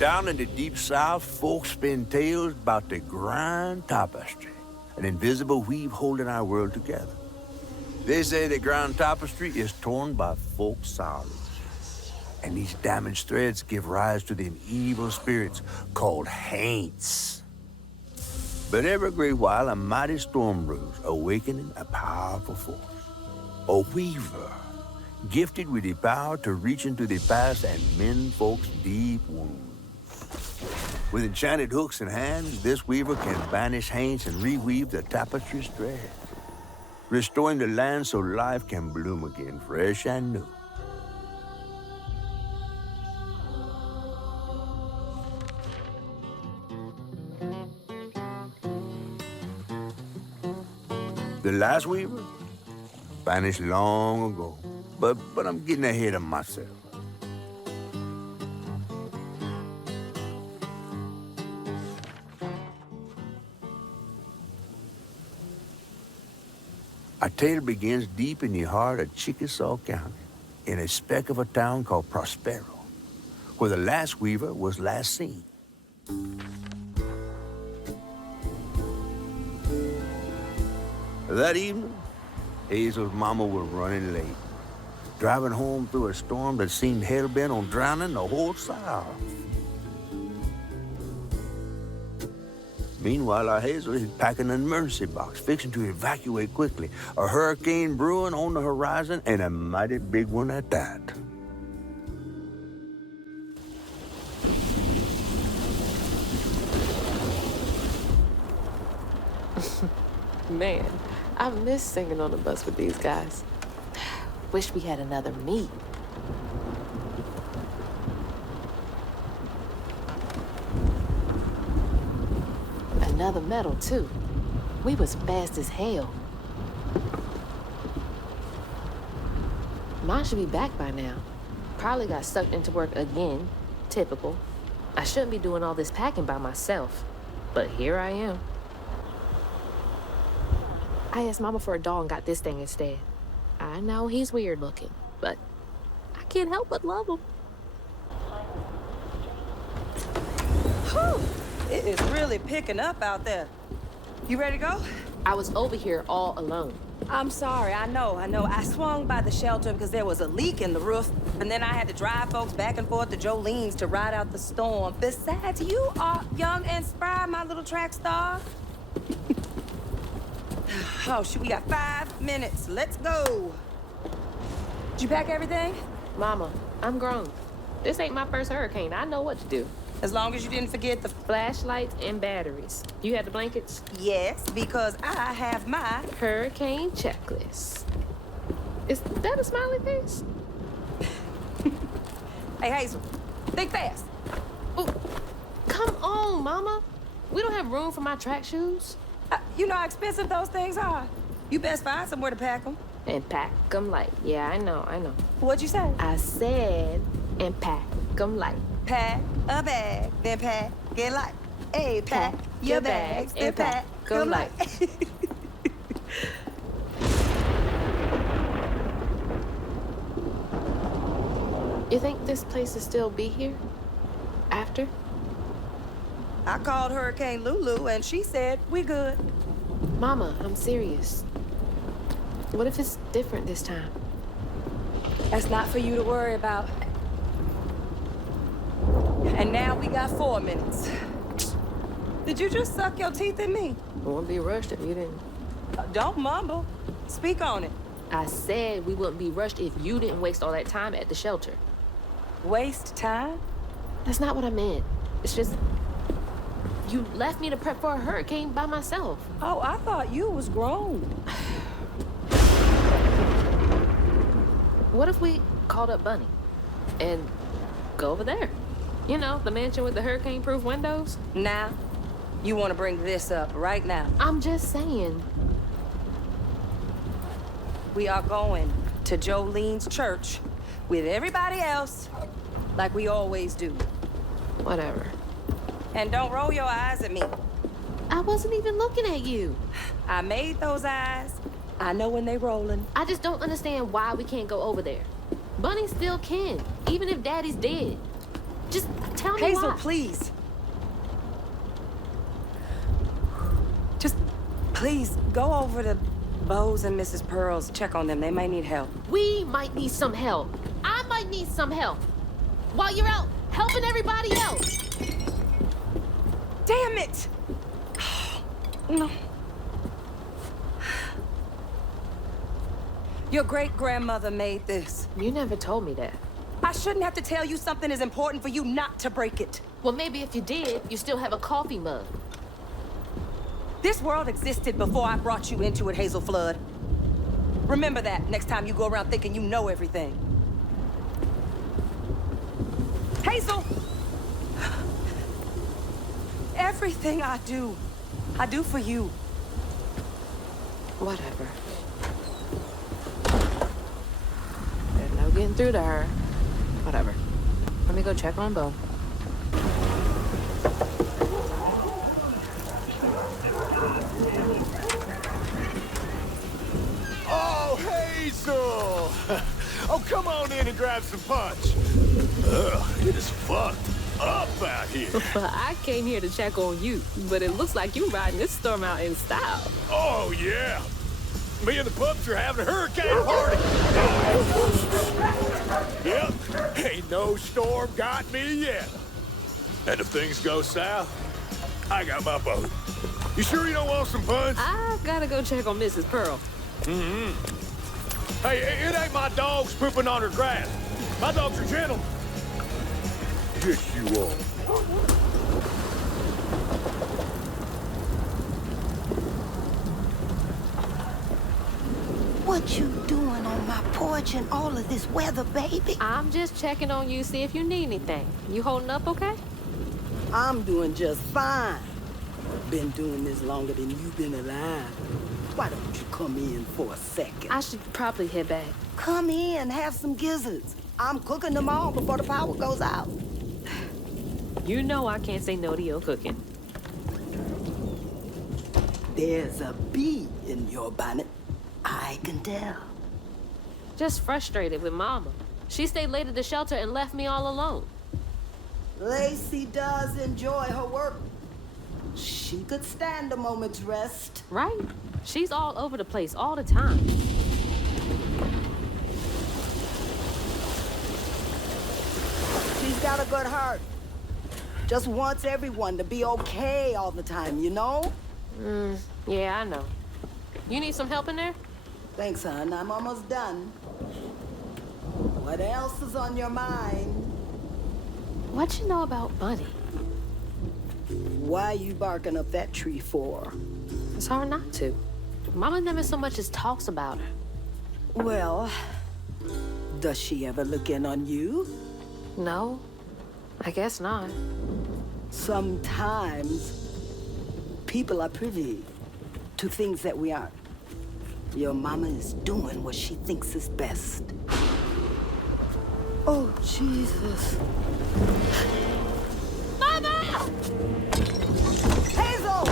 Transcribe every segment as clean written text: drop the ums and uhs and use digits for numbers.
Down in the deep south, folks spin tales about the Grand Tapestry, an invisible weave holding our world together. They say the Grand Tapestry is torn by folk sorrows, and these damaged threads give rise to them evil spirits called haints. But every great while, a mighty storm brews, awakening a powerful force. A weaver, gifted with the power to reach into the past and mend folks' deep wounds. With enchanted hooks in hand, this weaver can banish haints and reweave the tapestry's thread, restoring the land so life can bloom again, fresh and new. The last weaver vanished long ago, but I'm getting ahead of myself. Our tale begins deep in the heart of Chickasaw County, in a speck of a town called Prospero, where the last weaver was last seen. That evening, Hazel's mama was running late, driving home through a storm that seemed hell-bent on drowning the whole South. Meanwhile, our Hazel is packing an emergency box, fixing to evacuate quickly. A hurricane brewing on the horizon, and a mighty big one at that. Man, I miss singing on the bus with these guys. Wish we had another meet. Another medal, too. We was fast as hell. Mine should be back by now. Probably got sucked into work again. Typical. I shouldn't be doing all this packing by myself. But here I am. I asked Mama for a doll and got this thing instead. I know he's weird looking, but I can't help but love him. Whew. It is really picking up out there. You ready to go? I was over here all alone. I'm sorry, I know. I swung by the shelter because there was a leak in the roof, and then I had to drive folks back and forth to Jolene's to ride out the storm. Besides, you are young and spry, my little track star. Oh, shoot, we got 5 minutes. Let's go. Did you pack everything? Mama, I'm grown. This ain't my first hurricane. I know what to do. As long as you didn't forget the Flashlights and batteries. You had the blankets? Yes, because I have my Hurricane checklist. Is that a smiley face? Hey, Hazel, think fast. Ooh, come on, Mama. We don't have room for my track shoes. You know how expensive those things are. You best find somewhere to pack them. And pack them light. Yeah, I know. What'd you say? I said, and pack them light. Pack a bag, then pack it light. Hey, pack your bags, then pack them light. You think this place will still be here? After? I called Hurricane Lulu, and she said we good. Mama, I'm serious. What if it's different this time? That's not for you to worry about. And now we got 4 minutes. Did you just suck your teeth at me? I wouldn't be rushed if you didn't. Don't mumble. Speak on it. I said we wouldn't be rushed if you didn't waste all that time at the shelter. Waste time? That's not what I meant. It's just... you left me to prep for a hurricane by myself. Oh, I thought you was grown. What if we called up Bunny and go over there? You know, the mansion with the hurricane-proof windows? Now, you want to bring this up right now. I'm just saying. We are going to Jolene's church with everybody else, like we always do. Whatever. And don't roll your eyes at me. I wasn't even looking at you. I made those eyes. I know when they rolling. I just don't understand why we can't go over there. Bunny still can, even if Daddy's dead. Just tell me Hazel, why. please. Just, please, go over to Bo's and Mrs. Pearl's. Check on them. They might need help. We might need some help. I might need some help. While you're out helping everybody else. Damn it! No. Your great-grandmother made this. You never told me that. I shouldn't have to tell you something is important for you not to break it. Well, maybe if you did, you still have a coffee mug. This world existed before I brought you into it, Hazel Flood. Remember that next time you go around thinking you know everything. Hazel! Everything I do for you. Whatever. There's no getting through to her. Whatever. Let me go check on Bo. Oh, Hazel! Oh, come on in and grab some punch. Ugh, it is fucked up out here. Well, I came here to check on you, but it looks like you riding this storm out in style. Oh, yeah. Me and the pups are having a hurricane party. Yep, ain't no storm got me yet. And if things go south, I got my boat. You sure you don't want some punch? I gotta go check on Mrs. Pearl. Hey, it ain't my dogs pooping on her grass. My dogs are gentlemen. Yes, you are. What you doing on my porch in all of this weather, baby? I'm just checking on you, see if you need anything. You holding up okay? I'm doing just fine. Been doing this longer than you've been alive. Why don't you come in for a second? I should probably head back. Come in, have some gizzards. I'm cooking them all before the power goes out. You know I can't say no to your cooking. There's a bee in your bonnet. I can tell. Just frustrated with Mama. She stayed late at the shelter and left me all alone. Lacey does enjoy her work. She could stand a moment's rest. Right? She's all over the place all the time. She's got a good heart. Just wants everyone to be okay all the time, you know? Yeah, I know. You need some help in there? Thanks, hon. I'm almost done. What else is on your mind? What you know about Buddy? Why you barking up that tree for? It's hard not to. Mama never so much as talks about her. Well, does she ever look in on you? No, I guess not. Sometimes people are privy to things that we aren't. Your mama is doing what she thinks is best. Oh, Jesus. Mama! Hazel!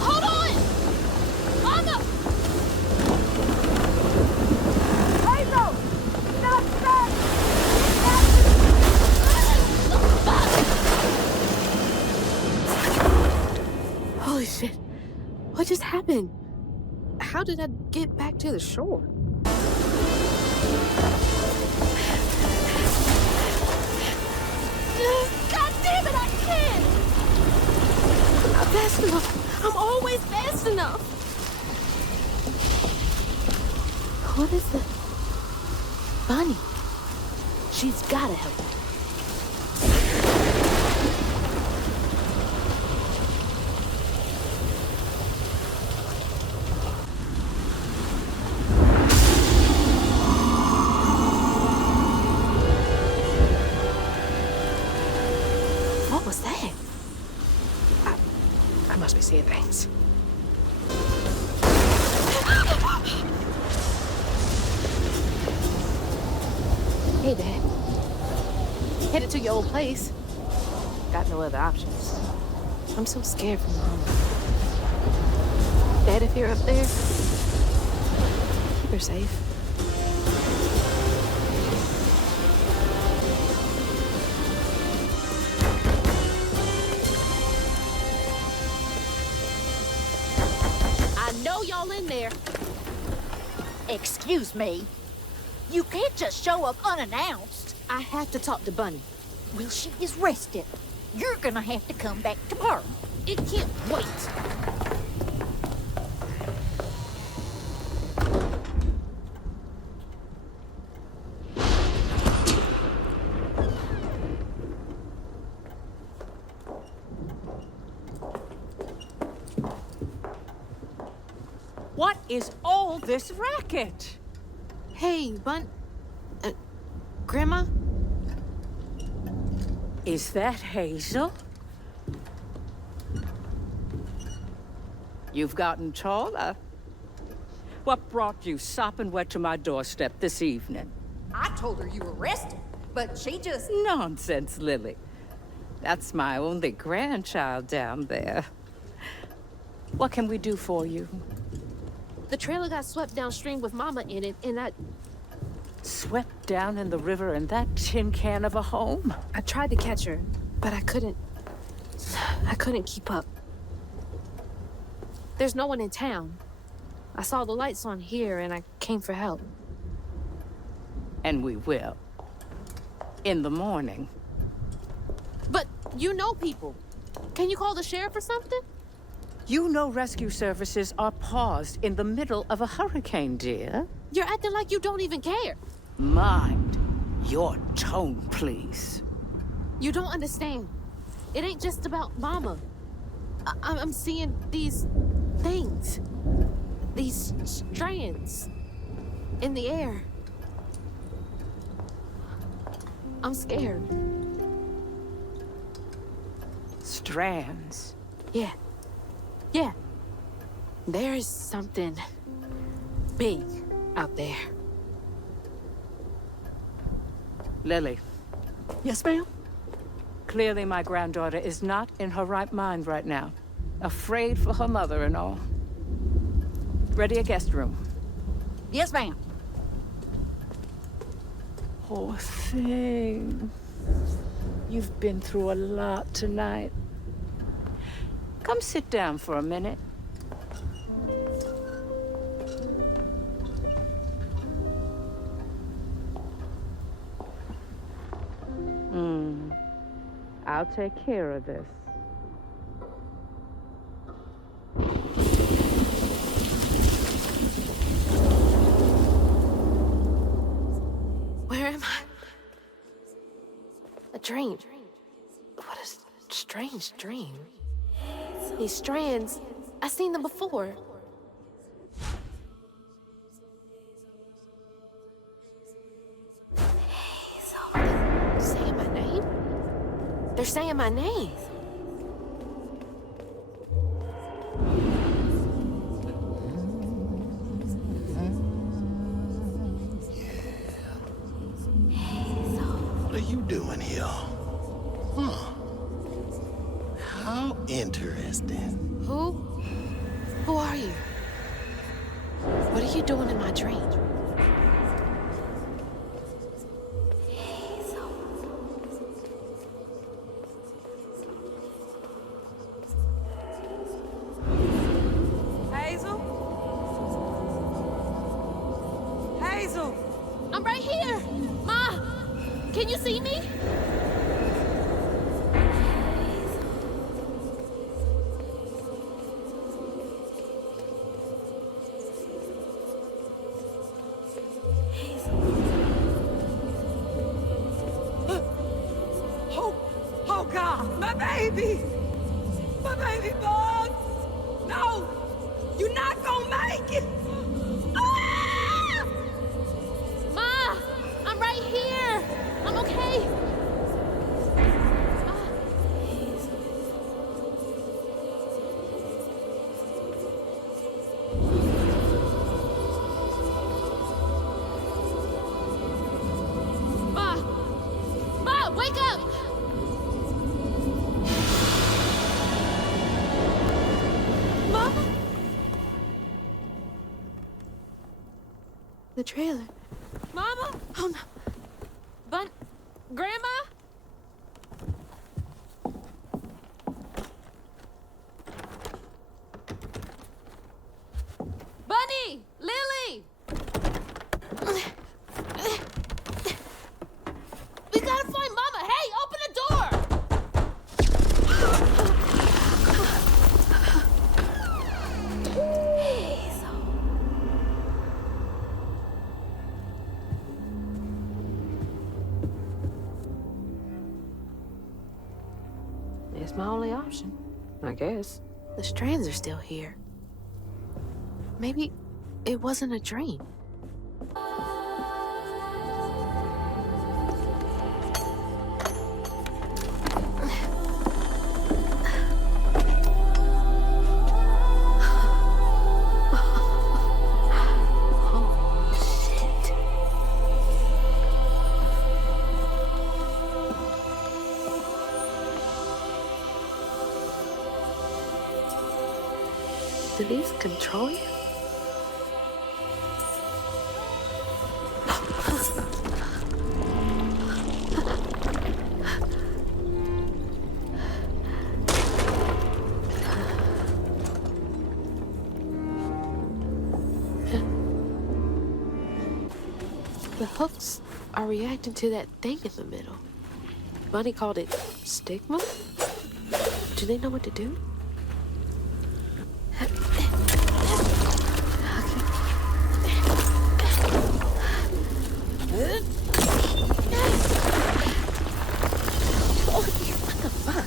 Hold on! Mama! Hazel! Not that! Holy shit. What just happened? How did I get back to the shore? God damn it, I can't! I'm not fast enough. I'm always fast enough. What is it? Bunny. She's gotta help me. What was that? I must be seeing things. Hey, Dad. Headed to your old place. Got no other options. I'm so scared for Mama. Dad, if you're up there, keep her safe. I know y'all in there. Excuse me. You can't just show up unannounced. I have to talk to Bunny. Well, she is rested. You're gonna have to come back tomorrow. It can't wait. What is all this racket? Hey, Grandma? Is that Hazel? You've gotten taller. What brought you sopping wet to my doorstep this evening? I told her you were rested, but she just... Nonsense, Lily. That's my only grandchild down there. What can we do for you? The trailer got swept downstream with Mama in it, and I Swept down in the river in that tin can of a home? tried to catch her, but I couldn't keep up. There's no one in town. I saw the lights on here, and I came for help. And we will. In the morning. But you know people. Can you call the sheriff or something? You know rescue services are paused in the middle of a hurricane, dear. You're acting like you don't even care. Mind your tone, please. You don't understand. It ain't just about Mama. I'm seeing these things. These strands in the air. I'm scared. Strands. Yeah. Yeah. There's something big out there. Lily, Yes, ma'am? clearly my granddaughter is not in her right mind right now. Afraid for her mother and all. Ready a guest room. Yes, ma'am. Poor thing. You've been through a lot tonight. Come sit down for a minute. I'll take care of this. Where am I? A dream. What a strange dream. These strands, I've seen them before. Saying my name? They're saying my name. What are you doing here? Huh. How interesting. Who are you? What are you doing in my dream? Hazel? Hazel! I'm right here! Ma! Can you see me? Oh God, my baby! My baby bug! No! You're not gonna make it! Ah! Ma! I'm right here! I'm okay! Ma! Ma, wake up! The trailer. Mama? Oh no. Grandma? Bunny! Lily! We gotta find Mama! Hey, open the door! It's my only option, I guess. The strands are still here. Maybe it wasn't a dream. Holy shit. Do these control you? The hooks are reacting to that thing in the middle. Bunny called it stigma? Do they know what to do? What the fuck?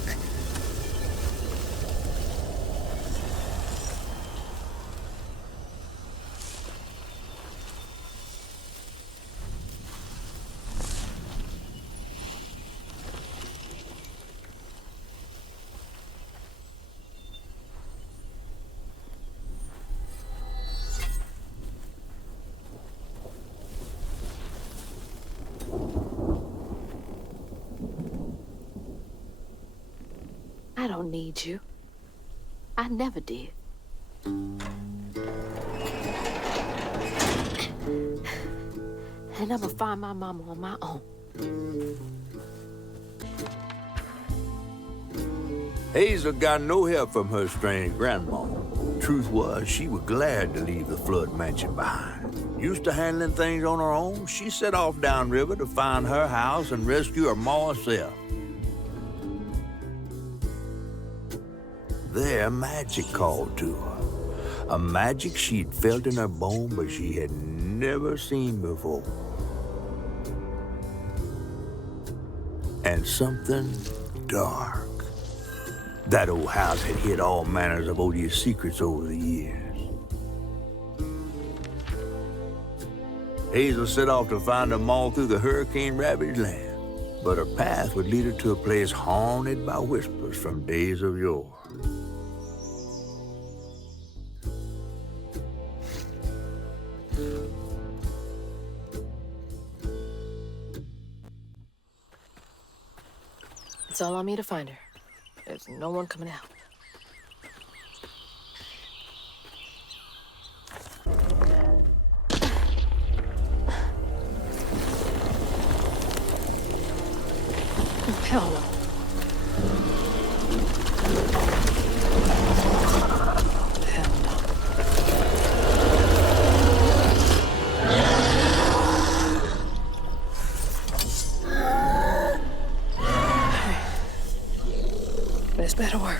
I don't need you. I never did. And I'm gonna find my mama on my own. Hazel got no help from her strange grandma. Truth was, she was glad to leave the Flood mansion behind. Used to handling things on her own, she set off downriver to find her house and rescue her ma herself. There, magic called to her. A magic she'd felt in her bone, but she had never seen before. And something dark. That old house had hid all manners of odious secrets over the years. Hazel set off to find them all through the hurricane-ravaged land, but her path would lead her to a place haunted by whispers from days of yore. It's all on me to find her. There's no one coming out. Hell no. Hell no. This better work.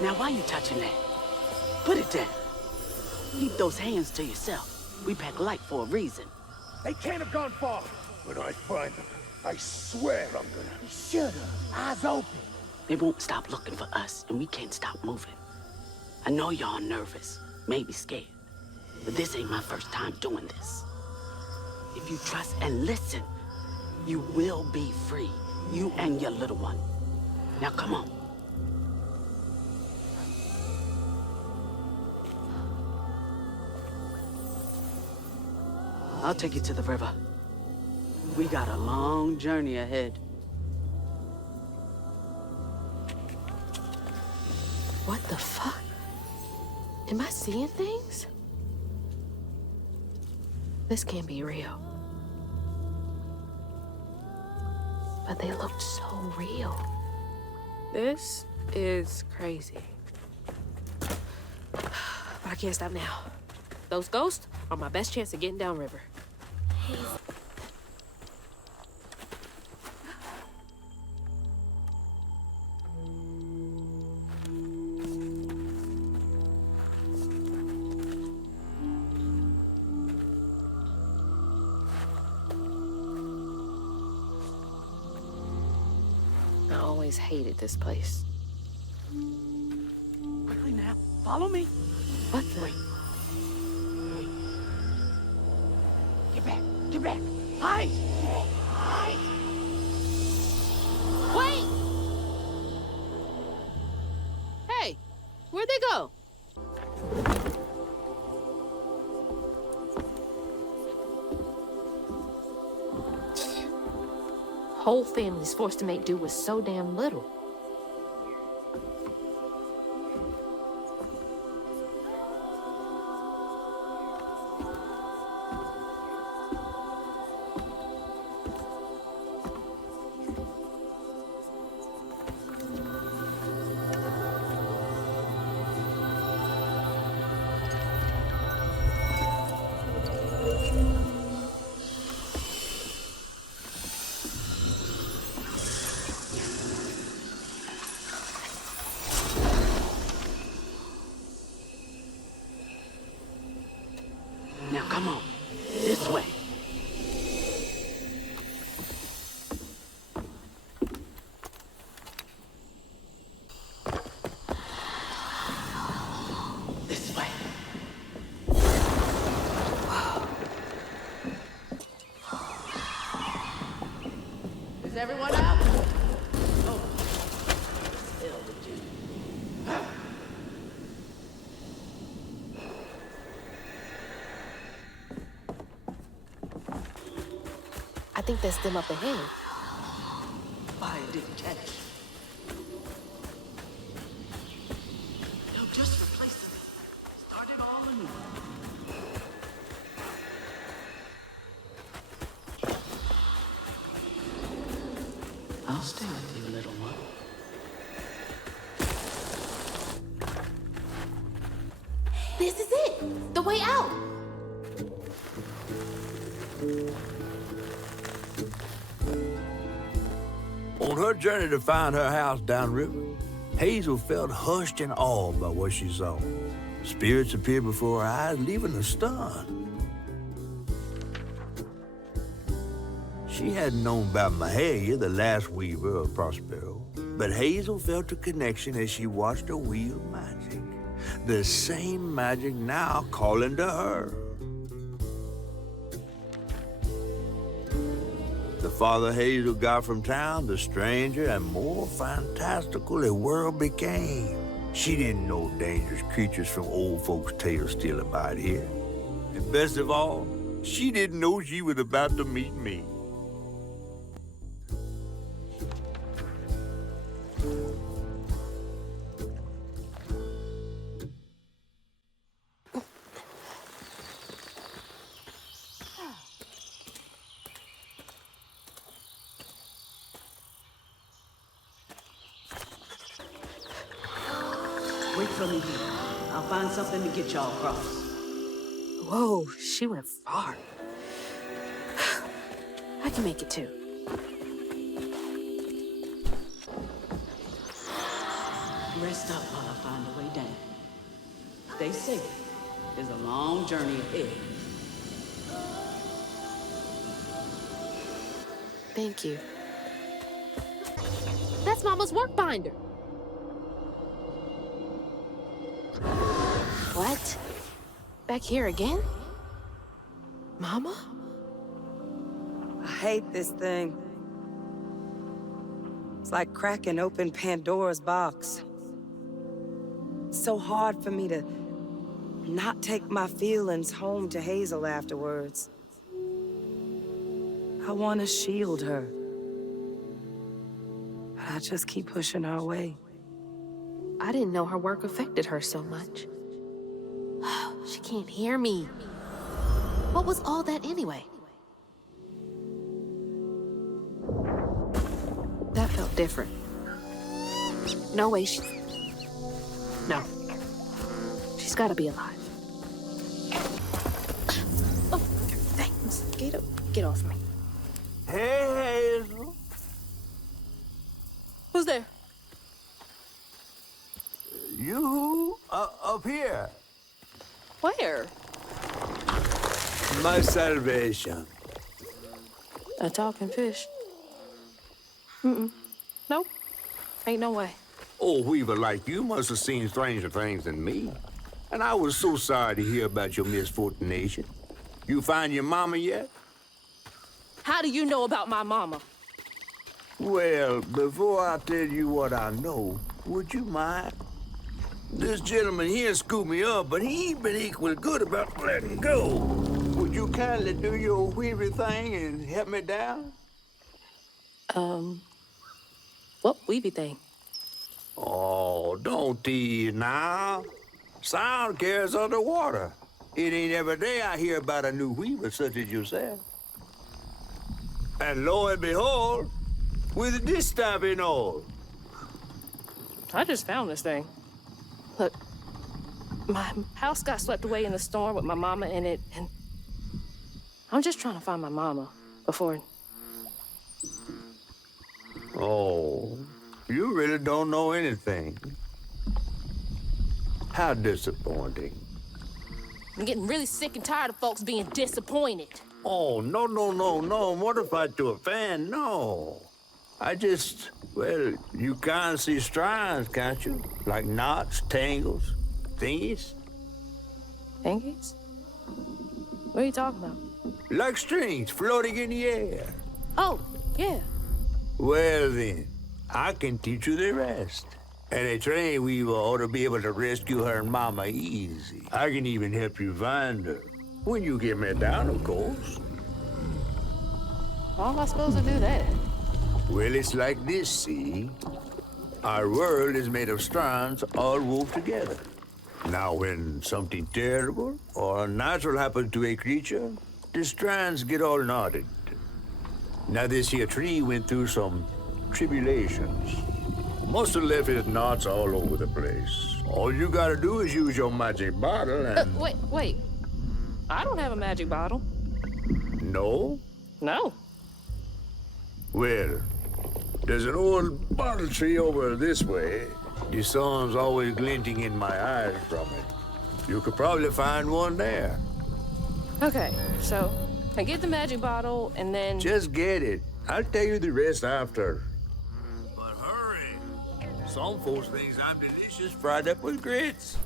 Now, why you touching that? Put it down. Keep those hands to yourself. We pack light for a reason. They can't have gone far. When I find them, I swear I'm gonna... Shut up. Eyes open. They won't stop looking for us, and we can't stop moving. I know y'all nervous, maybe scared. but this ain't my first time doing this. If you trust and listen, you will be free. You and your little one. Now come on. I'll take you to the river. We got a long journey ahead. What the fuck? Am I seeing things? This can't be real. But they looked so real. This is crazy. But I can't stop now. Those ghosts are my best chance of getting downriver. I always hated this place. Quickly now, follow me. What the? Wait. Get back, get back. Hide! Hide! Wait! Hey, where'd they go? Whole family's forced to make do with so damn little. Now come on, this way. This way. Is everyone up? Oh, hell with you. I think that's them up ahead. Fire didn't catch. No, just replace them. Start it all anew. I'll stay with you, little one. This is it! The way out! On her journey to find her house downriver, Hazel felt hushed and awed by what she saw. Spirits appeared before her eyes, leaving her stunned. She hadn't known about Mahalia, the last weaver of Prospero, but Hazel felt a connection as she watched her wield magic. The same magic now calling to her. The farther Hazel got from town, the stranger and more fantastical the world became. She didn't know dangerous creatures from old folks' tales still abide here. And best of all, she didn't know she was about to meet me. Wait for me here. I'll find something to get y'all across. Whoa, she went far. I can make it too. Rest up while I find a way down. Stay safe. There's a long journey ahead. Thank you. That's Mama's work binder. What? back here again? Mama? I hate this thing. It's like cracking open Pandora's box. It's so hard for me to not take my feelings home to Hazel afterwards. I want to shield her. But I just keep pushing her away. I didn't know her work affected her so much. She can't hear me. What was all that anyway? That felt different. No way she... No. She's gotta be alive. Oh, thanks. Get off me. Hey, Hazel. Who's there? You up here. Where? My salvation. A talking fish. Nope. Ain't no way. Oh, Weaver, like you must have seen stranger things than me. And I was so sorry to hear about your misfortunation. You find your mama yet? How do you know about my mama? Well, before I tell you what I know, would you mind? This gentleman here scooped me up, but he ain't been equally good about letting go. Would you kindly do your Weaver thing and help me down? What weavy thing? Oh, don't tease now. Sound carries underwater. It ain't every day I hear about a new weaver such as yourself. And lo and behold, with this stopping all. I just found this thing. Look, my house got swept away in the storm with my mama in it, and I'm just trying to find my mama before... Oh, you really don't know anything. How disappointing. I'm getting really sick and tired of folks being disappointed. Oh, no. Mortified to a fan, no. I just, well, you can't see strands, can't you? Like knots, tangles, thingies. Thingies? What are you talking about? Like strings floating in the air. Oh, yeah. Well then, I can teach you the rest. And a train weaver ought to be able to rescue her mama easy. I can even help you find her. When you get me down, of course. How am I supposed to do that? Well, it's like this, see? Our world is made of strands all wove together. Now, when something terrible or unnatural happens to a creature, the strands get all knotted. Now, this here tree went through some tribulations. Must have left his knots all over the place. All you gotta do is use your magic bottle and... Wait. I don't have a magic bottle. No? No. Well, there's an old bottle tree over this way. The sun's always glinting in my eyes from it. You could probably find one there. Okay, so I get the magic bottle and then... Just get it. I'll tell you the rest after. But hurry. Some folks think I'm delicious fried up with grits.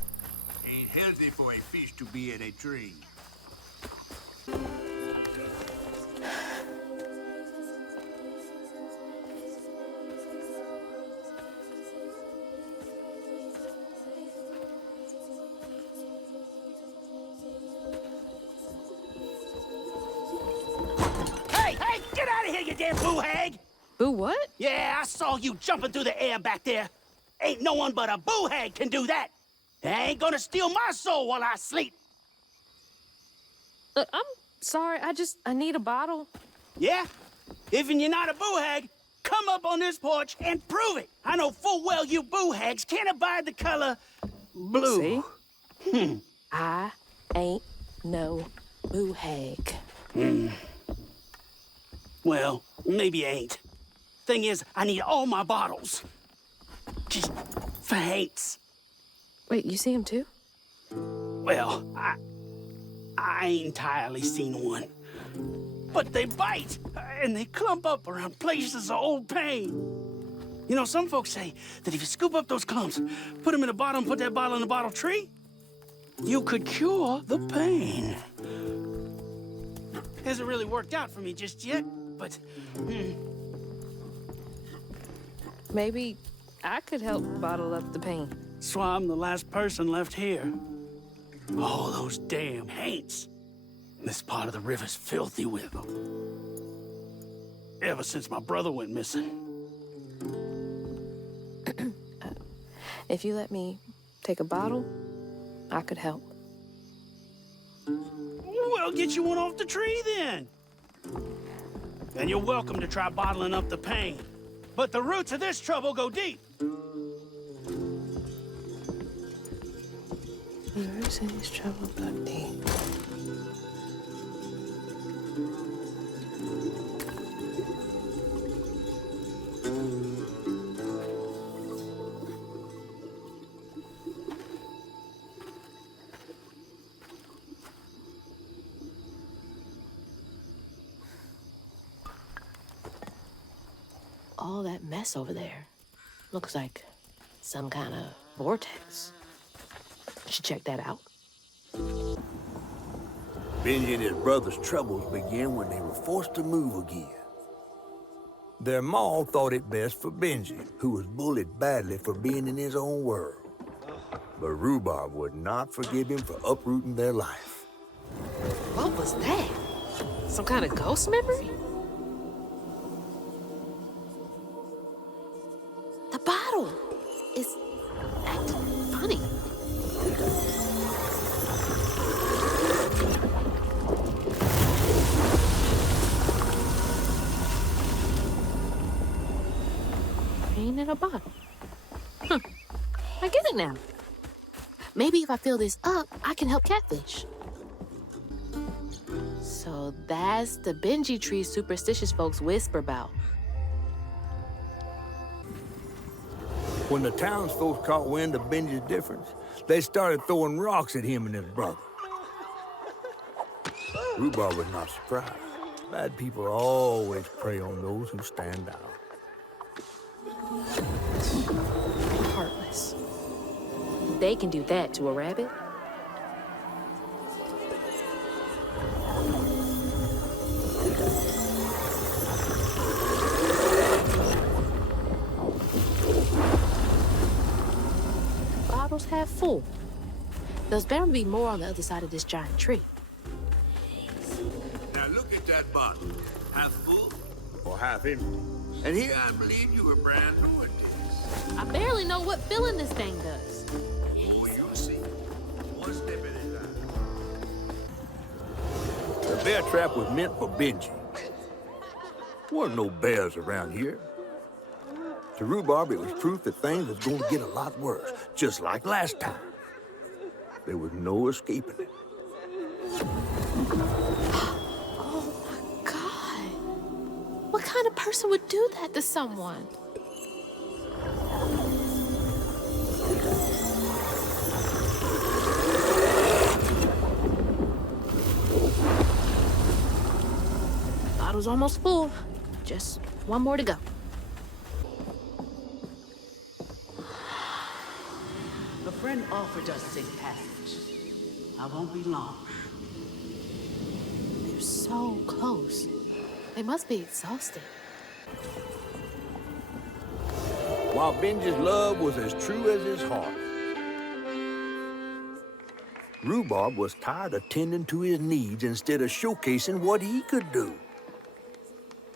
Ain't healthy for a fish to be in a tree. Hey, get out of here, you damn boo hag! Boo what? Yeah, I saw you jumping through the air back there. Ain't no one but a boo hag can do that. They ain't gonna steal my soul while I sleep. Look, I'm sorry, I need a bottle. Yeah? Even you're not a boo hag, come up on this porch and prove it. I know full well you boo hags can't abide the color blue. See? I ain't no boo hag. Well, maybe you ain't. Thing is, I need all my bottles. Just thanks. Wait, you see him too? Well, I ain't entirely seen one. But they bite, and they clump up around places of old pain. You know, some folks say that if you scoop up those clumps, put them in a bottle and put that bottle in a bottle tree, you could cure the pain. Hasn't really worked out for me just yet, but... Maybe I could help bottle up the pain. So I'm the last person left here. Oh, those damn haints. This part of the river's filthy with them. Ever since my brother went missing. If you let me take a bottle, I could help. Well, get you one off the tree then. And you're welcome to try bottling up the pain. But the roots of this trouble go deep. The roots of this trouble go deep. All that mess over there looks like some kind of vortex. Should check that out. Benji and his brother's troubles began when they were forced to move again. Their maw thought it best for Benji, who was bullied badly for being in his own world. But Rhubarb would not forgive him for uprooting their life. What was that? Some kind of ghost memory? The bottle is acting funny. Rain in a bottle. Huh. I get it now. Maybe if I fill this up, I can help Catfish. So that's the Benji tree superstitious folks whisper about. When the townsfolk caught wind of Benji's difference, they started throwing rocks at him and his brother. Rhubarb was not surprised. Bad people always prey on those who stand out. Heartless. They can do that to a rabbit. Bottles half full. There's bound to be more on the other side of this giant tree. Now look at that bottle. Half full or half empty. And here I believe you were brand new at this. I barely know what filling this thing does. Oh, you'll see. One step at a time. The bear trap was meant for Benji. Weren't no bears around here. To Rhubarb, it was proof that things was going to get a lot worse, just like last time. There was no escaping it. Oh my God. What kind of person would do that to someone? Bottle's almost full. Just one more to go. A friend offered us safe passage. I won't be long. They're so close. They must be exhausted. While Benji's love was as true as his heart, Rhubarb was tired of tending to his needs instead of showcasing what he could do.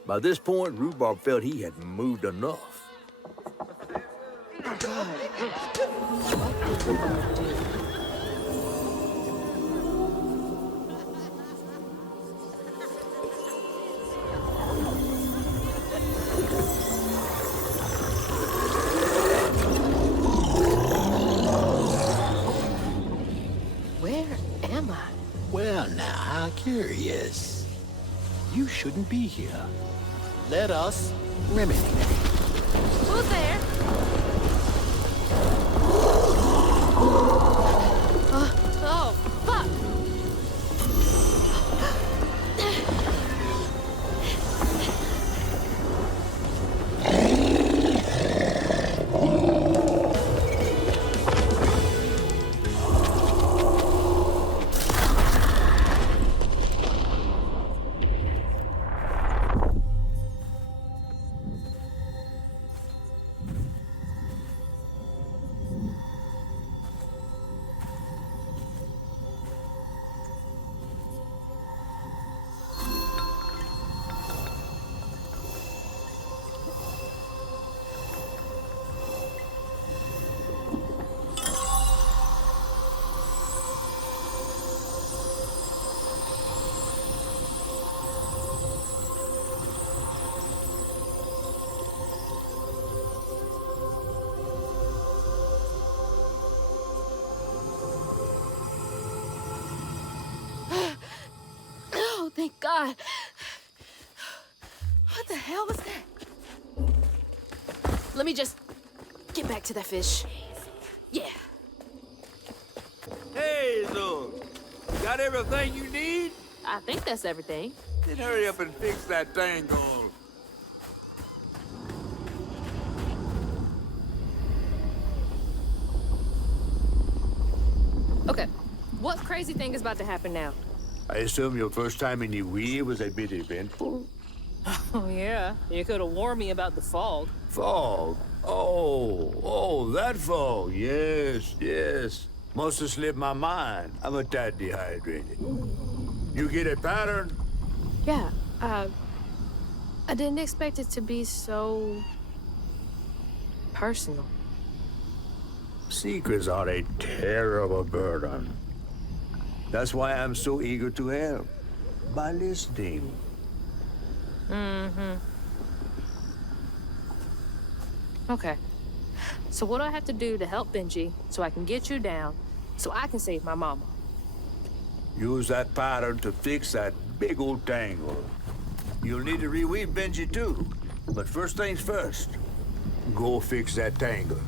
By this point, Rhubarb felt he had moved enough. Where am I? Well, now, how curious. You shouldn't be here. Let us remedy it. Who's there? Oh, fuck! God. What the hell was that? Let me just get back to that fish. Yeah. Hey, Zoe. Got everything you need? I think that's everything. Then hurry up and fix that tangle. Okay, what crazy thing is about to happen now? I assume your first time in the wheel was a bit eventful? Oh, yeah. You could have warned me about the fog. Fog? Oh, that fog. Yes, yes. Must have slipped my mind. I'm a tad dehydrated. You get a pattern? Yeah, I didn't expect it to be so personal. Secrets are a terrible burden. That's why I'm so eager to help. By listening. Mm-hmm. Okay. So what do I have to do to help Benji so I can get you down so I can save my mama? Use that pattern to fix that big old tangle. You'll need to reweave Benji too. But first things first, go fix that tangle.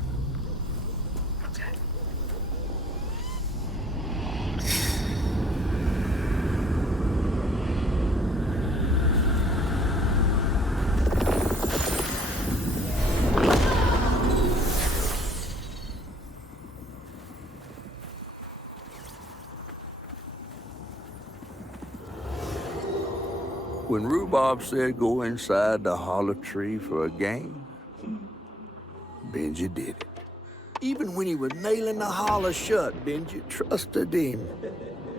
When Rhubarb said go inside the hollow tree for a game, Benji did it. Even when he was nailing the hollow shut, Benji trusted him.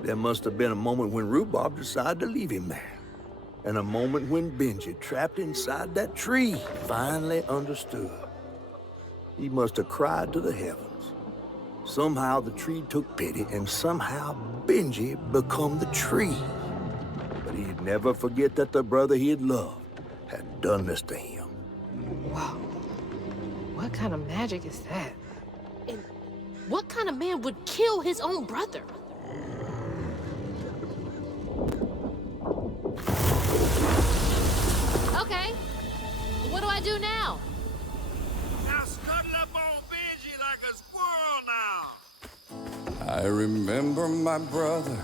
There must have been a moment when Rhubarb decided to leave him there. And a moment when Benji, trapped inside that tree, finally understood. He must have cried to the heavens. Somehow the tree took pity, and somehow Benji become the tree. But he'd never forget that the brother he had loved had done this to him. Wow. What kind of magic is that? And what kind of man would kill his own brother? Okay. What do I do now? Now scuttle up on Benji like a squirrel now. I remember my brother.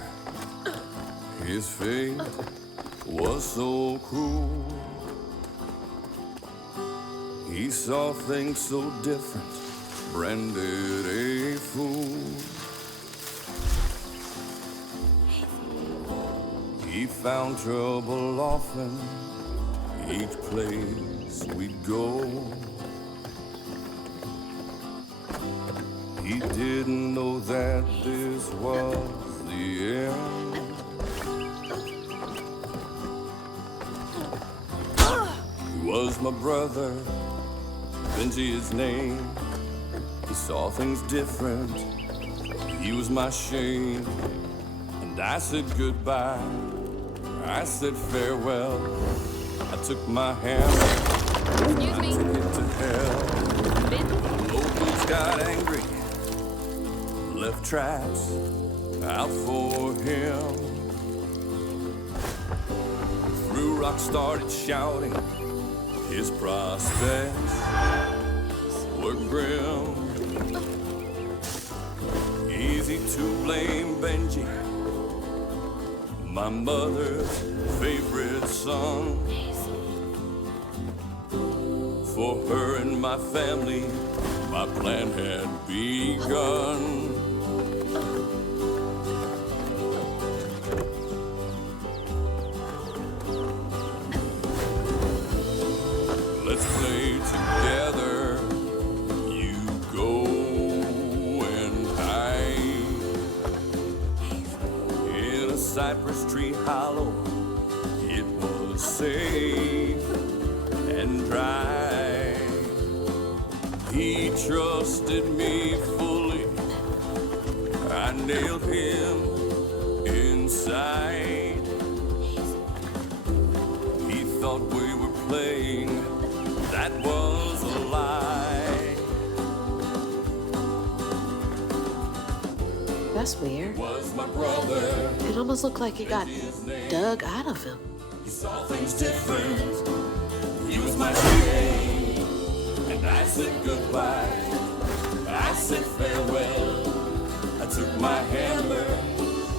His fate was so cruel. He saw things so different, branded a fool. He found trouble often, each place we'd go. He didn't know that this was the end. He was my brother, Benji his name. He saw things different, he was my shame. And I said goodbye, I said farewell. I took my hand, Excuse me? I took it to hell. The locals got angry, left traps out for him. Threw rocks, started shouting, his prospects were grim. Easy to blame Benji, my mother's favorite son. For her and my family, my plan had begun. Let's play together. You go and hide in a cypress tree hollow. It was safe and dry. He trusted me fully. I nailed him inside. He thought we were playing. That was a lie. That's weird. Was my brother. It almost looked like it got dug out of him. He saw things different. He was my shame. And I said goodbye. I said farewell. I took my hammer,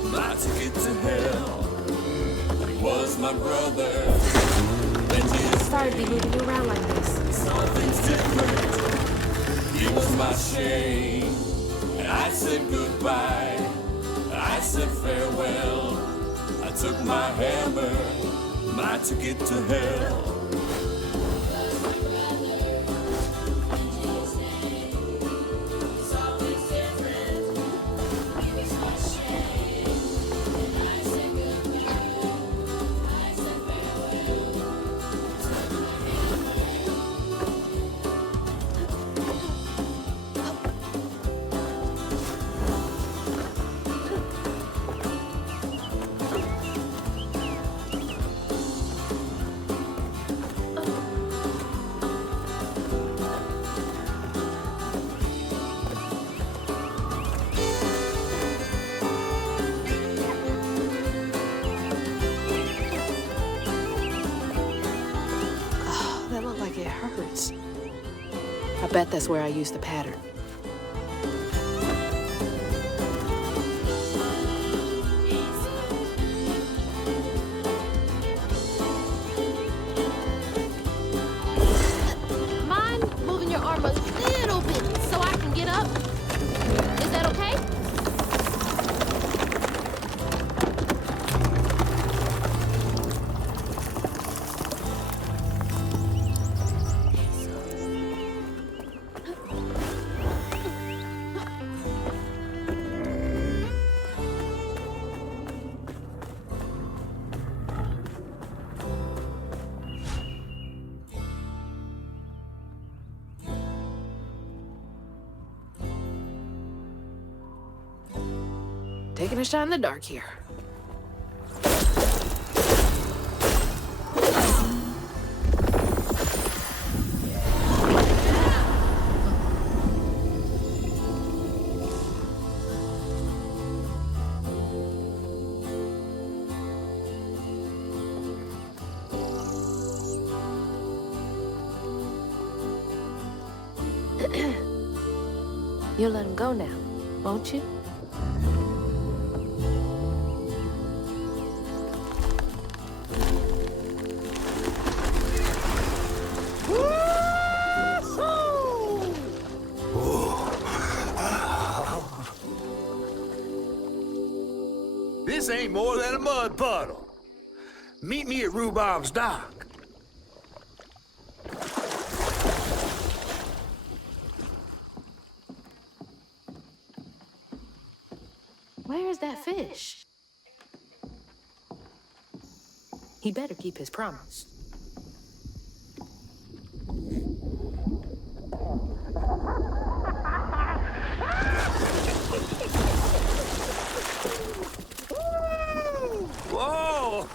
my ticket to hell. He was my brother. Sorry to be moving you around like this. He saw things different. He was my shame. And I said goodbye. I said farewell. I took my hammer, my ticket to hell. I bet that's where I used the pattern. Mind moving your arm a little bit so I can get up? Is that okay? Taking a shot in the dark here. You'll let him go now, won't you? This ain't more than a mud puddle. Meet me at Rhubob's dock. Where is that fish? He better keep his promise. Whoa!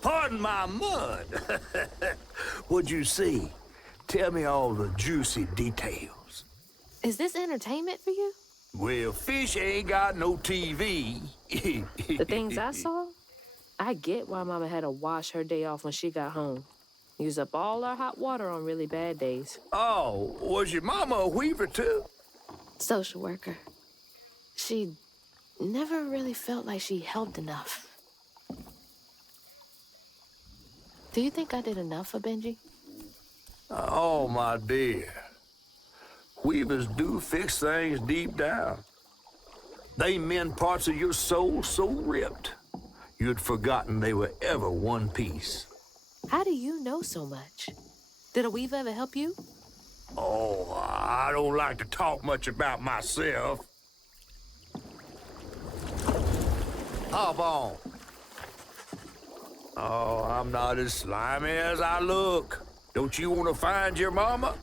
Pardon my mud. What'd you see? Tell me all the juicy details. Is this entertainment for you? Well, fish ain't got no TV. The things I saw? I get why Mama had to wash her day off when she got home. Use up all our hot water on really bad days. Oh, was your mama a weaver too? Social worker. She never really felt like she helped enough. Do you think I did enough for Benji? Oh, my dear. Weavers do fix things deep down. They mend parts of your soul so ripped, you'd forgotten they were ever one piece. How do you know so much? Did a weaver ever help you? Oh, I don't like to talk much about myself. Hop on. Oh, I'm not as slimy as I look. Don't you want to find your mama?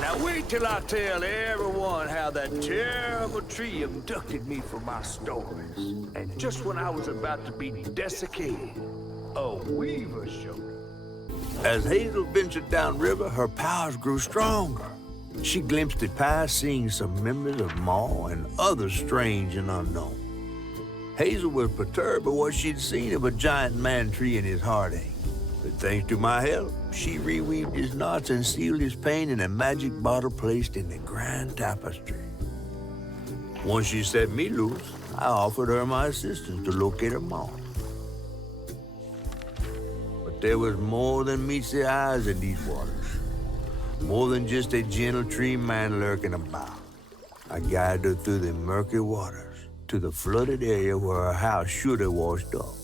Now wait till I tell everyone how that terrible tree abducted me for my stories. And just when I was about to be desiccated, a weaver showed up. As Hazel ventured downriver, her powers grew stronger. She glimpsed it past, seeing some members of Ma and others strange and unknown. Hazel was perturbed by what she'd seen of a giant man tree in his heartache. But thanks to my help, she reweaved his knots and sealed his pain in a magic bottle placed in the grand tapestry. Once she set me loose, I offered her my assistance to locate her Ma. But there was more than meets the eyes in these waters. More than just a gentle tree man lurking about. I guided her through the murky waters to the flooded area where her house should have washed up.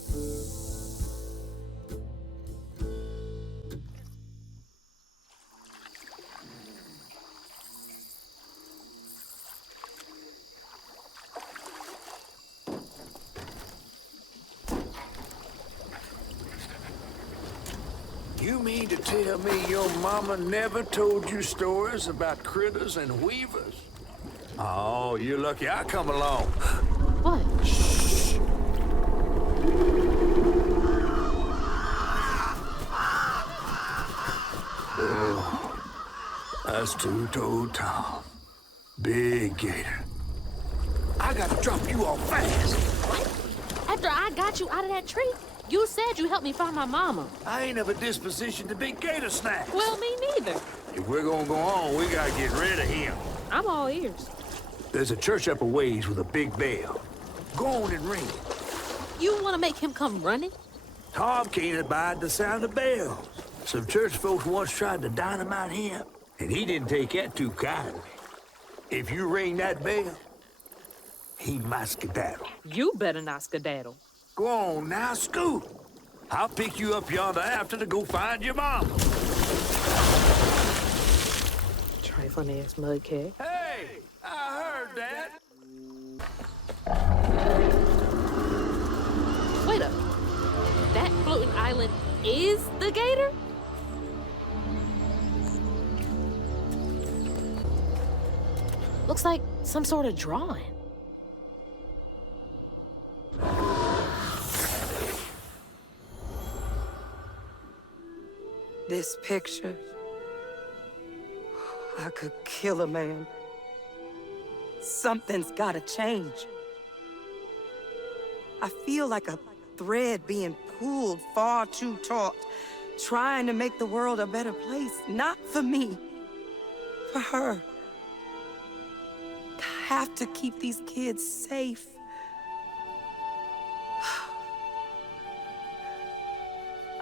You mean to tell me your mama never told you stories about critters and weavers? Oh, you're lucky I come along. What? Shh. Oh, that's two-toed Tom. Big gator. I gotta drop you off fast. What? After I got you out of that tree? You said you helped me find my mama. I ain't of a disposition to be gator snacks. Well, me neither. If we're gonna go on, we gotta get rid of him. I'm all ears. There's a church up a ways with a big bell. Go on and ring it. You want to make him come running? Tom can't abide the sound of bells. Some church folks once tried to dynamite him, and he didn't take that too kindly. If you ring that bell, he might skedaddle. You better not skedaddle. Go on now, scoot. I'll pick you up yonder after to go find your mama. Trifling ass mudcat. Hey, I heard that. Wait up. That floating island is the gator? Looks like some sort of drawing. This picture, I could kill a man. Something's gotta change. I feel like a thread being pulled far too taut, trying to make the world a better place. Not for me, for her. I have to keep these kids safe.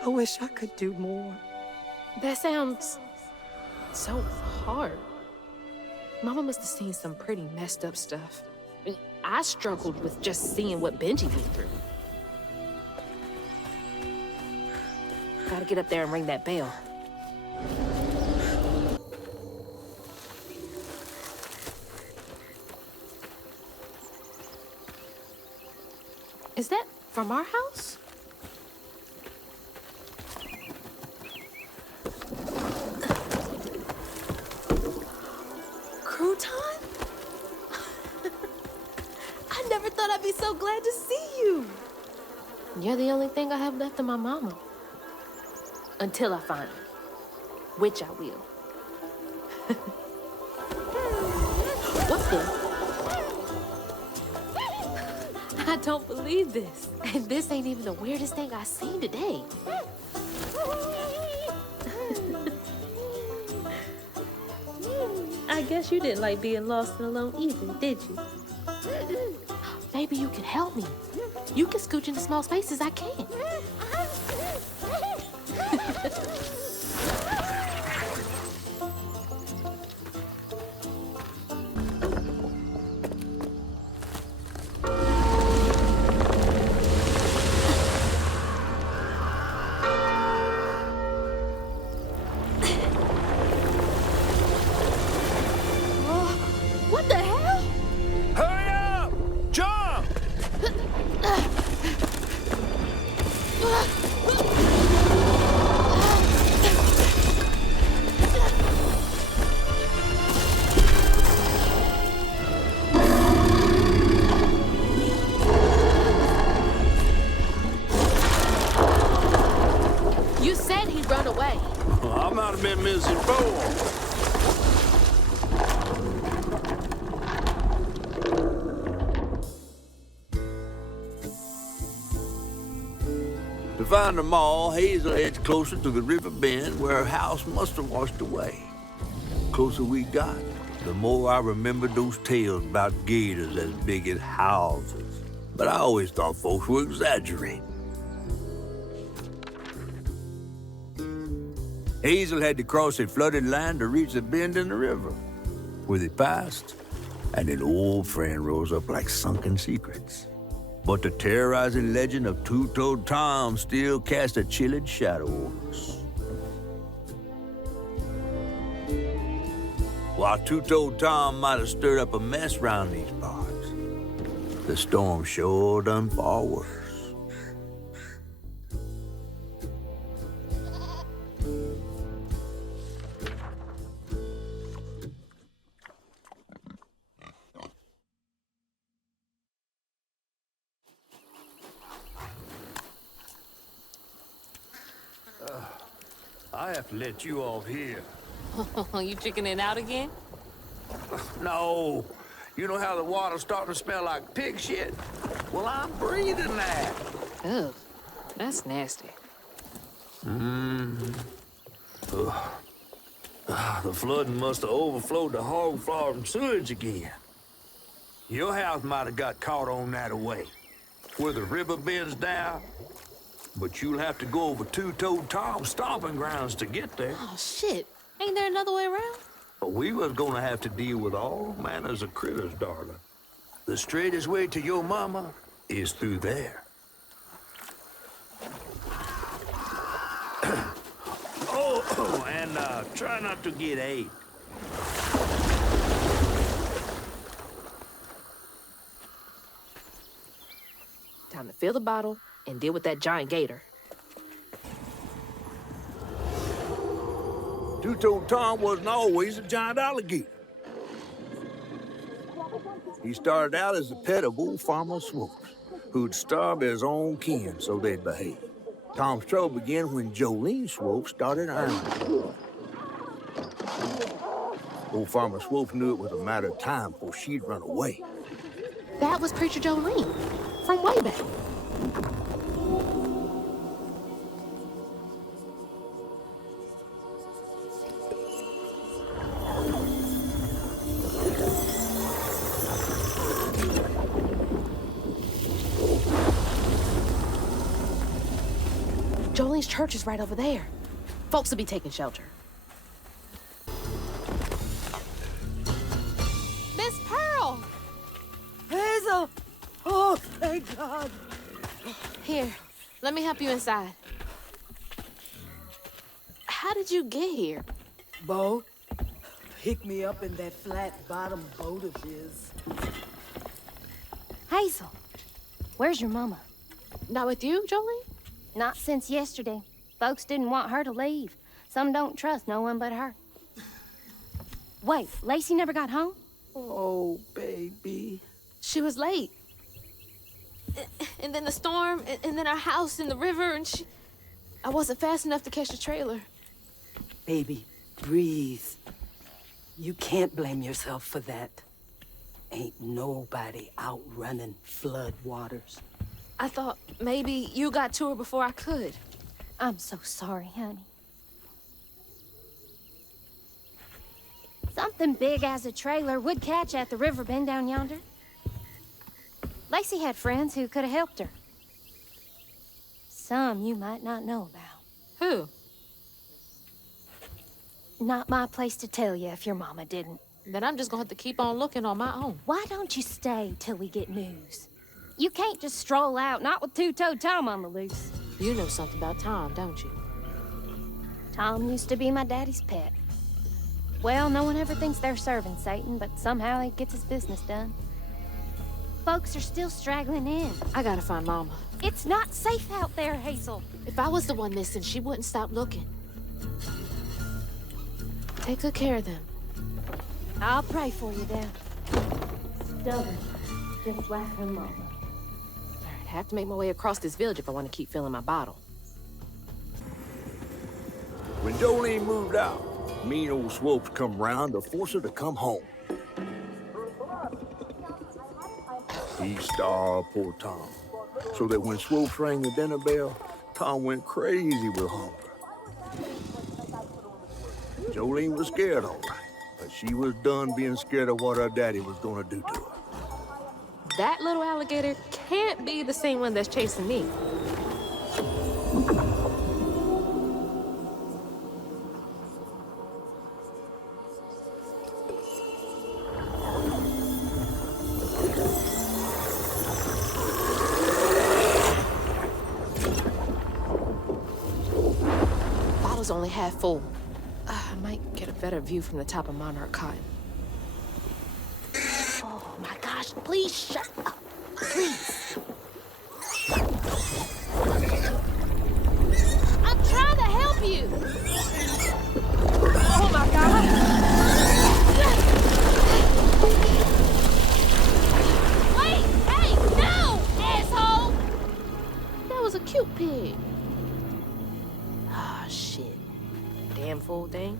I wish I could do more. That sounds so hard. Mama must have seen some pretty messed up stuff. I struggled with just seeing what Benji went through. Gotta get up there and ring that bell. Is that from our house? Crouton? I never thought I'd be so glad to see you. You're the only thing I have left of my mama. Until I find her. Which I will. What's this? I don't believe this. And this ain't even the weirdest thing I've seen today. I guess you didn't like being lost and alone either, did you? Maybe you can help me. You can scooch into small spaces I can't. What the hell? Hurry up! Jump! You said he'd run away. I might have been misinformed. find them all, Hazel heads closer to the river bend where her house must have washed away. The closer we got, the more I remembered those tales about gators as big as houses. But I always thought folks were exaggerating. Hazel had to cross a flooded line to reach the bend in the river, where they passed, and an old friend rose up like sunken secrets. But the terrorizing legend of Two-Toed Tom still cast a chilling shadow over us. While Two-Toed Tom might have stirred up a mess round these parts, the storm sure done far worse. I have to let you off here. You chickening out again? No. You know how the water's starting to smell like pig shit? Well, I'm breathing that. Ugh, that's nasty. The flooding must have overflowed the hog farm sewage again. Your house might have got caught on that away, where the river bends down. But you'll have to go over Two-Toed Tom's stomping grounds to get there. Oh, shit. Ain't there another way around? But we was gonna have to deal with all manners of critters, darling. The straightest way to your mama is through there. And try not to get ate. Time to fill the bottle and deal with that giant gator. Two-Toed Tom wasn't always a giant alligator. He started out as a pet of old Farmer Swopes, who'd starve his own kin so they'd behave. Tom's trouble began when Jolene Swope started ironing. Old Farmer Swope knew it was a matter of time before she'd run away. That was Preacher Jolene, from way back. Jolene's church is right over there. Folks will be taking shelter. Miss Pearl! Hazel! Oh, thank God. Here, let me help you inside. How did you get here? Bo, pick me up in that flat-bottom boat of his. Hazel, where's your mama? Not with you, Jolene? Not since yesterday. Folks didn't want her to leave. Some don't trust no one but her. Wait, Lacey never got home? Oh, baby. She was late. And then the storm, and then our house in the river, and I wasn't fast enough to catch the trailer. Baby, breathe. You can't blame yourself for that. Ain't nobody outrunning flood waters. I thought maybe you got to her before I could. I'm so sorry, honey. Something big as a trailer would catch at the river bend down yonder. Lacey had friends who could have helped her. Some you might not know about. Who? Not my place to tell you if your mama didn't. Then I'm just gonna have to keep on looking on my own. Why don't you stay till we get news? You can't just stroll out, not with Two-Toed Tom on the loose. You know something about Tom, don't you? Tom used to be my daddy's pet. Well, no one ever thinks they're serving Satan, but somehow he gets his business done. Folks are still straggling in. I gotta find Mama. It's not safe out there, Hazel. If I was the one missing, she wouldn't stop looking. Take good care of them. I'll pray for you, then. Stubborn, just like her mama. I have to make my way across this village if I want to keep filling my bottle. When Jolene moved out, mean old Swopes come round to force her to come home. He starved poor Tom, so that when Swopes rang the dinner bell, Tom went crazy with hunger. Jolene was scared, all right, but she was done being scared of what her daddy was gonna do to her. That little alligator can't be the same one that's chasing me. Bottle's only half full. I might get a better view from the top of Monarch Cotton. Oh my gosh, please shut up. Please. I'm trying to help you. Oh my God. Wait, hey, no, asshole. That was a cute pig. Ah, shit. Damn fool thing.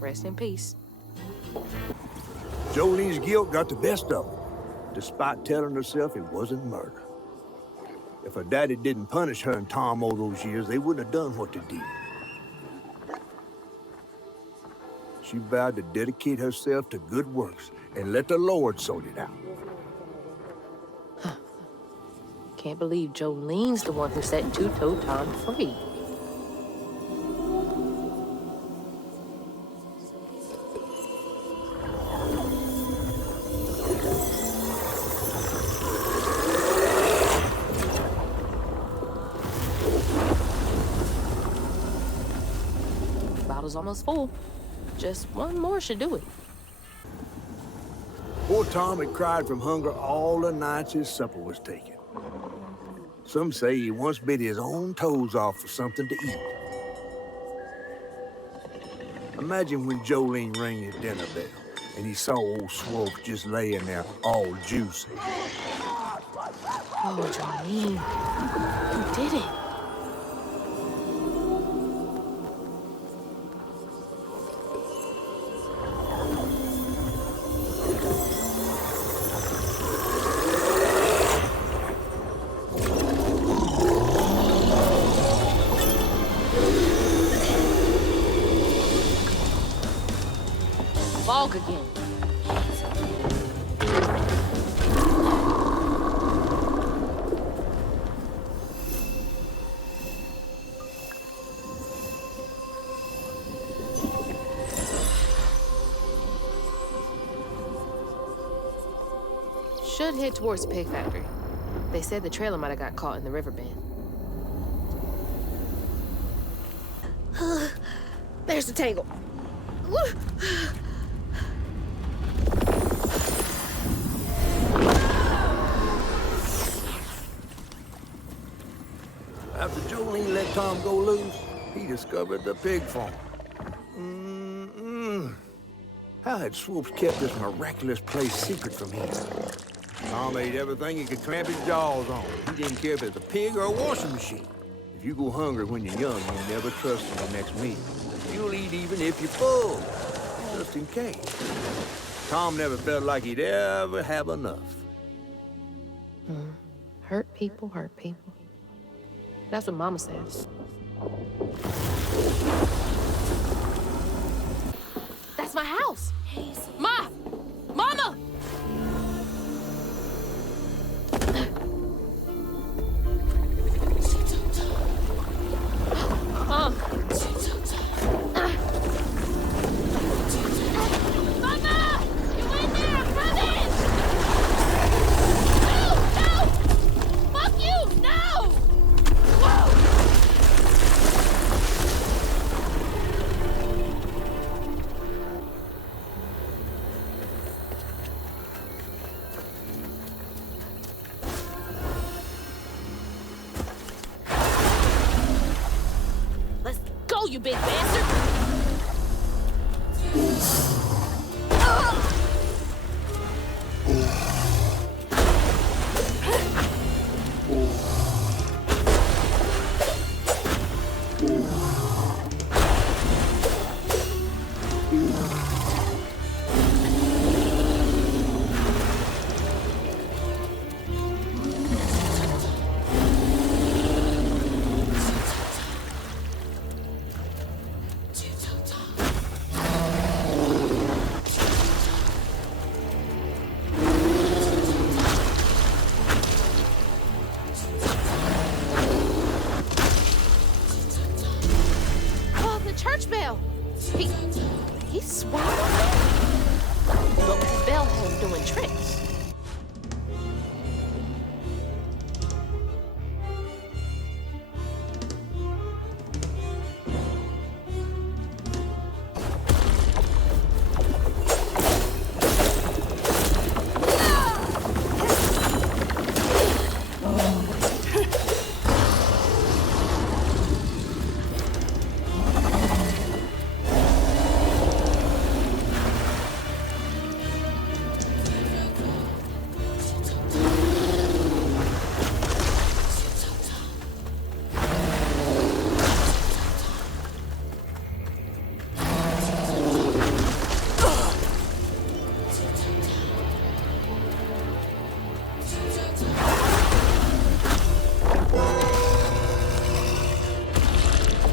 Rest in peace. Jolene's guilt got the best of her, despite telling herself it wasn't murder. If her daddy didn't punish her and Tom all those years, they wouldn't have done what they did. She vowed to dedicate herself to good works and let the Lord sort it out. Can't believe Jolene's the one who set Two-Toe Tom free. Bottle's almost full. Just one more should do it. Poor Tom had cried from hunger all the nights his supper was taken. Some say he once bit his own toes off for something to eat. Imagine when Jolene rang his dinner bell and he saw old Swope just laying there all juicy. Oh, Jolene, you did it. Fog again. Should head towards the pig factory. They said the trailer might have got caught in the river bend. There's the tangle. After Jolene let Tom go loose, he discovered the pig farm. How had Swoops kept this miraculous place secret from him? Tom ate everything he could clamp his jaws on. He didn't care if it was a pig or a washing machine. If you go hungry when you're young, you never trust in the next meal. You'll eat even if you're full, just in case. Tom never felt like he'd ever have enough. Hurt people, hurt people. That's what Mama says. That's my house. Ma! Mama! Mama! You in there? I'm coming! No! Fuck you! No! Whoa! Let's go, you big bastard! he swallowed it? Look, Bell had him doing tricks.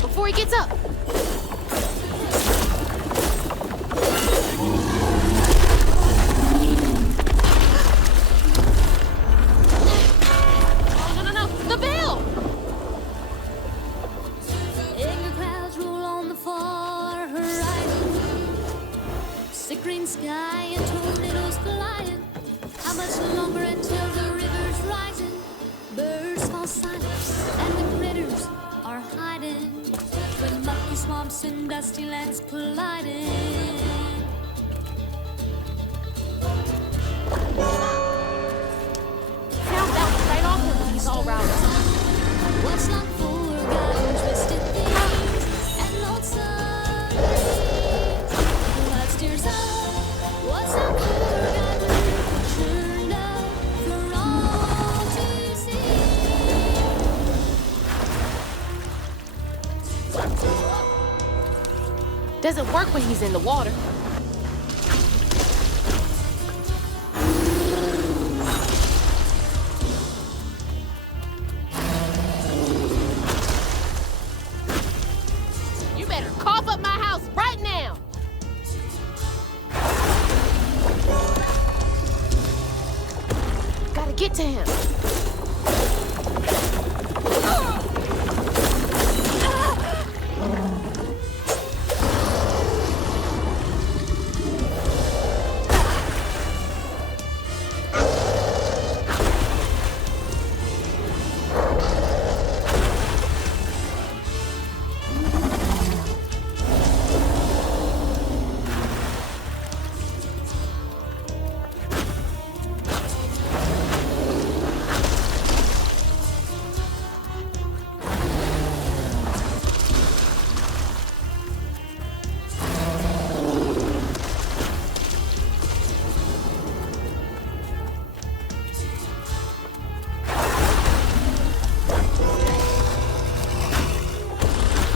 Before he gets up. Oh, no, the bell! Angry clouds roll on the far horizon. Sick green sky and tornadoes flying. How much longer until the river's rising? Birds fall silent and the critters are hiding. When mucky swamps and dusty lands colliding. Sound bounced right off him when he's all riled up. What's not forgotten, twisted things and lonesome dreams. Blood steers up. What's not forgotten, churned up for all to see. Doesn't work when he's in the water. You better cough up my house right now. Gotta get to him.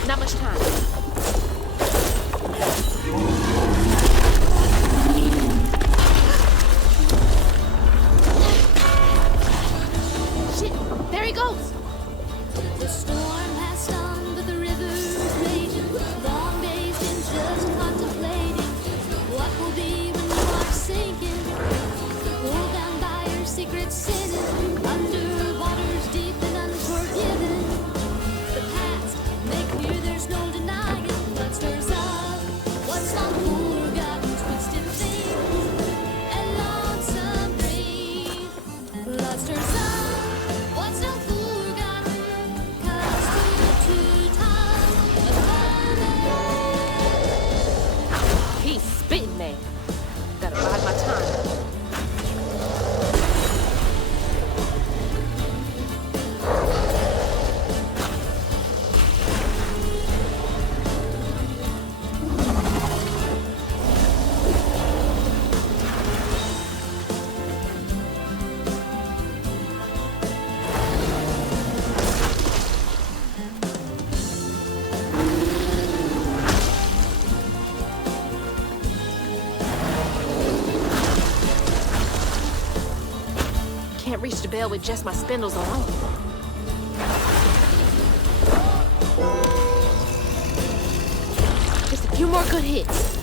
Not much time. Shit, there he goes. The storm passed on, but the river's raging. Long days been just contemplating what will be when you are sinking. Pulled down by your secret sin, under waters deep and unforgiven. The past, make clear there's no denying. Blood stirs up, what's not forgotten, twisted things and lonesome dreams. Blood stirs up, what's not forgotten, 'cause to time of He's spitting there. Gotta bide my time. Can't reach the bell with just my spindles alone. Just a few more good hits.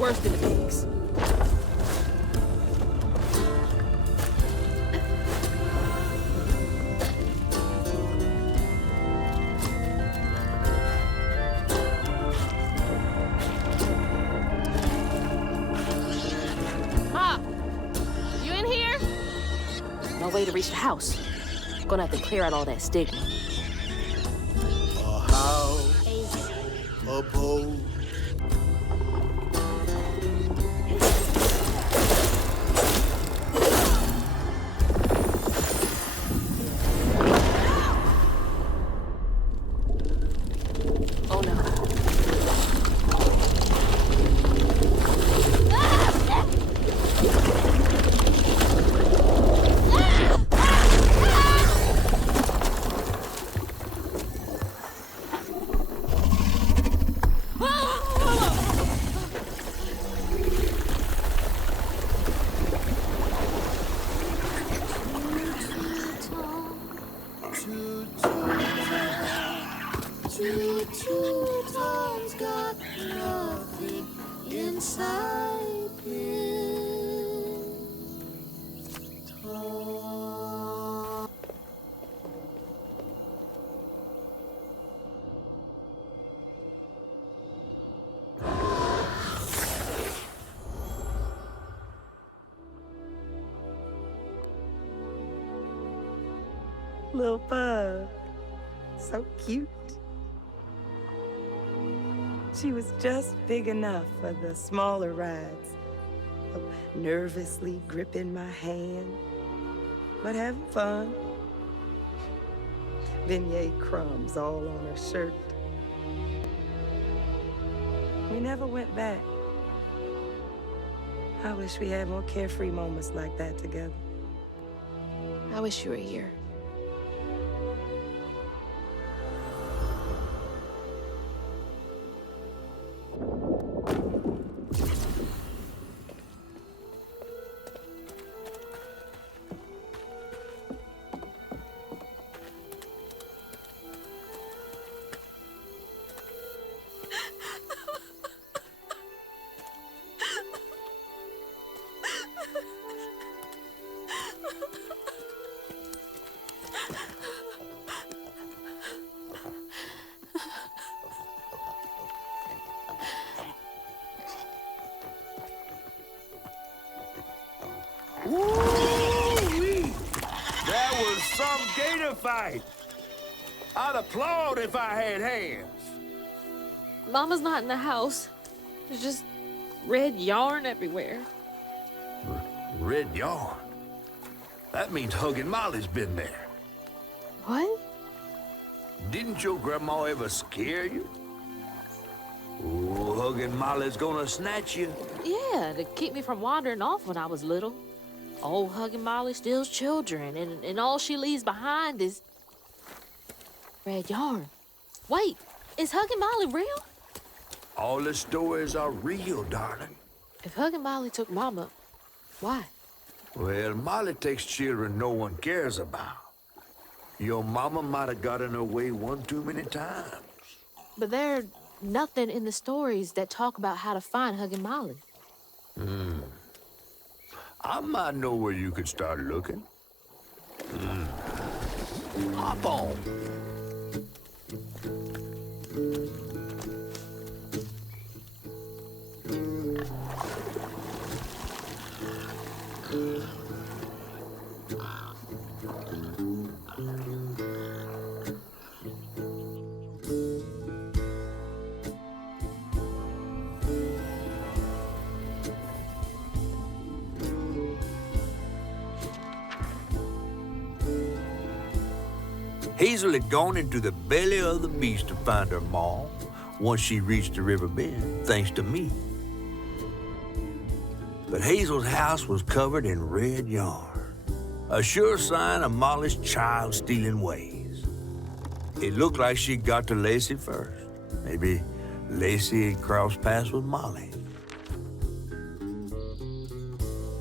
worse than the pigs. Ma, you in here? No way to reach the house. Gonna have to clear out all that stigma. A house, a boat. Oh no. Two Tom's got nothing inside him. Tom. Little bug. So cute. She was just big enough for the smaller rides. Nervously gripping my hand, but having fun. Beignet crumbs all on her shirt. We never went back. I wish we had more carefree moments like that together. I wish you were here. Woo-wee! That was some gator fight. I'd applaud if I had hands. Mama's not in the house. There's just red yarn everywhere. Red yarn? That means Huggin' Molly's been there. What? Didn't your grandma ever scare you? Oh, Huggin' Molly's gonna snatch you. Yeah, to keep me from wandering off when I was little. Old Huggin' Molly steals children, and all she leaves behind is red yarn. Wait, is Huggin' Molly real? All the stories are real, darling. If Huggin' Molly took Mama, why? Well, Molly takes children no one cares about. Your mama might have gotten away one too many times. But there's nothing in the stories that talk about how to find Huggin' Molly. I might know where you could start looking. Hop on. Hazel had gone into the belly of the beast to find her ma once she reached the river bend, thanks to me. But Hazel's house was covered in red yarn, a sure sign of Molly's child-stealing ways. It looked like she got to Lacey first. Maybe Lacey had crossed paths with Molly.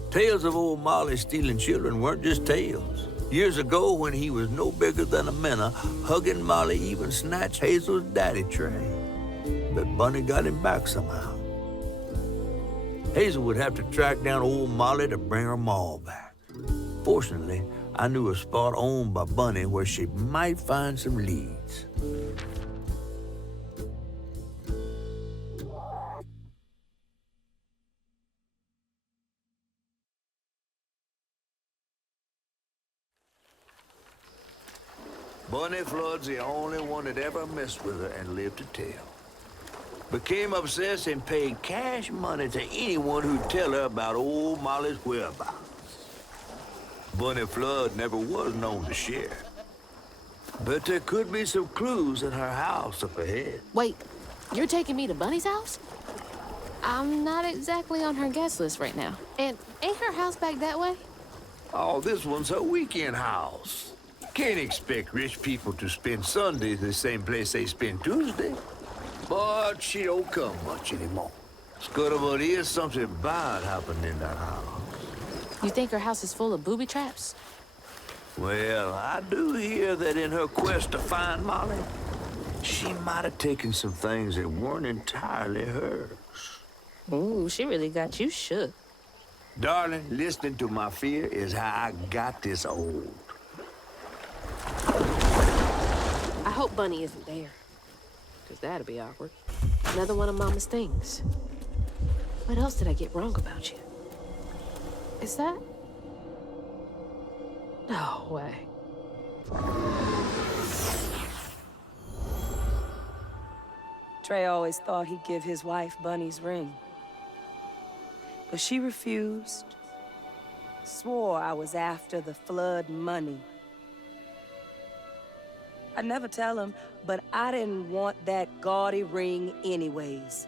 Tales of old Molly stealing children weren't just tales. Years ago, when he was no bigger than a minnow, Huggin' Molly even snatched Hazel's daddy tray. But Bunny got him back somehow. Hazel would have to track down old Molly to bring her ma back. Fortunately, I knew a spot owned by Bunny where she might find some leads. Bunny Flood's the only one that ever messed with her and lived to tell. Became obsessed and paid cash money to anyone who'd tell her about old Molly's whereabouts. Bunny Flood never was known to share. But there could be some clues in her house up ahead. Wait, you're taking me to Bunny's house? I'm not exactly on her guest list right now. And ain't her house back that way? Oh, this one's her weekend house. Can't expect rich people to spend Sunday the same place they spend Tuesday. But she don't come much anymore. Scuttlebutt is something bad happened in that house. You think her house is full of booby traps? Well, I do hear that in her quest to find Molly, she might have taken some things that weren't entirely hers. Ooh, she really got you shook. Darling, listening to my fear is how I got this old. I hope Bunny isn't there. Because that'd be awkward. Another one of Mama's things. What else did I get wrong about you? Is that? No way. Trey always thought he'd give his wife Bunny's ring. But she refused. Swore I was after the Flood money. I'd never tell him, but I didn't want that gaudy ring anyways.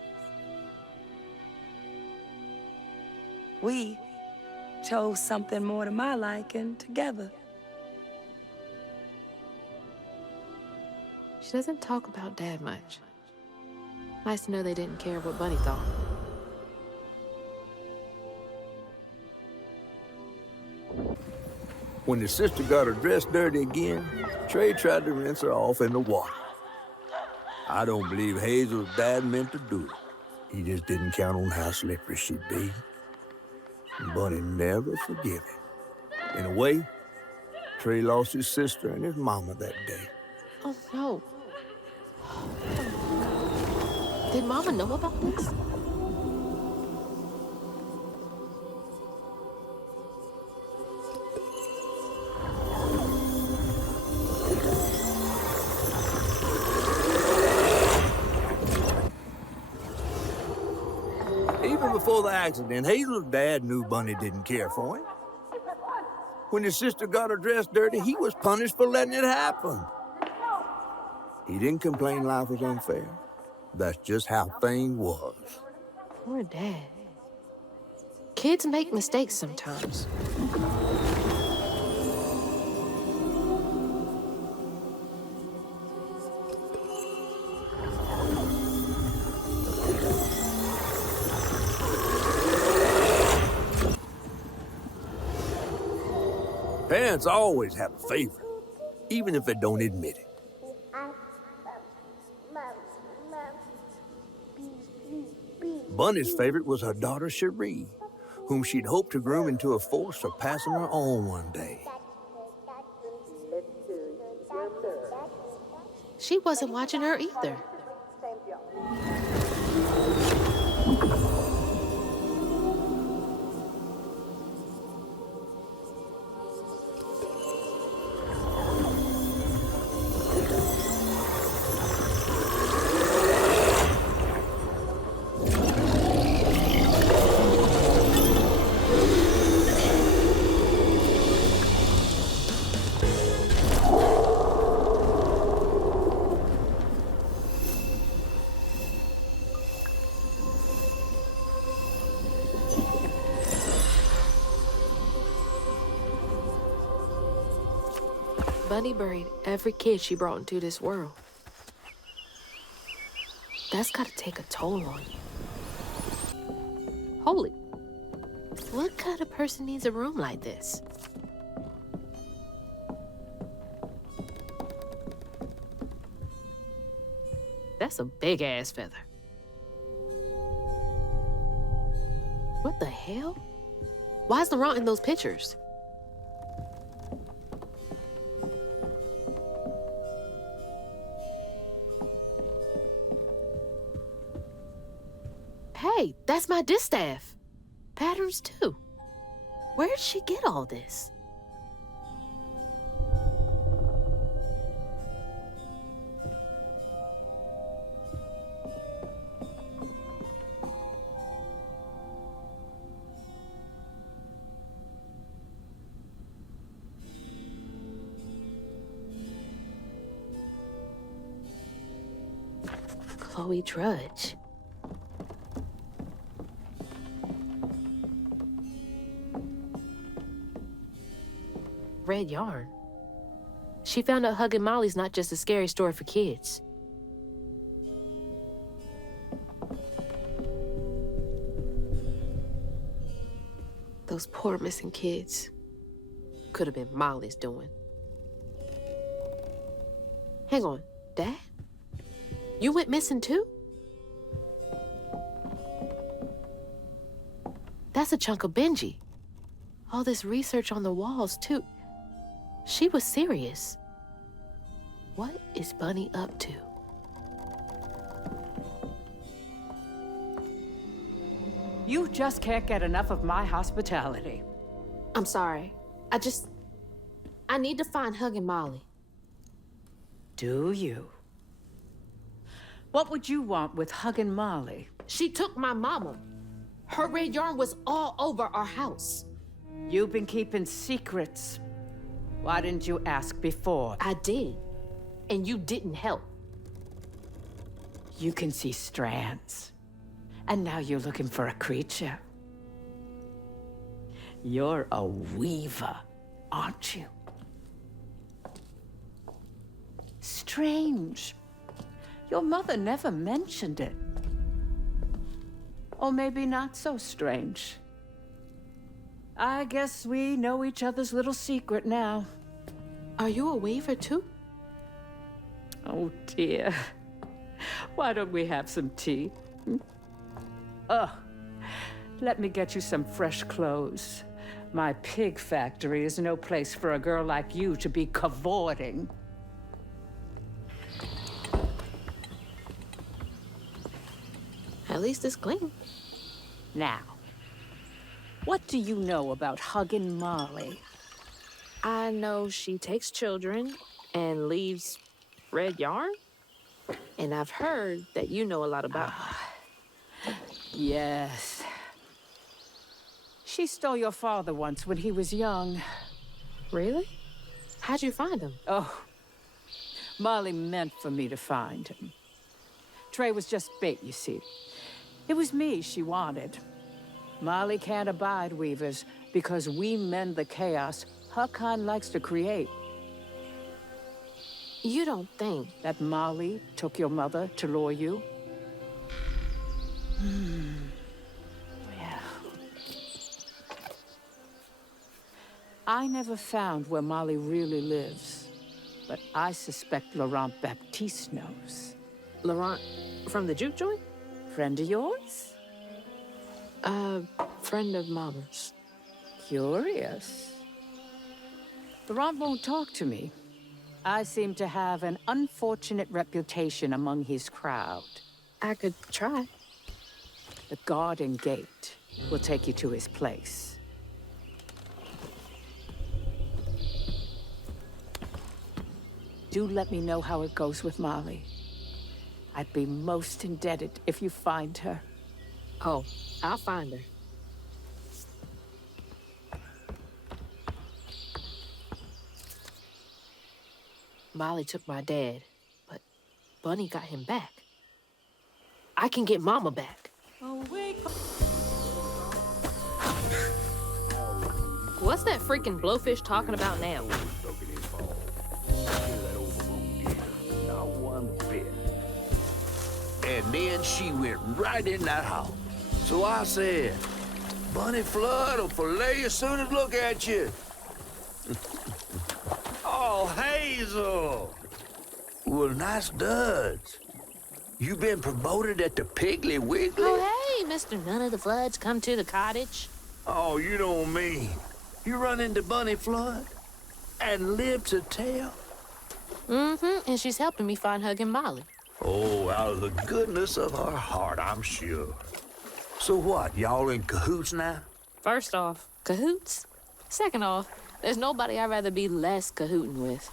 We chose something more to my liking together. She doesn't talk about Dad much. Nice to know they didn't care what Bunny thought. When the sister got her dress dirty again, Trey tried to rinse her off in the water. I don't believe Hazel's dad meant to do it. He just didn't count on how slippery she'd be. And Bunny never forgave him. In a way, Trey lost his sister and his mama that day. Oh, no. Did Mama know about this? Even before the accident, Hazel's dad knew Bunny didn't care for him. When his sister got her dress dirty, he was punished for letting it happen. He didn't complain life was unfair. That's just how things was. Poor Dad. Kids make mistakes sometimes. Parents always have a favorite, even if they don't admit it. Bunny's favorite was her daughter, Cherie, whom she'd hoped to groom into a force surpassing her own one day. She wasn't watching her either. Bunny buried every kid she brought into this world. That's gotta take a toll on you. Holy, what kind of person needs a room like this? That's a big-ass feather. What the hell? Why is Laurent in those pictures? Hey, that's my distaff. Patterns too. Where'd she get all this? Chloe Drudge. Red yarn. She found out Huggin' Molly's not just a scary story for kids. Those poor missing kids. Could have been Molly's doing. Hang on, Dad? You went missing too? That's a chunk of Benji. All this research on the walls too. She was serious. What is Bunny up to? You just can't get enough of my hospitality. I'm sorry. I need to find Huggin' Molly. Do you? What would you want with Huggin' Molly? She took my mama. Her red yarn was all over our house. You've been keeping secrets. Why didn't you ask before? I did, and you didn't help. You can see strands. And now you're looking for a creature. You're a weaver, aren't you? Strange. Your mother never mentioned it. Or maybe not so strange. I guess we know each other's little secret now. Are you a weaver too? Oh dear. Why don't we have some tea? Let me get you some fresh clothes. My pig factory is no place for a girl like you to be cavorting. At least it's clean. Now, what do you know about Huggin' Molly? I know she takes children and leaves red yarn. And I've heard that you know a lot about her. Yes. She stole your father once when he was young. Really? How'd you find him? Oh, Molly meant for me to find him. Trey was just bait, you see. It was me she wanted. Molly can't abide weavers because we mend the chaos her kind likes to create. You don't think that Molly took your mother to lure you? Well, I never found where Molly really lives, but I suspect Laurent Baptiste knows. Laurent from the juke joint? Friend of yours? Friend of Mama's. Curious. Laurent won't talk to me. I seem to have an unfortunate reputation among his crowd. I could try. The garden gate will take you to his place. Do let me know how it goes with Molly. I'd be most indebted if you find her. Oh, I'll find her. Molly took my dad, but Bunny got him back. I can get Mama back. What's that freaking blowfish talking about now? Not one bit. And then she went right in that house. So I said, Bunny Flood will fillet you as soon as look at you. Oh, Hazel! Well, nice duds. You been promoted at the Piggly Wiggly? Oh, ain't Mr. None of the Floods come to the cottage? Oh, you don't mean. You run into Bunny Flood and live to tell? Mm-hmm, and she's helping me find Hug and Molly. Oh, out of the goodness of her heart, I'm sure. So what, y'all in cahoots now? First off, cahoots. Second off, there's nobody I'd rather be less cahooting with.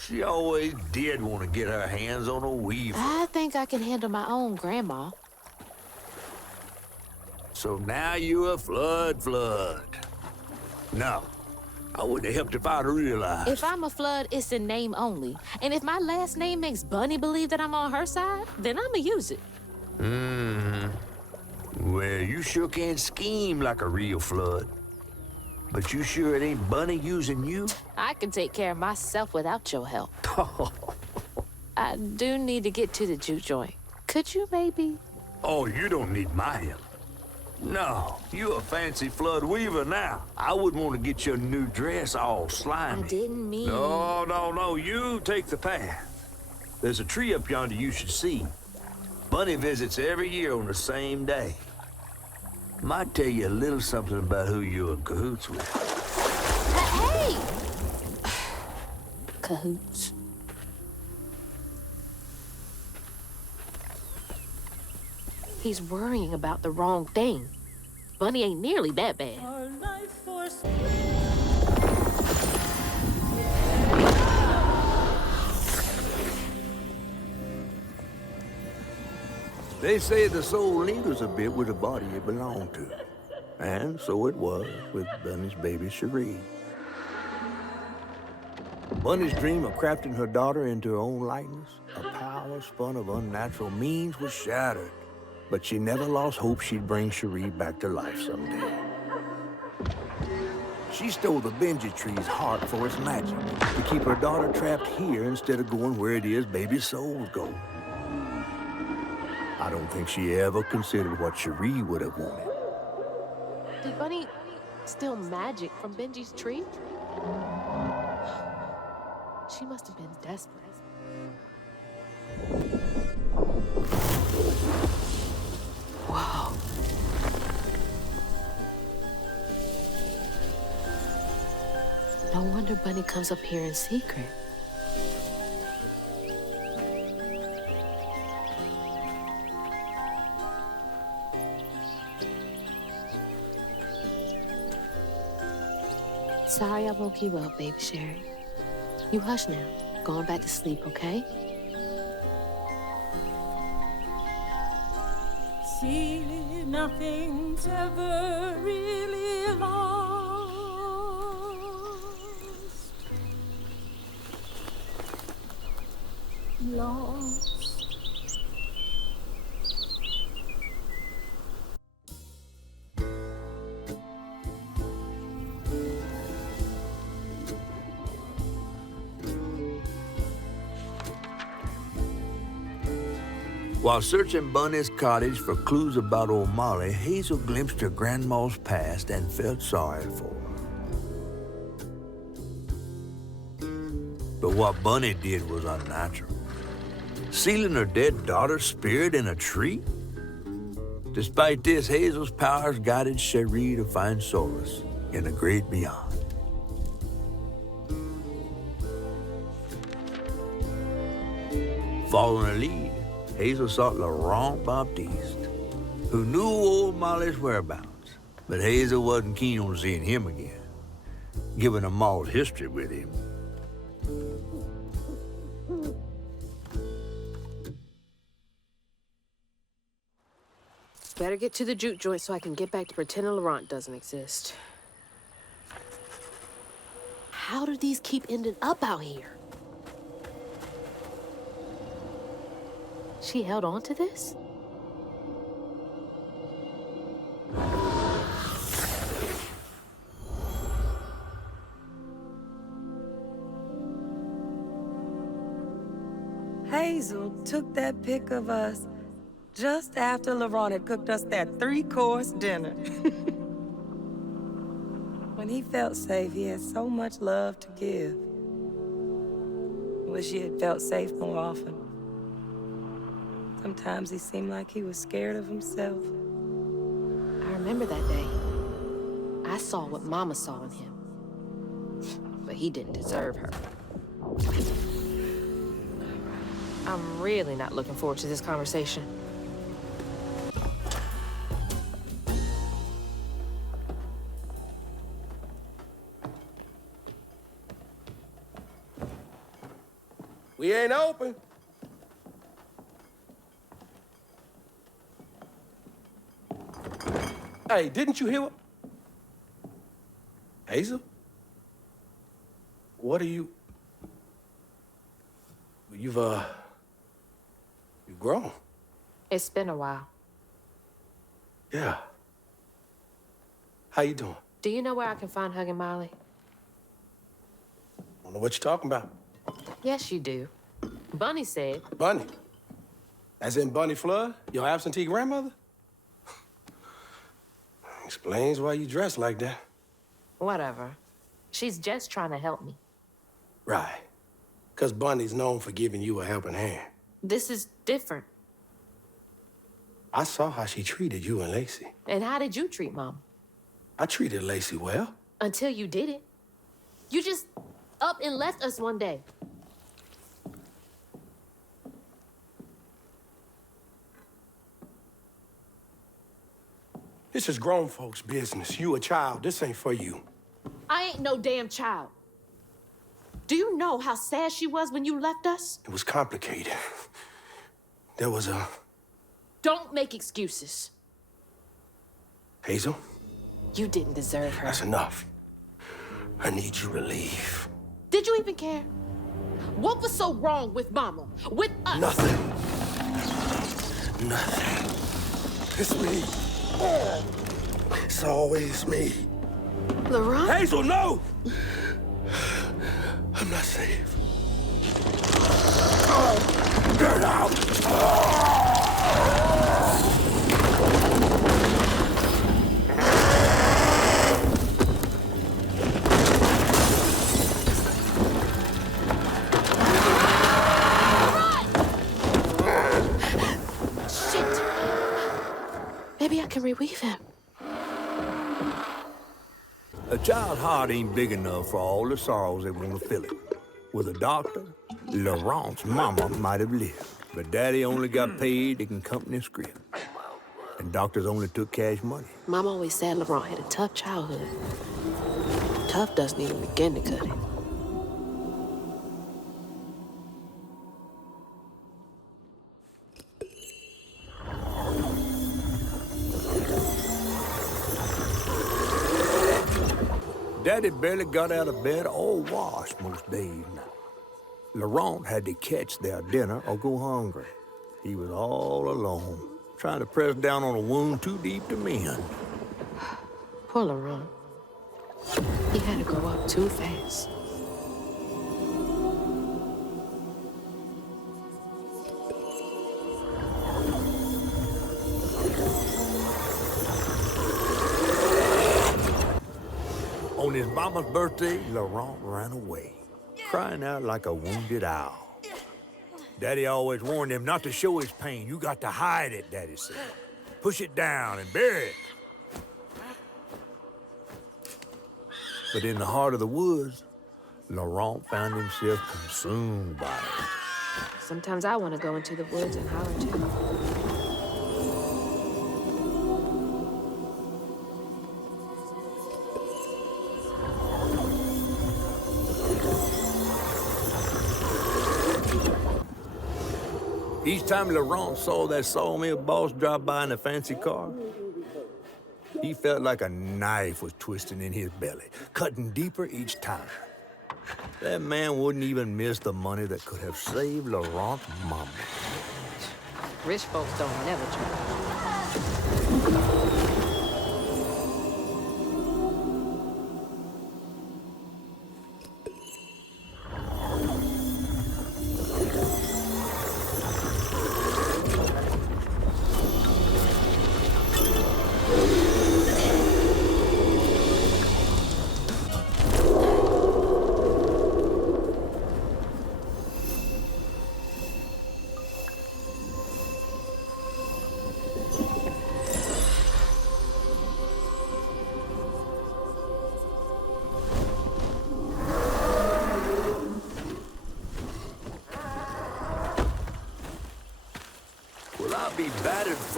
She always did want to get her hands on a weaver. I think I can handle my own grandma. So now you're a Flood. No, I wouldn't have helped if I'd realized. If I'm a Flood, it's in name only. And if my last name makes Bunny believe that I'm on her side, then I'ma use it. Well, you sure can scheme like a real Flood. But you sure it ain't Bunny using you? I can take care of myself without your help. I do need to get to the juke joint. Could you maybe? Oh, you don't need my help. No, you a fancy Flood weaver now. I wouldn't want to get your new dress all slimy. I didn't mean... No, you take the path. There's a tree up yonder you should see. Bunny visits every year on the same day. Might tell you a little something about who you're in cahoots with. Hey! Cahoots. He's worrying about the wrong thing. Bunny ain't nearly that bad. They say the soul lingers a bit with the body it belonged to. And so it was with Bunny's baby Cherie. Bunny's dream of crafting her daughter into her own likeness, a power spun of unnatural means, was shattered. But she never lost hope she'd bring Cherie back to life someday. She stole the Benji tree's heart for its magic, to keep her daughter trapped here instead of going where it is baby souls go. I don't think she ever considered what Cherie would have wanted. Did Bunny steal magic from Benji's tree? She must have been desperate. Wow. No wonder Bunny comes up here in secret. Sorry I woke you up, baby Sherry. You hush now. Going back to sleep, okay? See, nothing's ever really lost. Lost. While searching Bunny's cottage for clues about old Molly, Hazel glimpsed her grandma's past and felt sorry for her. But what Bunny did was unnatural. Sealing her dead daughter's spirit in a tree? Despite this, Hazel's powers guided Cherie to find solace in the great beyond. Following her lead, Hazel sought Laurent Baptiste, who knew old Molly's whereabouts, but Hazel wasn't keen on seeing him again, given a mauled history with him. Better get to the juke joint so I can get back to pretending Laurent doesn't exist. How do these keep ending up out here? She held on to this? Hazel took that pic of us just after Laurent had cooked us that 3-course dinner. When he felt safe, he had so much love to give. Wish he had felt safe more often. Sometimes he seemed like he was scared of himself. remember that day. I saw what Mama saw in him. But he didn't deserve her. I'm really not looking forward to this conversation. We ain't open. Hey, didn't you hear what? Hazel? What are you? You've grown. It's been a while. Yeah. How you doing? Do you know where I can find Huggin' Molly? Don't know what you're talking about. Yes, you do. Bunny said. Bunny? As in Bunny Flood, your absentee grandmother? Explains why you dress like that. Whatever. She's just trying to help me. Right. Because Bunny's known for giving you a helping hand. This is different. I saw how she treated you and Lacey. And how did you treat Mom? I treated Lacey well. Until you didn't. You just up and left us one day. This is grown folks' business. You a child. This ain't for you. I ain't no damn child. Do you know how sad she was when you left us? It was complicated. There was a... Don't make excuses. Hazel? You didn't deserve her. That's enough. I need you to leave. Did you even care? What was so wrong with Mama? With us? Nothing. Nothing. It's me. It's always me. Laurent? Hazel, no! I'm not safe. Get out! Shit! Maybe I can reweave him. A child's heart ain't big enough for all the sorrows that want to fill it. With a doctor, Laurent's mama might have lived, but Daddy only got paid to accompany a script. And doctors only took cash money. Mom always said Laurent had a tough childhood. Tough doesn't even begin to cut it. Daddy barely got out of bed or washed most days now. Laurent had to catch their dinner or go hungry. He was all alone, trying to press down on a wound too deep to mend. Poor Laurent. He had to grow up too fast. On his mama's birthday, Laurent ran away, crying out like a wounded owl. Daddy always warned him not to show his pain. You got to hide it, Daddy said. Push it down and bury it. But in the heart of the woods, Laurent found himself consumed by it. Sometimes I want to go into the woods and holler too. Each time Laurent saw that sawmill boss drive by in a fancy car, he felt like a knife was twisting in his belly, cutting deeper each time. That man wouldn't even miss the money that could have saved Laurent's mama. Rich folks don't never try.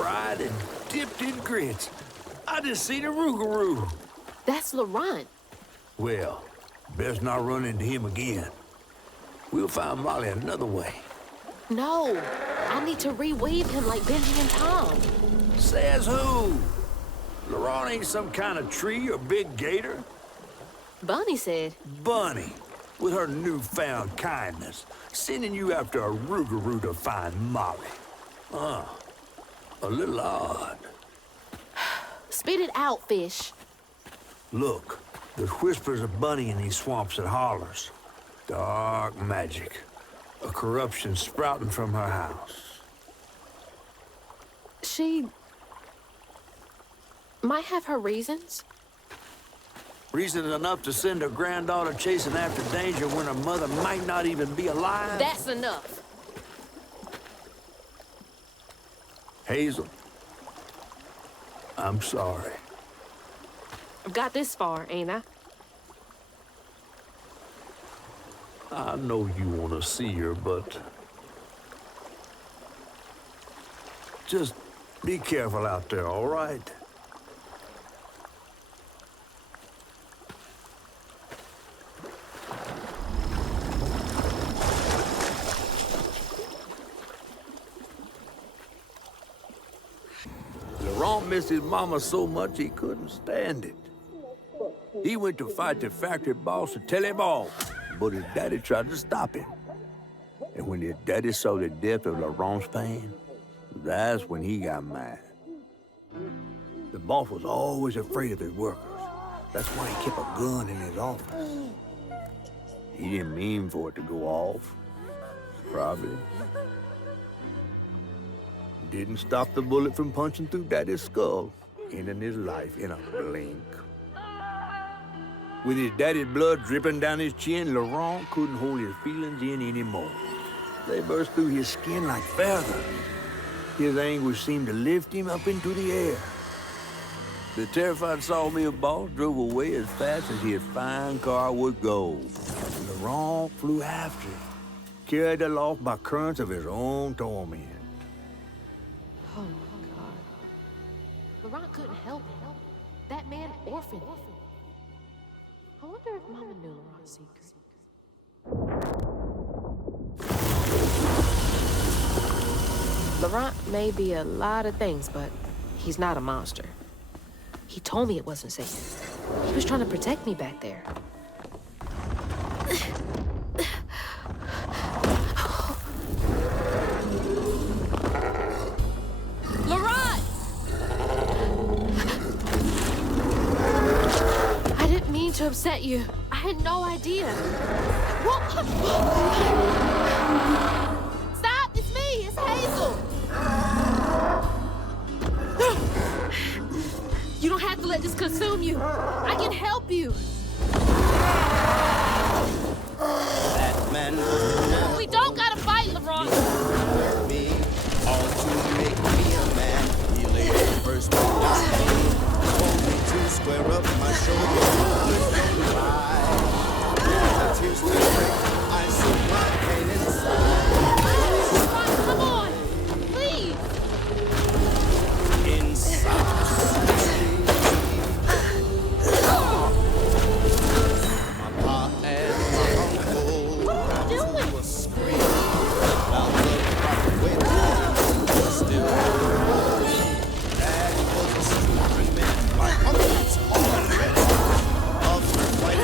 fried and dipped in grits. I just seen a Rougarou. That's Laurent. Well, best not run into him again. We'll find Molly another way. No, I need to reweave him like Benji and Tom. Says who? Laurent ain't some kind of tree or big gator. Bunny said. Bunny, with her newfound kindness, sending you after a Rougarou to find Molly. A little odd. Spit it out, fish. Look, there's whispers of Bunny in these swamps and hollers. Dark magic. A corruption sprouting from her house. She might have her reasons. Reason enough to send her granddaughter chasing after danger when her mother might not even be alive? That's enough. Hazel, I'm sorry. I've got this far, ain't I? I know you want to see her, but just be careful out there, all right? Laurent missed his mama so much he couldn't stand it. He went to fight the factory boss to tell him all, but his daddy tried to stop him. And when his daddy saw the depth of Laurent's pain, that's when he got mad. The boss was always afraid of his workers. That's why he kept a gun in his office. He didn't mean for it to go off. Probably. Didn't stop the bullet from punching through Daddy's skull, ending his life in a blink. With his daddy's blood dripping down his chin, Laurent couldn't hold his feelings in anymore. They burst through his skin like feathers. His anguish seemed to lift him up into the air. The terrified sawmill boss drove away as fast as his fine car would go. Laurent flew after him, carried aloft by currents of his own torment. Oh my God. Laurent couldn't help it. That man orphaned him. I wonder if Mama knew Laurent's secret. Laurent may be a lot of things, but he's not a monster. He told me it wasn't safe. He was trying to protect me back there. Laurent! I didn't mean to upset you. I had no idea. Stop! It's me! It's Hazel! You don't have to let this consume you. I can help you. That man was We don't gotta fight, Laurent. me, all to make me a man. He laid the first one down me, told me to square up my shoulders. The tears to break, I see my pain inside. Come on, please. Inside. My pa and my uncle. What are you doing? Was screaming about the proper way to live, but still Daddy was a stupid man. My uncle's already of the white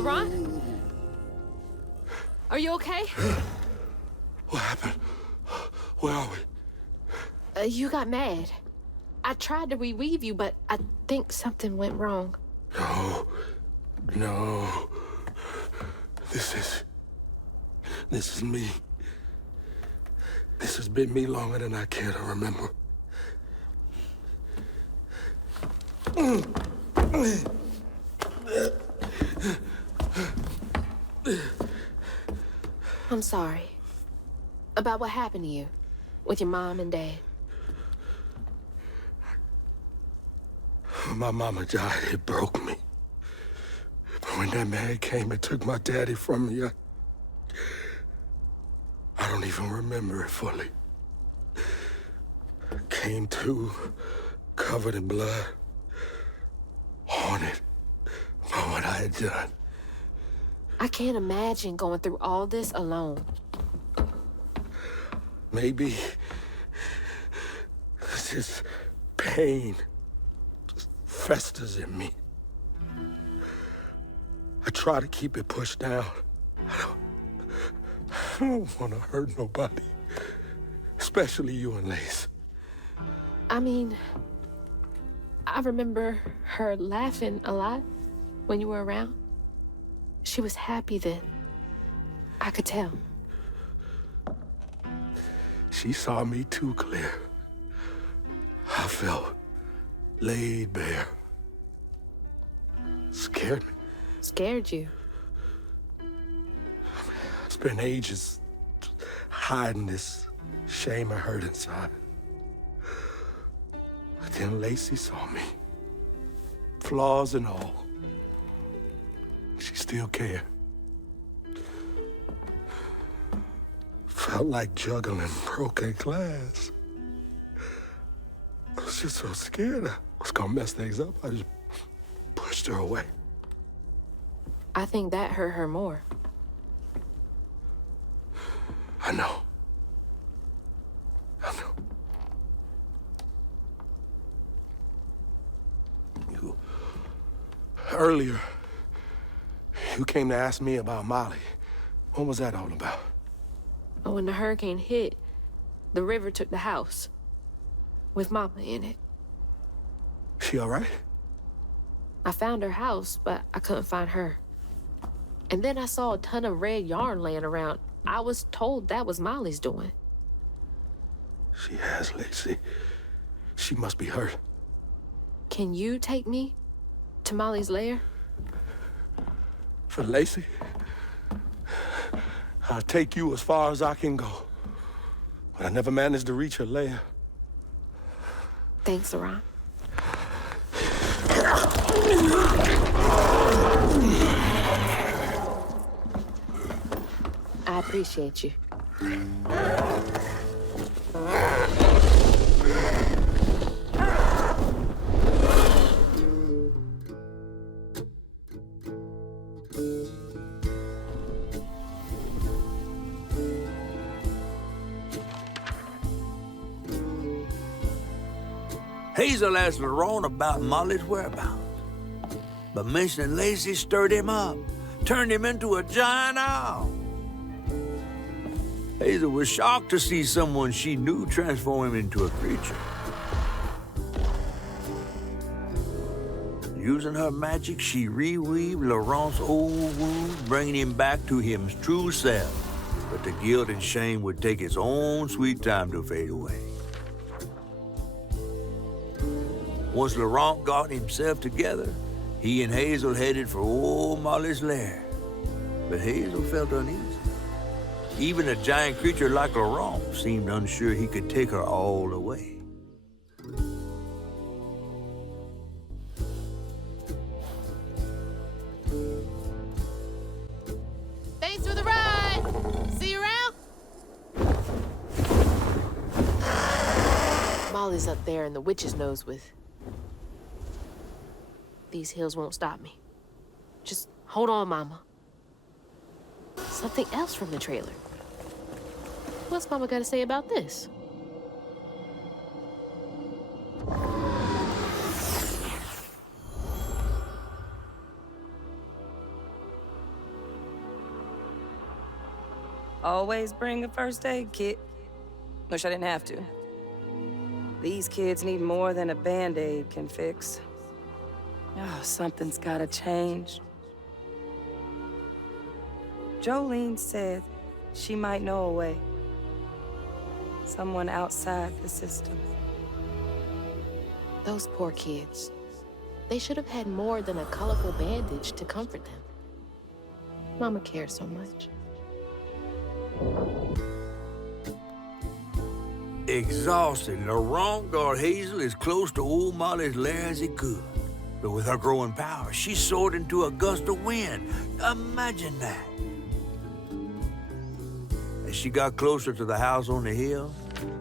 LaRon? Are you okay? What happened? Where are we? You got mad. I tried to reweave you, but I think something went wrong. No. This is me. This has been me longer than I care to remember. I'm sorry. About what happened to you with your mom and dad. My mama died. It broke me. But when that man came and took my daddy from me, I don't even remember it fully. Came to, covered in blood, haunted by what I had done. I can't imagine going through all this alone. Maybe this pain just festers in me. I try to keep it pushed down. I don't want to hurt nobody, especially you and Lace. I mean, I remember her laughing a lot when you were around. She was happy then. I could tell. She saw me too clear. I felt laid bare. Scared me. Scared you? I spent ages hiding this shame and hurt inside. But then Lacey saw me. Flaws and all. She still cared. Felt like juggling broken glass. I was just so scared I was gonna mess things up. I just pushed her away. I think that hurt her more. I know. I know. Earlier, you came to ask me about Molly. What was that all about? But when the hurricane hit, the river took the house with Mama in it. She all right? I found her house, but I couldn't find her. And then I saw a ton of red yarn laying around. I was told that was Molly's doing. She has, Lacey. She must be hurt. Can you take me to Molly's lair? For Lacey? I'll take you as far as I can go. But I never managed to reach her lair. Thanks, LaRon. I appreciate you. Hazel asked LaRon about Molly's whereabouts. But mentioning Lacey stirred him up, turned him into a giant owl. Hazel was shocked to see someone she knew transform him into a creature. Using her magic, she reweaved LaRon's old wound, bringing him back to his true self. But the guilt and shame would take its own sweet time to fade away. Once LaRon got himself together, he and Hazel headed for old Molly's lair. But Hazel felt uneasy. Even a giant creature like LaRon seemed unsure he could take her all away. Thanks for the ride! See you around? Molly's up there in the witch's nose with. These hills won't stop me. Just hold on, Mama. Something else from the trailer. What's Mama got to say about this? Always bring a first aid kit. Wish I didn't have to. These kids need more than a Band-Aid can fix. Oh, something's gotta change. Jolene said she might know a way. Someone outside the system. Those poor kids. They should have had more than a colorful bandage to comfort them. Mama cares so much. Exhausted, Laurent got Hazel as close to old Molly's lair as he could. But with her growing power, she soared into a gust of wind. Imagine that. As she got closer to the house on the hill,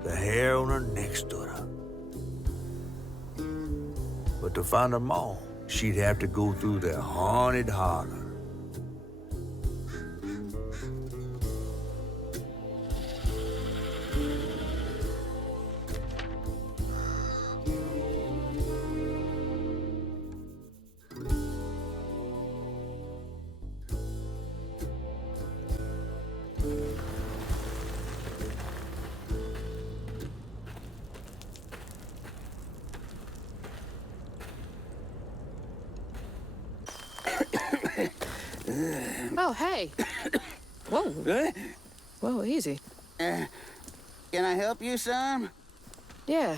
the hair on her neck stood up. But to find her mom, she'd have to go through the haunted holler. Oh, hey. Whoa. Good? Whoa, easy. Can I help you, son? Yeah.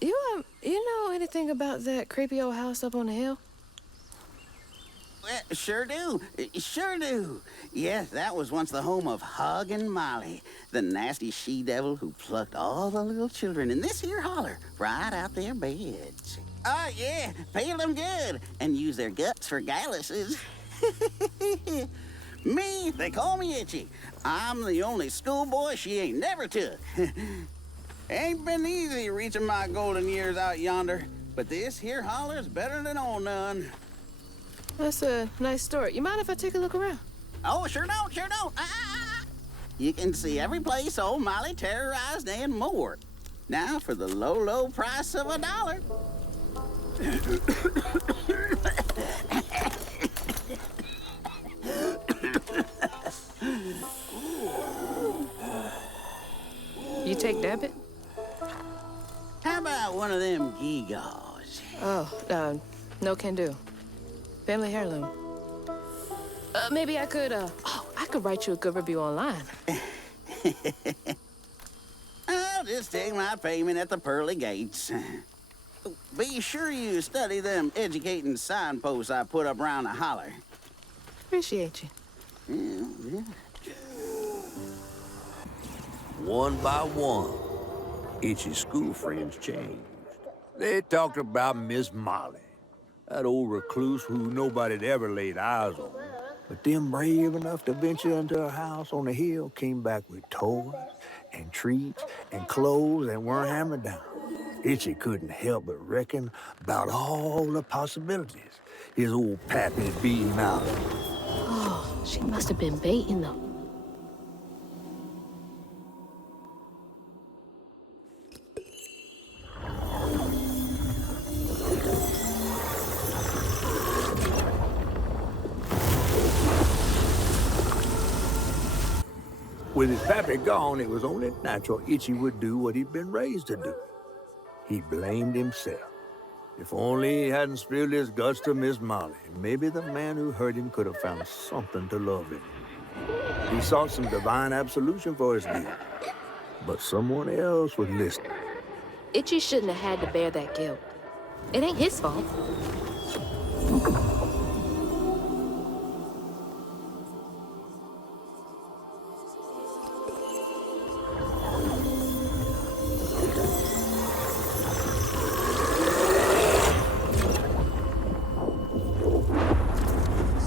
You know anything about that creepy old house up on the hill? Well, sure do. Sure do. Yes, that was once the home of Hug and Molly, the nasty she-devil who plucked all the little children in this here holler right out their beds. Oh, yeah, peel them good and use their guts for galluses. Me, they call me Itchy. I'm the only schoolboy she ain't never took. Ain't been easy reaching my golden years out yonder, but this here holler's better than old none. That's a nice story. You mind if I take a look around? Oh, sure don't, sure don't. You can see every place old Molly terrorized and more. Now for the low, low price of $1. You take debit? How about one of them gewgaws? Oh, no can do. Family heirloom. Maybe I could, I could write you a good review online. I'll just take my payment at the pearly gates. Be sure you study them educating signposts I put up around the holler. Appreciate you. Yeah. One by one, Itchy's school friends changed. They talked about Miss Molly, that old recluse who nobody'd ever laid eyes on. But them brave enough to venture into her house on the hill came back with toys and treats and clothes that weren't hammered down. Itchy couldn't help but reckon about all the possibilities his old pappy beat him out. Oh, she must have been baiting them. With his pappy gone, it was only natural Itchy would do what he'd been raised to do. He blamed himself. If only he hadn't spilled his guts to Miss Molly, maybe the man who hurt him could have found something to love him. He sought some divine absolution for his guilt, but someone else was listening. Itchy shouldn't have had to bear that guilt. It ain't his fault.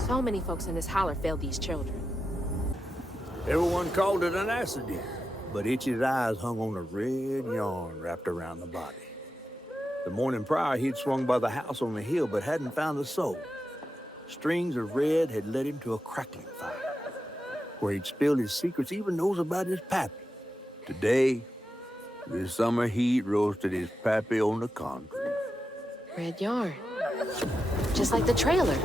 So many folks in this holler failed these children. Everyone called it an accident, but Itchy's eyes hung on a red yarn wrapped around the body. The morning prior, he'd swung by the house on the hill, but hadn't found the soul. Strings of red had led him to a crackling fire, where he'd spilled his secrets, even those about his pappy. Today, the summer heat roasted his pappy on the concrete. Red yarn. Just like the trailer.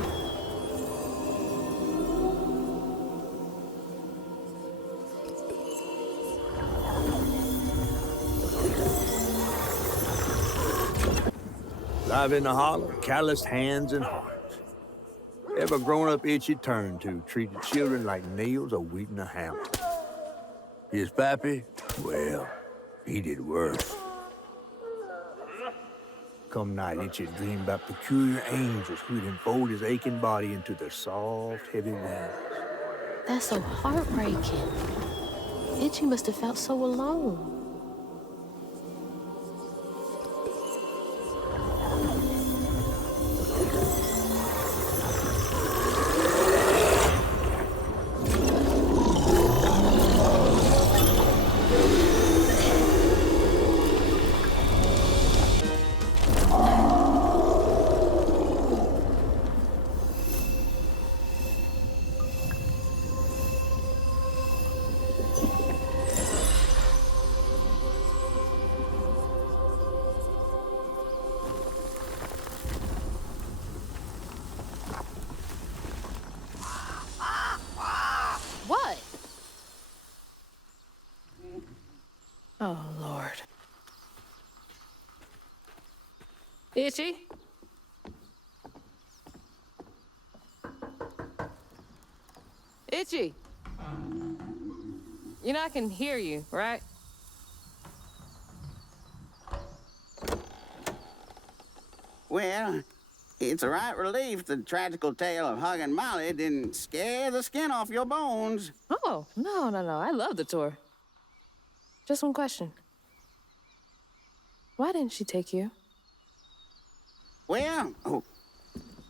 Live in the hollow, calloused hands and hearts. Every grown-up Itchy turned to treated children like nails awaiting a hammer. His pappy, well, he did worse. Come night, Itchy dreamed about peculiar angels who'd enfold his aching body into their soft, heavy wings. That's so heartbreaking. Itchy must have felt so alone. What? Oh, Lord. Itchy? Itchy. You know I can hear you, right? Well, it's a right relief the tragical tale of Hug and Molly didn't scare the skin off your bones. Oh, no. I love the tour. Just one question. Why didn't she take you? Well,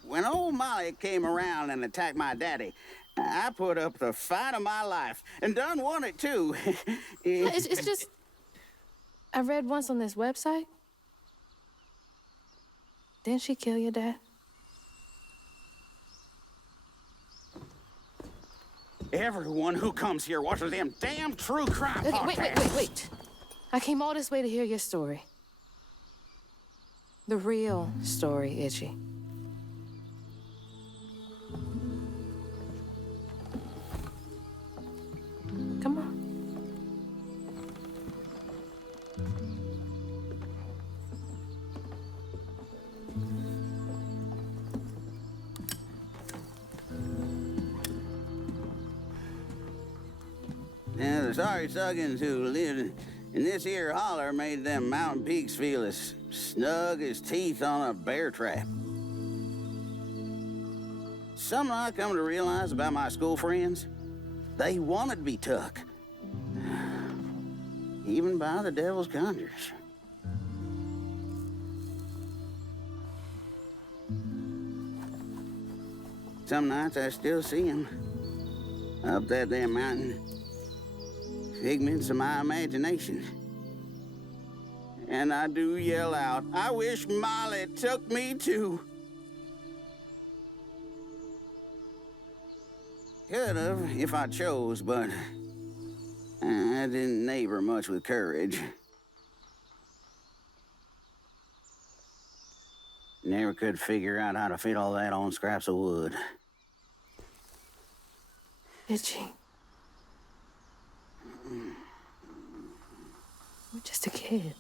when old Molly came around and attacked my daddy, I put up the fight of my life and done won it too. It's just... I read once on this website. Didn't she kill your dad? Everyone who comes here watches them damn true crime podcasts. Wait. I came all this way to hear your story. The real story, Itchy. Come on. Now, the sorry Suggins who lived in this here holler made them mountain peaks feel as snug as teeth on a bear trap. Something I come to realize about my school friends, they wanted to be took. Even by the devil's conjures. Some nights I still see them up that damn mountain. Figments of my imagination. And I do yell out, I wish Molly took me too. Could have if I chose, but I didn't neighbor much with courage. Never could figure out how to fit all that on scraps of wood. Itchy. I'm just a kid.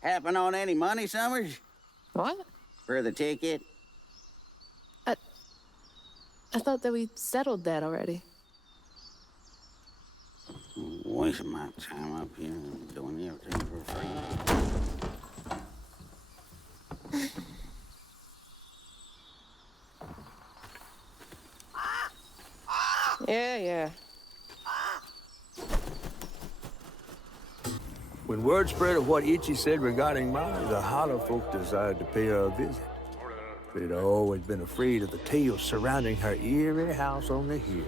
Happen on any money, Summers? What? For the ticket? I thought that we settled that already. Wasting my time up here doing everything for free. Yeah. When word spread of what Itchy said regarding Molly, the hollow folk decided to pay her a visit. They'd always been afraid of the tales surrounding her eerie house on the hill.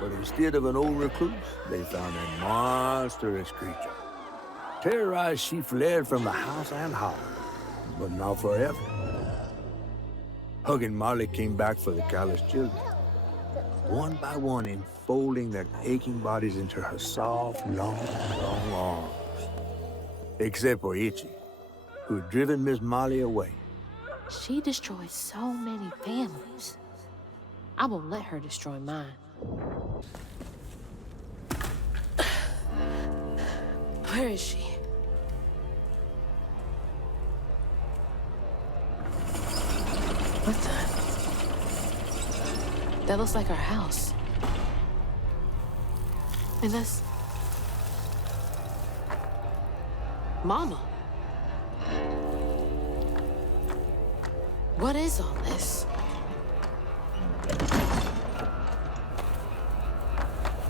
But instead of an old recluse, they found a monstrous creature. Terrorized, she fled from the house and hollow, but not forever. Hug and Molly came back for the callous children, one by one enfolding their aching bodies into her soft, long arms. Except for Itchy, who had driven Miss Molly away. She destroyed so many families. I won't let her destroy mine. Where is she? What the? That looks like our house. And that's... Mama. What is all this?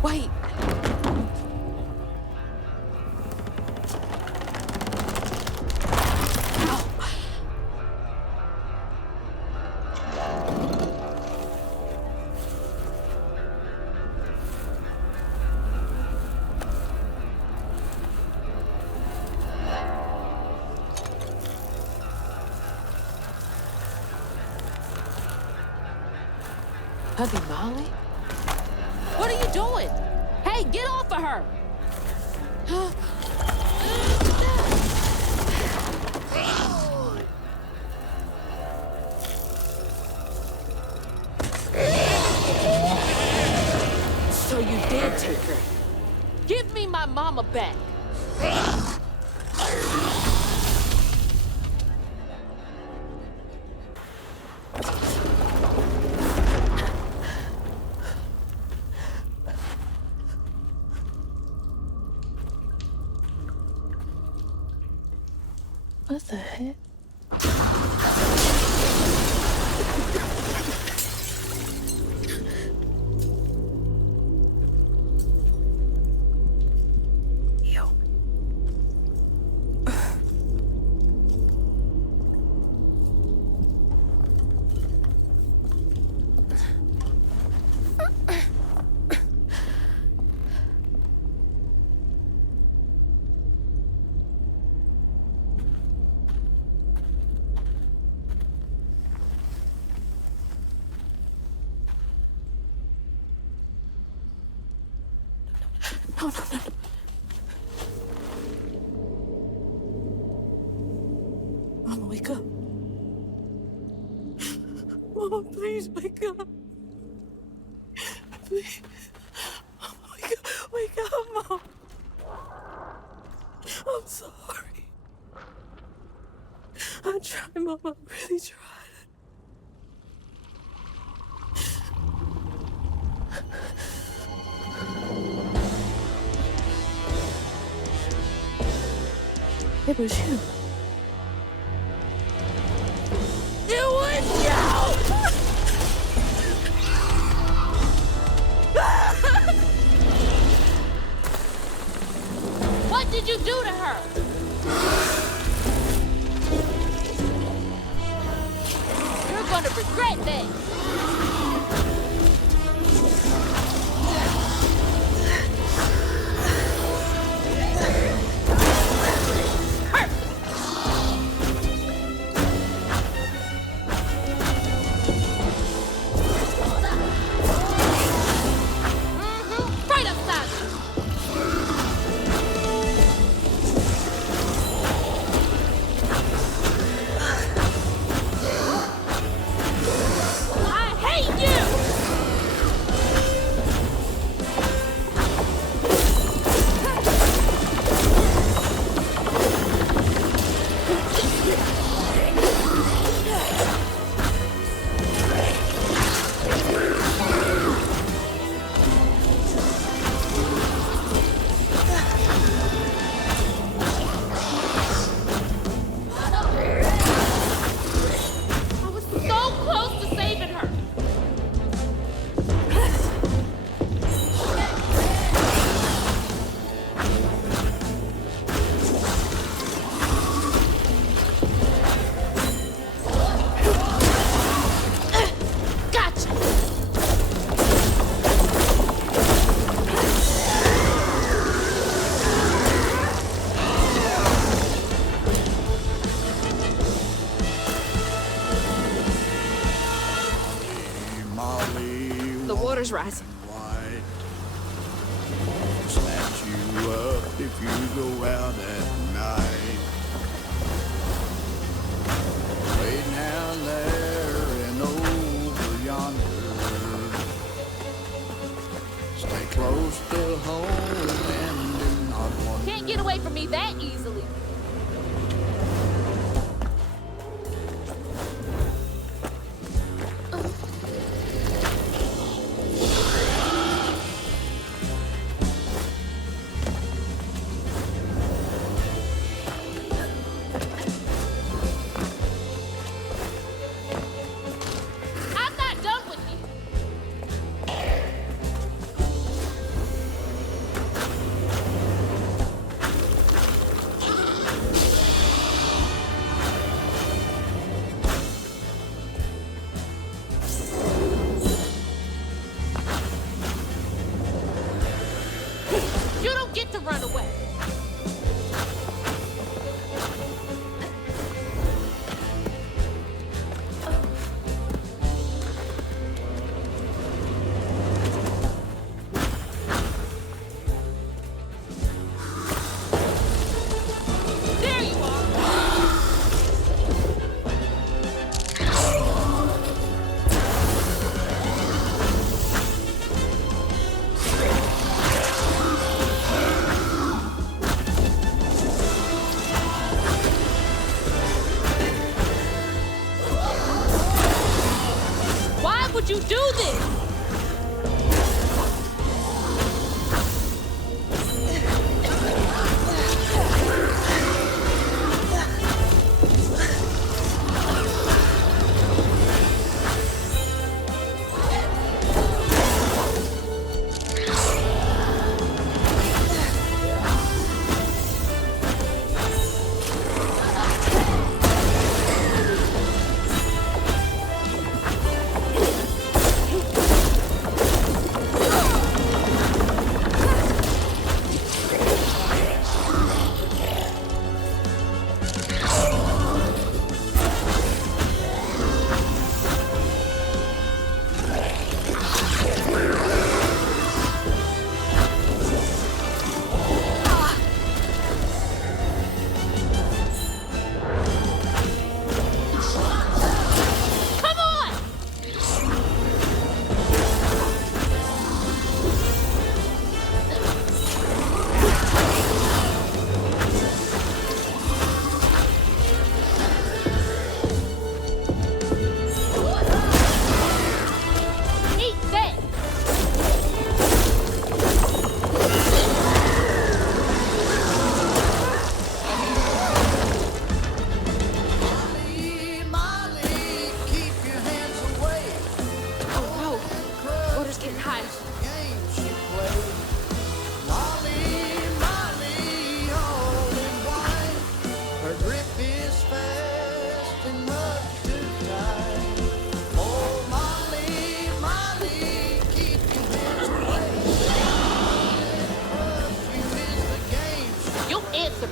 Wait. Hubby Molly? What are you doing? Hey, get off of her! So you did take her. Give me my mama back. What the heck? No, no, no. Mama, wake up. Mama, please wake up. Please. Mama, wake up. Wake up, Mom. I'm sorry. I tried, Mama. I really tried. It was you. It was you! What did you do to her? You're gonna regret that. Water's rising. Snatch you up if you go out at night. Way down there and over yonder. Stay close to home and do not wander. Can't get away from me would you do this?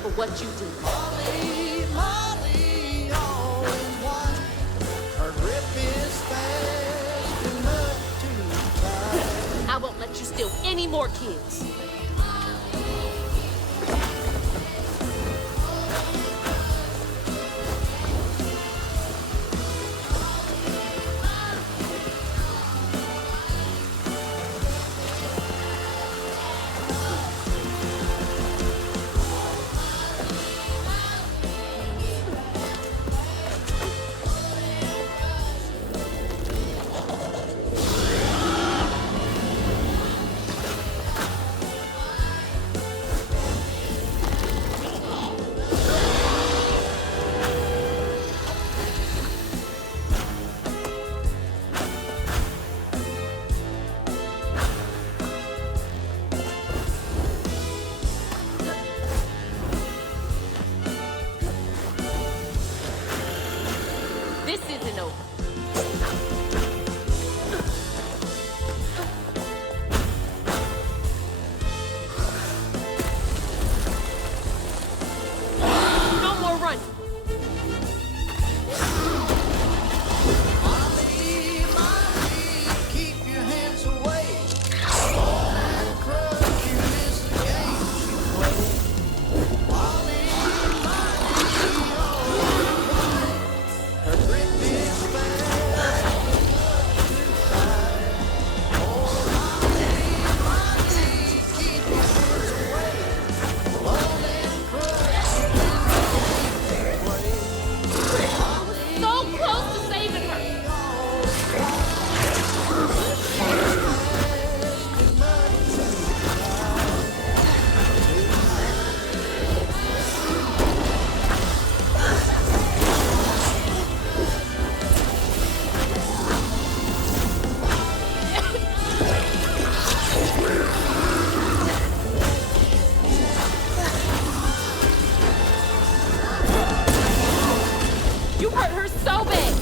For what you do. Molly, Molly, all in one. Her grip is fast enough to tie. I won't let you steal any more kids. This isn't over. No more running. Molly, Molly, keep your hands away. That crush, you miss the game she played. Molly, Molly, all in one. Her grip is fast enough to tie. Oh, Molly, Molly, keep your hands away. Love and crush, you miss the game she played. So close to saving her. You hurt her so bad.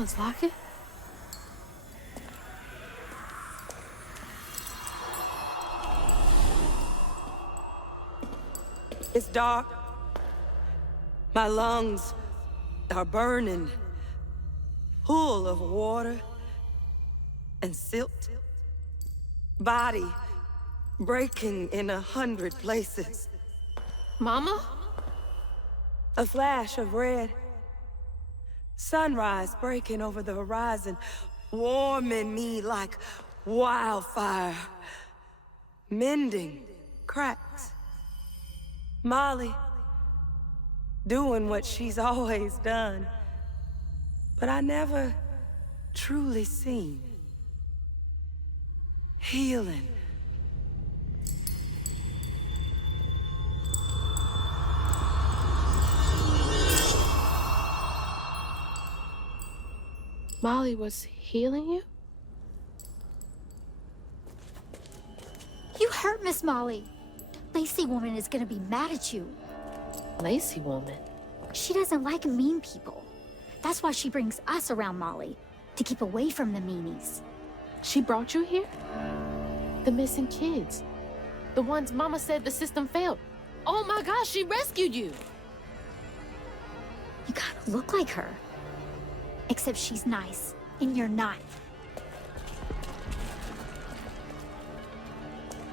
Mama's locket? It's dark. My lungs are burning, full of water and silt. Body breaking in 100 places. Mama? A flash of red. Sunrise breaking over the horizon, warming me like wildfire. Mending cracks. Molly doing what she's always done, but I never truly seen. Healing. Molly was healing you? You hurt Miss Molly. Lacey woman is gonna be mad at you. Lacey woman? She doesn't like mean people. That's why she brings us around Molly, to keep away from the meanies. She brought you here? The missing kids. The ones Mama said the system failed. Oh my gosh, she rescued you! You kind of look like her. Except she's nice, and you're not.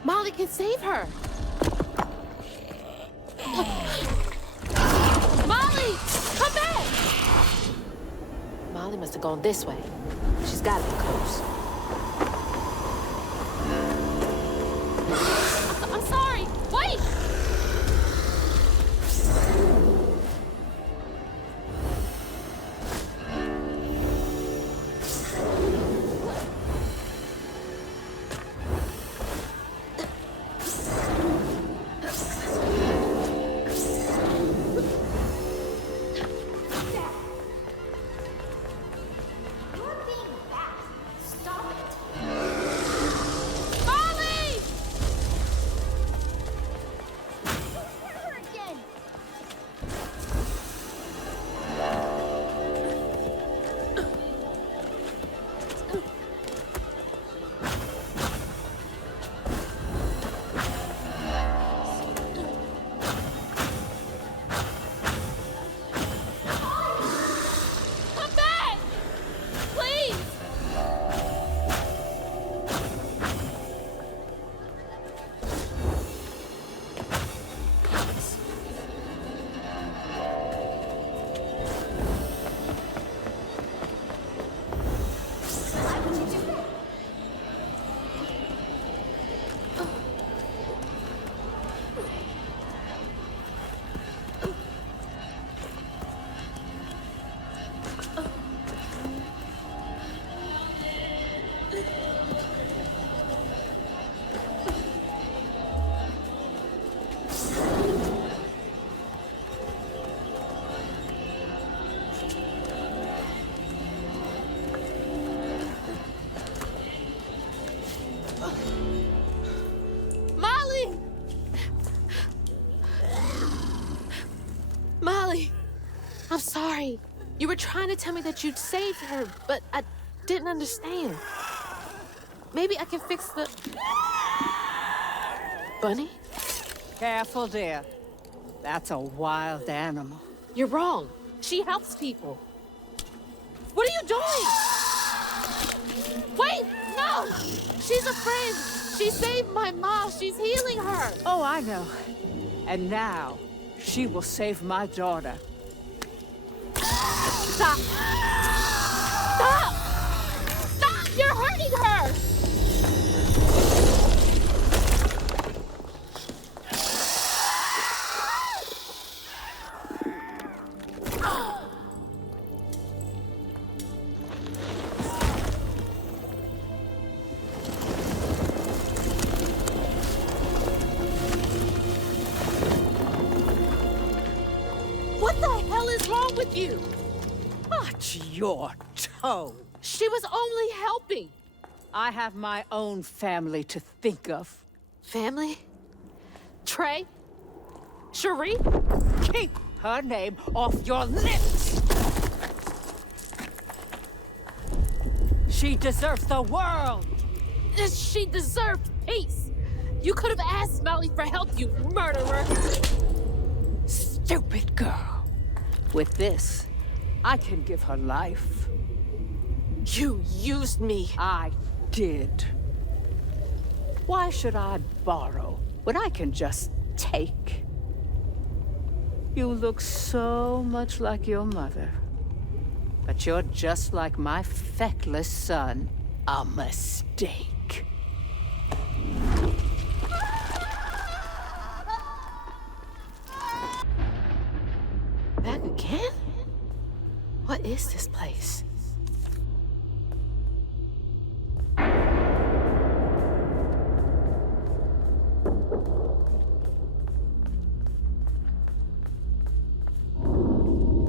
Molly can save her! Molly! Come back! Molly must have gone this way. She's gotta be close. I'm sorry! Wait! Molly! I'm sorry. You were trying to tell me that you'd saved her, but I didn't understand. Maybe I can fix the... Bunny? Careful, dear. That's a wild animal. You're wrong. She helps people. What are you doing? Wait! No! She's a friend. She saved my mom. She's healing her. Oh, I know. And now, she will save my daughter. Stop! Stop! Stop! You're hurting her! What the hell is wrong with you? Watch your toe. She was only helping. I have my own family to think of. Family? Trey? Cherie? Keep her name off your lips! She deserves the world. She deserved peace. You could have asked Molly for help, you murderer. Stupid girl. With this, I can give her life. You used me. I did. Why should I borrow when I can just take? You look so much like your mother. But you're just like my feckless son. A mistake. Back again? What is this place?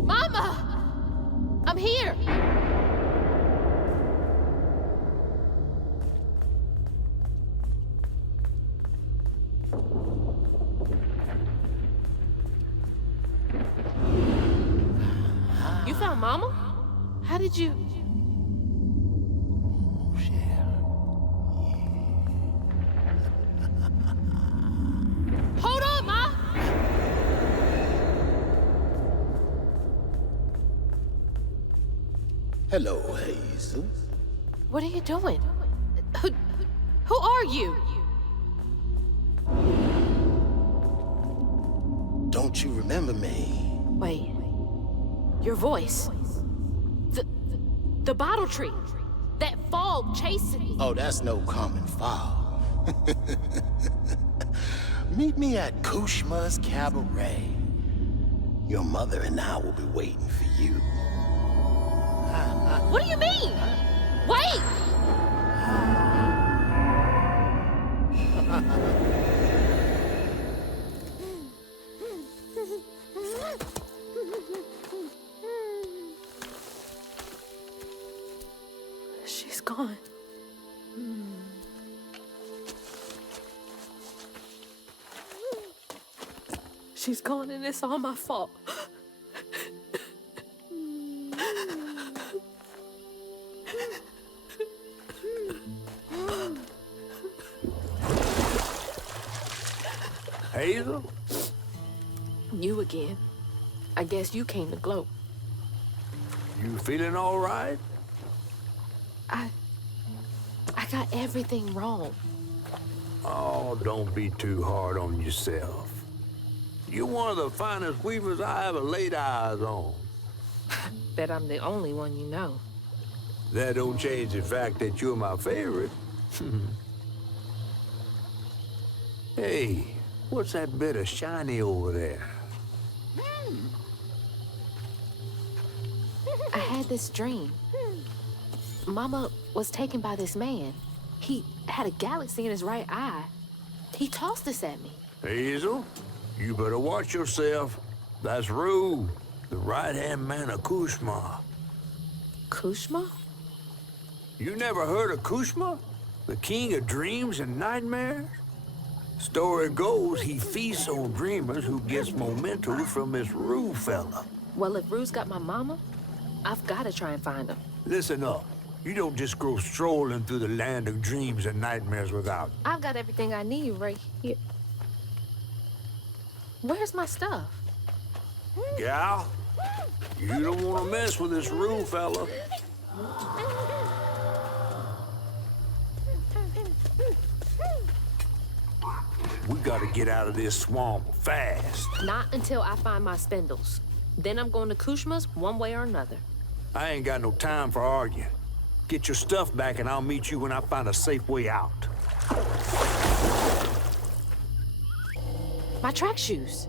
Mama! I'm here! You found Mama? How did you... Hold on, Ma! Hello, Hazel. What are you doing? Who are you? Don't you remember me? Wait. Your voice. The bottle tree. That fog chasing me. Oh, that's no common fog. Meet me at Kushma's Cabaret. Your mother and I will be waiting for you. What do you mean? Wait! She's gone. She's gone and it's all my fault. Hazel? You again. I guess you came to gloat. You feeling all right? I got everything wrong. Oh, don't be too hard on yourself. You're one of the finest weavers I ever laid eyes on. Bet I'm the only one you know. That don't change the fact that you're my favorite. Hey, what's that bit of shiny over there? I had this dream. Mama was taken by this man. He had a galaxy in his right eye. He tossed this at me. Hazel, you better watch yourself. That's Rue, the right-hand man of Kushma. Kushma? You never heard of Kushma? The king of dreams and nightmares? Story goes he feasts on dreamers who gets memento from this Rue fella. Well, if Rue's got my mama, I've got to try and find him. Listen up. You don't just go strolling through the land of dreams and nightmares without. I've got everything I need right here. Where's my stuff? Gal, you don't want to mess with this Rue fella. We gotta get out of this swamp fast. Not until I find my spindles. Then I'm going to Kushma's one way or another. I ain't got no time for arguing. Get your stuff back and I'll meet you when I find a safe way out. My track shoes.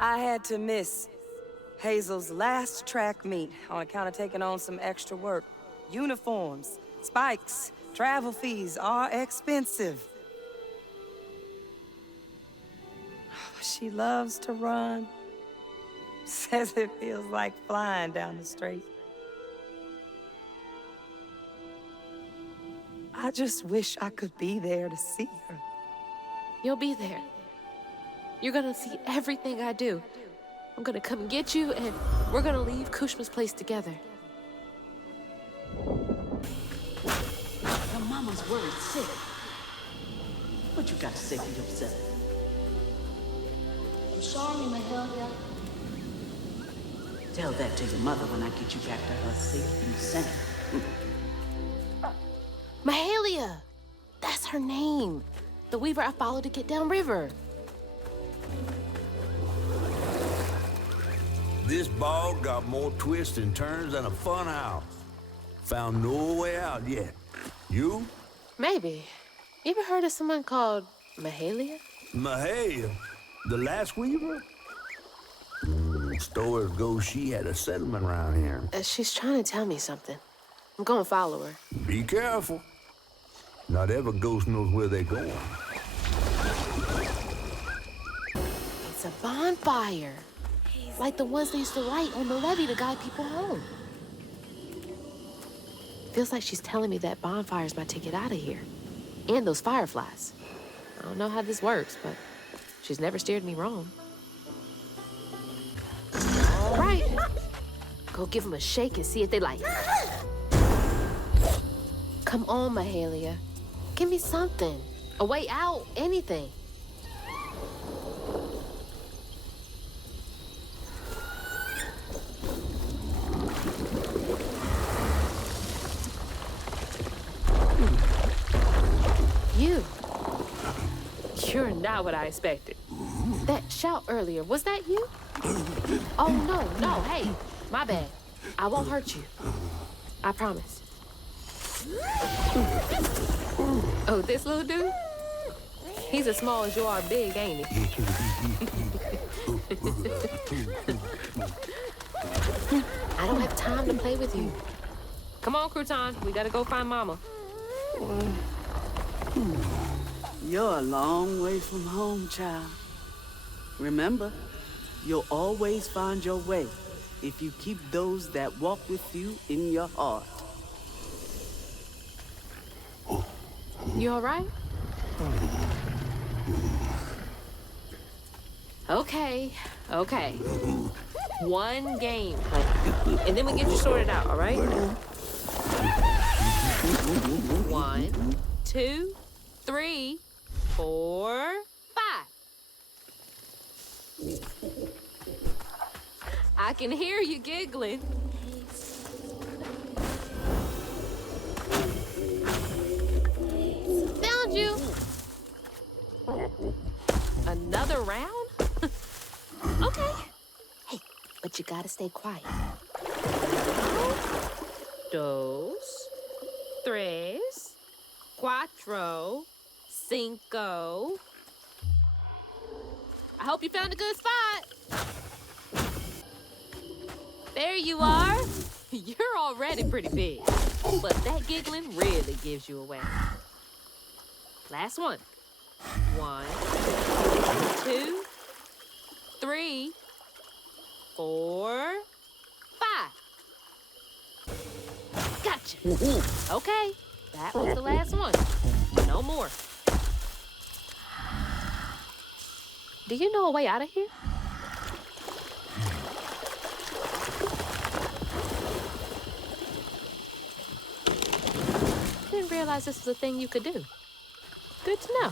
I had to miss Hazel's last track meet on account of taking on some extra work. Uniforms, spikes, travel fees are expensive. She loves to run. Says it feels like flying down the street. I just wish I could be there to see her. You'll be there. You're gonna see everything I do. I'm gonna come get you, and we're gonna leave Kushma's place together. Your mama's worried sick. What you got to say for yourself? I'm sorry, Mahalia. Tell that to your mother when I get you back to her safe and sound. Mahalia! That's her name. The weaver I followed to get downriver. This bog got more twists and turns than a fun house. Found no way out yet. You? Maybe. You ever heard of someone called Mahalia? Mahalia, the last weaver? Stories go she had a settlement around here. She's trying to tell me something. I'm gonna follow her. Be careful. Not every ghost knows where they're going. It's a bonfire. Like the ones they used to light on the levee to guide people home. Feels like she's telling me that bonfire's my ticket out of here. And those fireflies. I don't know how this works, but she's never steered me wrong. All right. Go give them a shake and see if they like it. Come on, Mahalia. Give me something. A way out, anything. You're not what I expected. That shout earlier, was that you? Oh, no, hey, my bad. I won't hurt you. I promise. Oh, this little dude? He's as small as you are big, ain't he? I don't have time to play with you. Come on, Crouton, we gotta go find Mama. You're a long way from home, child. Remember, you'll always find your way if you keep those that walk with you in your heart. You all right? Okay. One game, and then we get you sorted out, all right? 1, 2, 3, 4, 5. I can hear you giggling. Found you. Another round? Okay. Hey, but you gotta stay quiet. 2, 3, 4, 5. I hope you found a good spot. There you are. You're already pretty big, but that giggling really gives you away. Last one. 1, 2, 3, 4, 5. Gotcha. Okay, that was the last one. No more. Do you know a way out of here? Didn't realize this was a thing you could do. Good to know.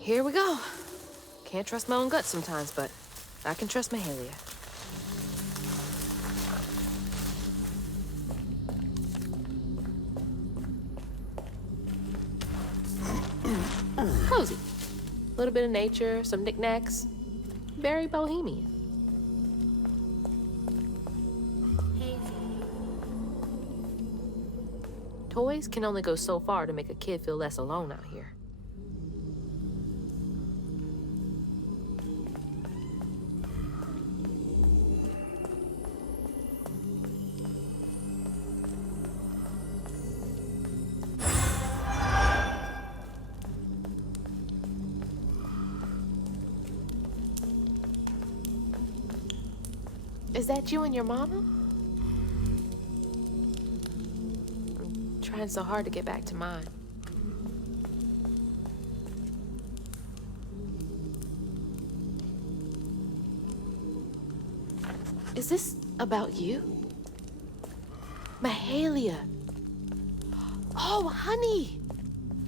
Here we go. Can't trust my own gut sometimes, but I can trust Mahalia. Cozy. A little bit of nature, some knickknacks. Very bohemian. Toys can only go so far to make a kid feel less alone out here. Is that you and your mama? I'm trying so hard to get back to mine. Is this about you? Mahalia. Oh, honey.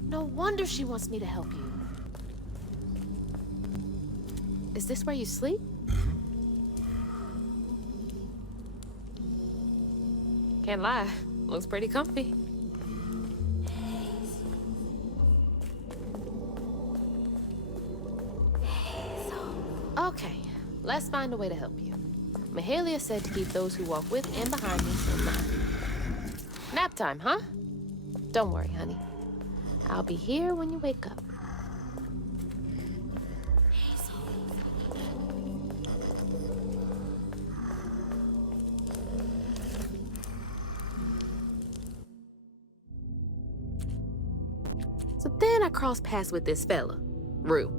No wonder she wants me to help you. Is this where you sleep? Can't lie. Looks pretty comfy. Okay, let's find a way to help you. Mahalia said to keep those who walk with and behind me in mind. Nap time, huh? Don't worry, honey. I'll be here when you wake up. So then I crossed paths with this fella, Rue,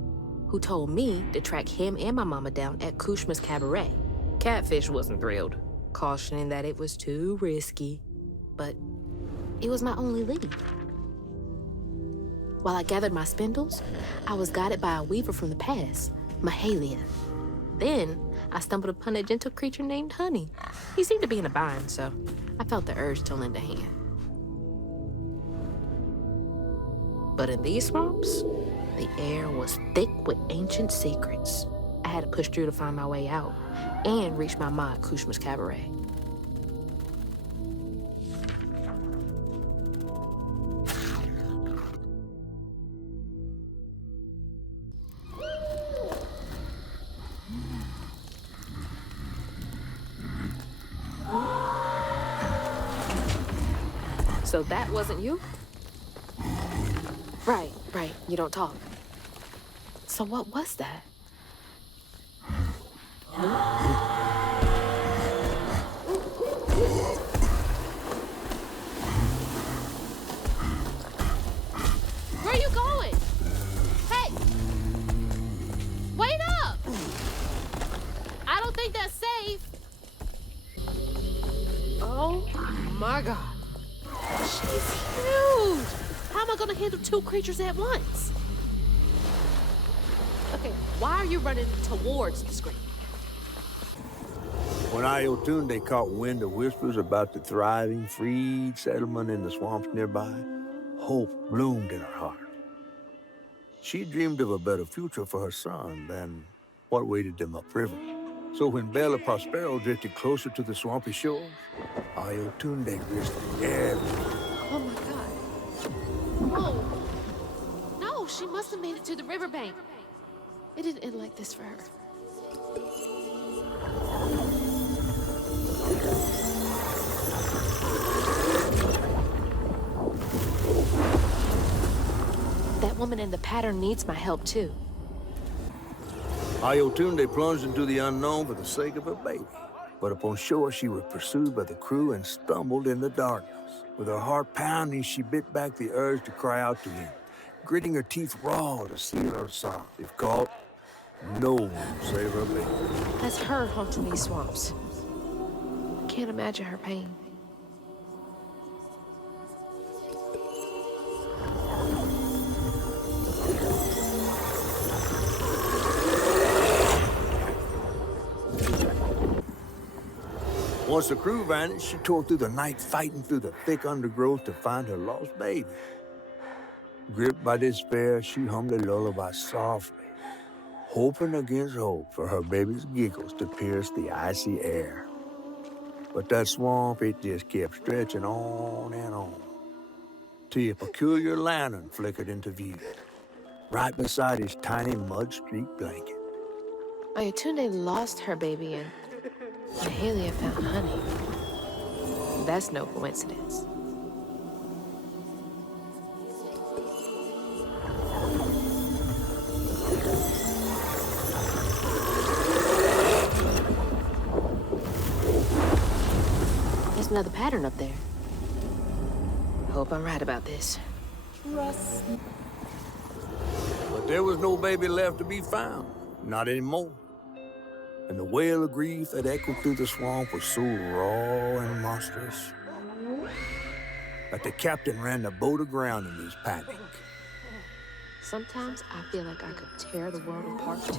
who told me to track him and my mama down at Kushma's Cabaret. Catfish wasn't thrilled, cautioning that it was too risky, but it was my only lead. While I gathered my spindles, I was guided by a weaver from the past, Mahalia. Then I stumbled upon a gentle creature named Honey. He seemed to be in a bind, so I felt the urge to lend a hand. But in these swamps, the air was thick with ancient secrets. I had to push through to find my way out and reach my ma at Kushma's Cabaret. So that wasn't you? Right. You don't talk. So what was that? Where are you going? Hey! Wait up! I don't think that's safe. Oh my God. She's huge! How am I gonna handle two creatures at once? Okay, why are you running towards the screen? When Ayotunde caught wind of whispers about the thriving, freed settlement in the swamps nearby, hope bloomed in her heart. She dreamed of a better future for her son than what waited them upriver. So when Bella Prospero drifted closer to the swampy shores, Ayotunde risked everything. Oh my God. Oh! No, she must have made it to the riverbank. It didn't end like this for her. That woman in the pattern needs my help too. Ayotunde plunged into the unknown for the sake of her baby. But upon shore, she was pursued by the crew and stumbled in the darkness. With her heart pounding, she bit back the urge to cry out to him, gritting her teeth raw to seal her sob. If caught, no one would save her baby. That's her haunting these swamps. Can't imagine her pain. Once the crew vanished, she tore through the night, fighting through the thick undergrowth to find her lost baby. Gripped by despair, she hummed a lullaby softly, hoping against hope for her baby's giggles to pierce the icy air. But that swamp, it just kept stretching on and on, till a peculiar lantern flickered into view, right beside his tiny mud-streaked blanket. Ayotunde lost her baby and Mahalia found Honey. That's no coincidence. There's another pattern up there. I hope I'm right about this. Trust me. But there was no baby left to be found. Not anymore. And the wail of grief that echoed through the swamp was so raw and monstrous. but the captain ran the boat aground in his panic. Sometimes I feel like I could tear the world apart too.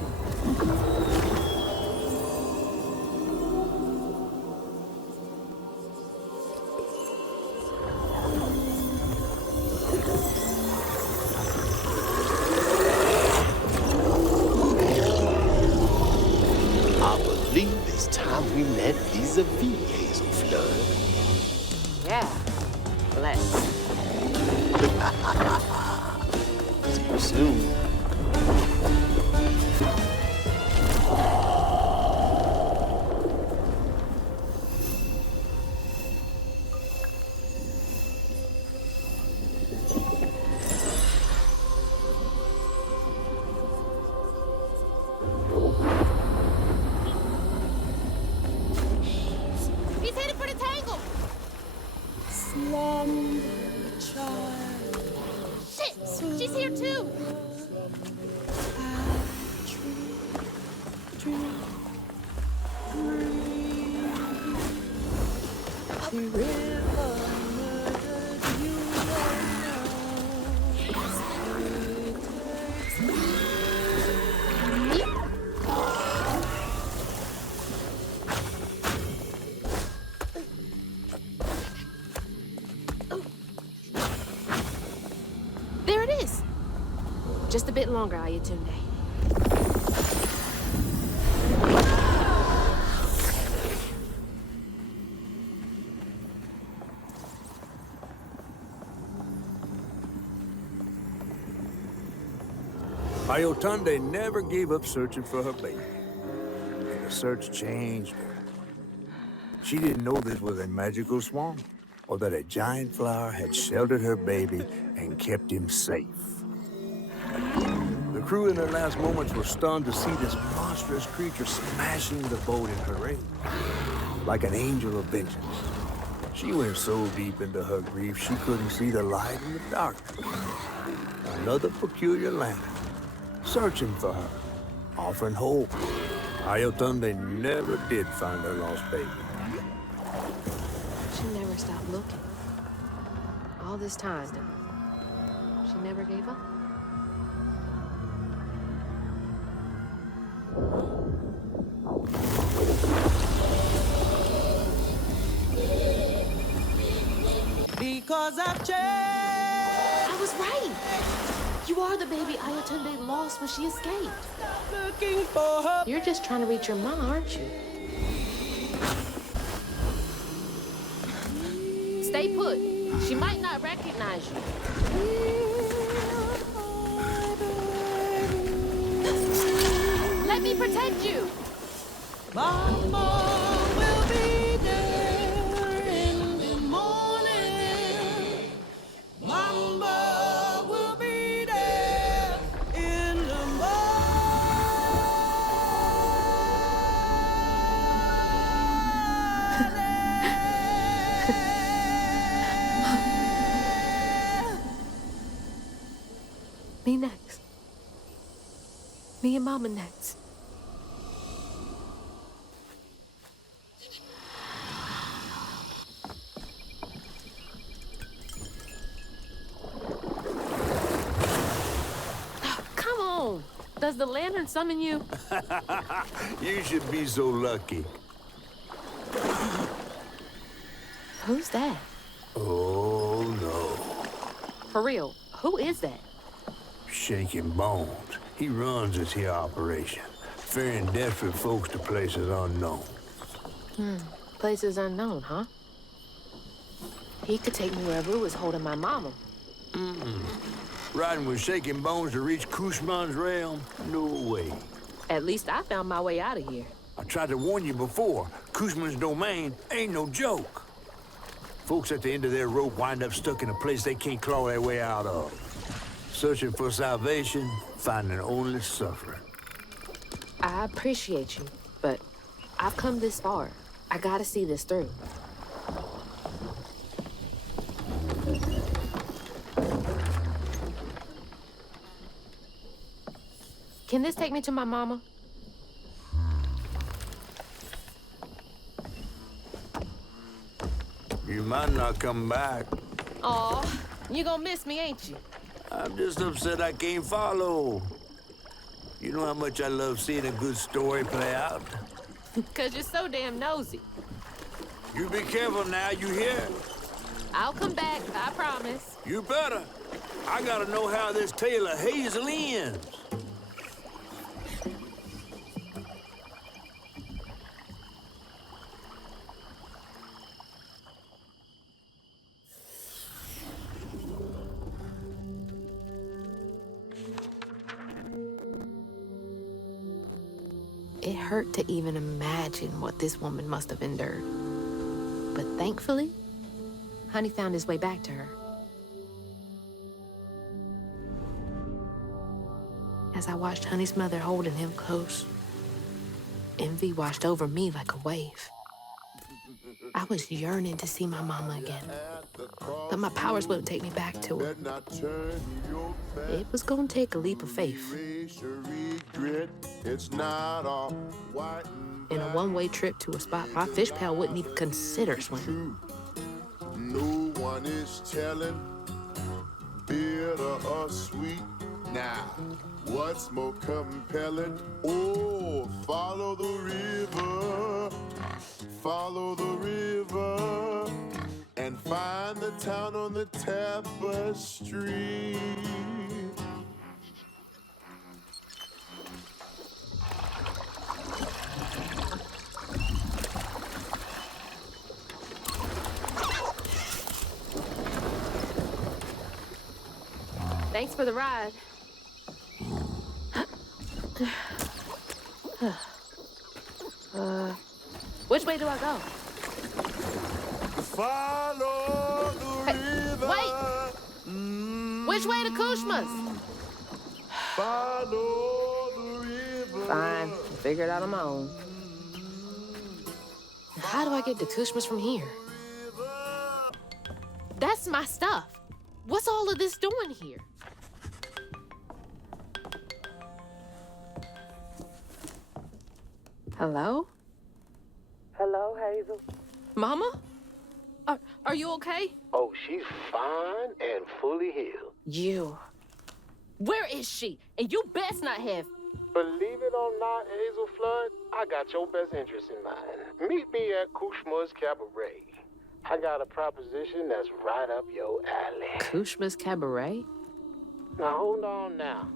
I believe it's time we met vis-a-vis, Hazel Flood. Yeah, bless. See you soon. He's headed for the tangle! Slumber child. Shit! She's here too! There it is! Just a bit longer, Ayatunde. Ayatunde never gave up searching for her baby. And the search changed her. She didn't know this was a magical swamp, or that a giant flower had sheltered her baby and kept him safe. The crew in their last moments were stunned to see this monstrous creature smashing the boat in her aid, like an angel of vengeance. She went so deep into her grief she couldn't see the light in the darkness. Another peculiar lantern, searching for her, offering hope. Ayatunde never did find her lost baby. She never stopped looking. All this time, she never gave up. Because I've changed. I was right! You are the baby Ayatunde lost when she escaped. Looking for her. You're just trying to reach your mom, aren't you? Stay put. She might not recognize you. Let me protect you! Mama will be there in the morning. Mama will be there in the Me next. Me and Mama next. Come on! Does the lantern summon you? You should be so lucky. Who's that? Oh, no. For real, who is that? Shaking Bones. He runs this here operation, ferrying desperate folks to places unknown. Places unknown, huh? He could take me where Rue is holding my mama. Riding with Shaking Bones to reach Kushman's realm? No way. At least I found my way out of here. I tried to warn you before. Kushman's domain ain't no joke. Folks at the end of their rope wind up stuck in a place they can't claw their way out of. Searching for salvation, finding only suffering. I appreciate you, but I've come this far. I gotta see this through. Can this take me to my mama? You might not come back. Aw, you gonna miss me, ain't you? I'm just upset I can't follow. You know how much I love seeing a good story play out. 'Cause you're so damn nosy. You be careful now, you hear? I'll come back, I promise. You better. I gotta know how this tale of Hazel ends. It hurt to even imagine what this woman must have endured. But thankfully, Honey found his way back to her. As I watched Honey's mother holding him close, envy washed over me like a wave. I was yearning to see my mama again, but my powers wouldn't take me back to her. It was gonna take a leap of faith. In a one-way trip to a spot my fish pal wouldn't even consider swimming. No one is telling, bitter or sweet. Now, what's more compelling? Oh, follow the river, and find the town on the tapestry. Thanks for the ride. Which way do I go? Follow the river. Wait! Which way to Kushma's? Follow the river. Fine, I'll figure it out on my own. How do I get to Kushma's from here? That's my stuff. What's all of this doing here? Hello? Hello, Hazel. Mama? Are you okay? Oh, she's fine and fully healed. You. Where is she? And you best not have. Believe it or not, Hazel Flood, I got your best interest in mind. Meet me at Kushma's Cabaret. I got a proposition that's right up your alley. Kushma's Cabaret? Now, hold on now.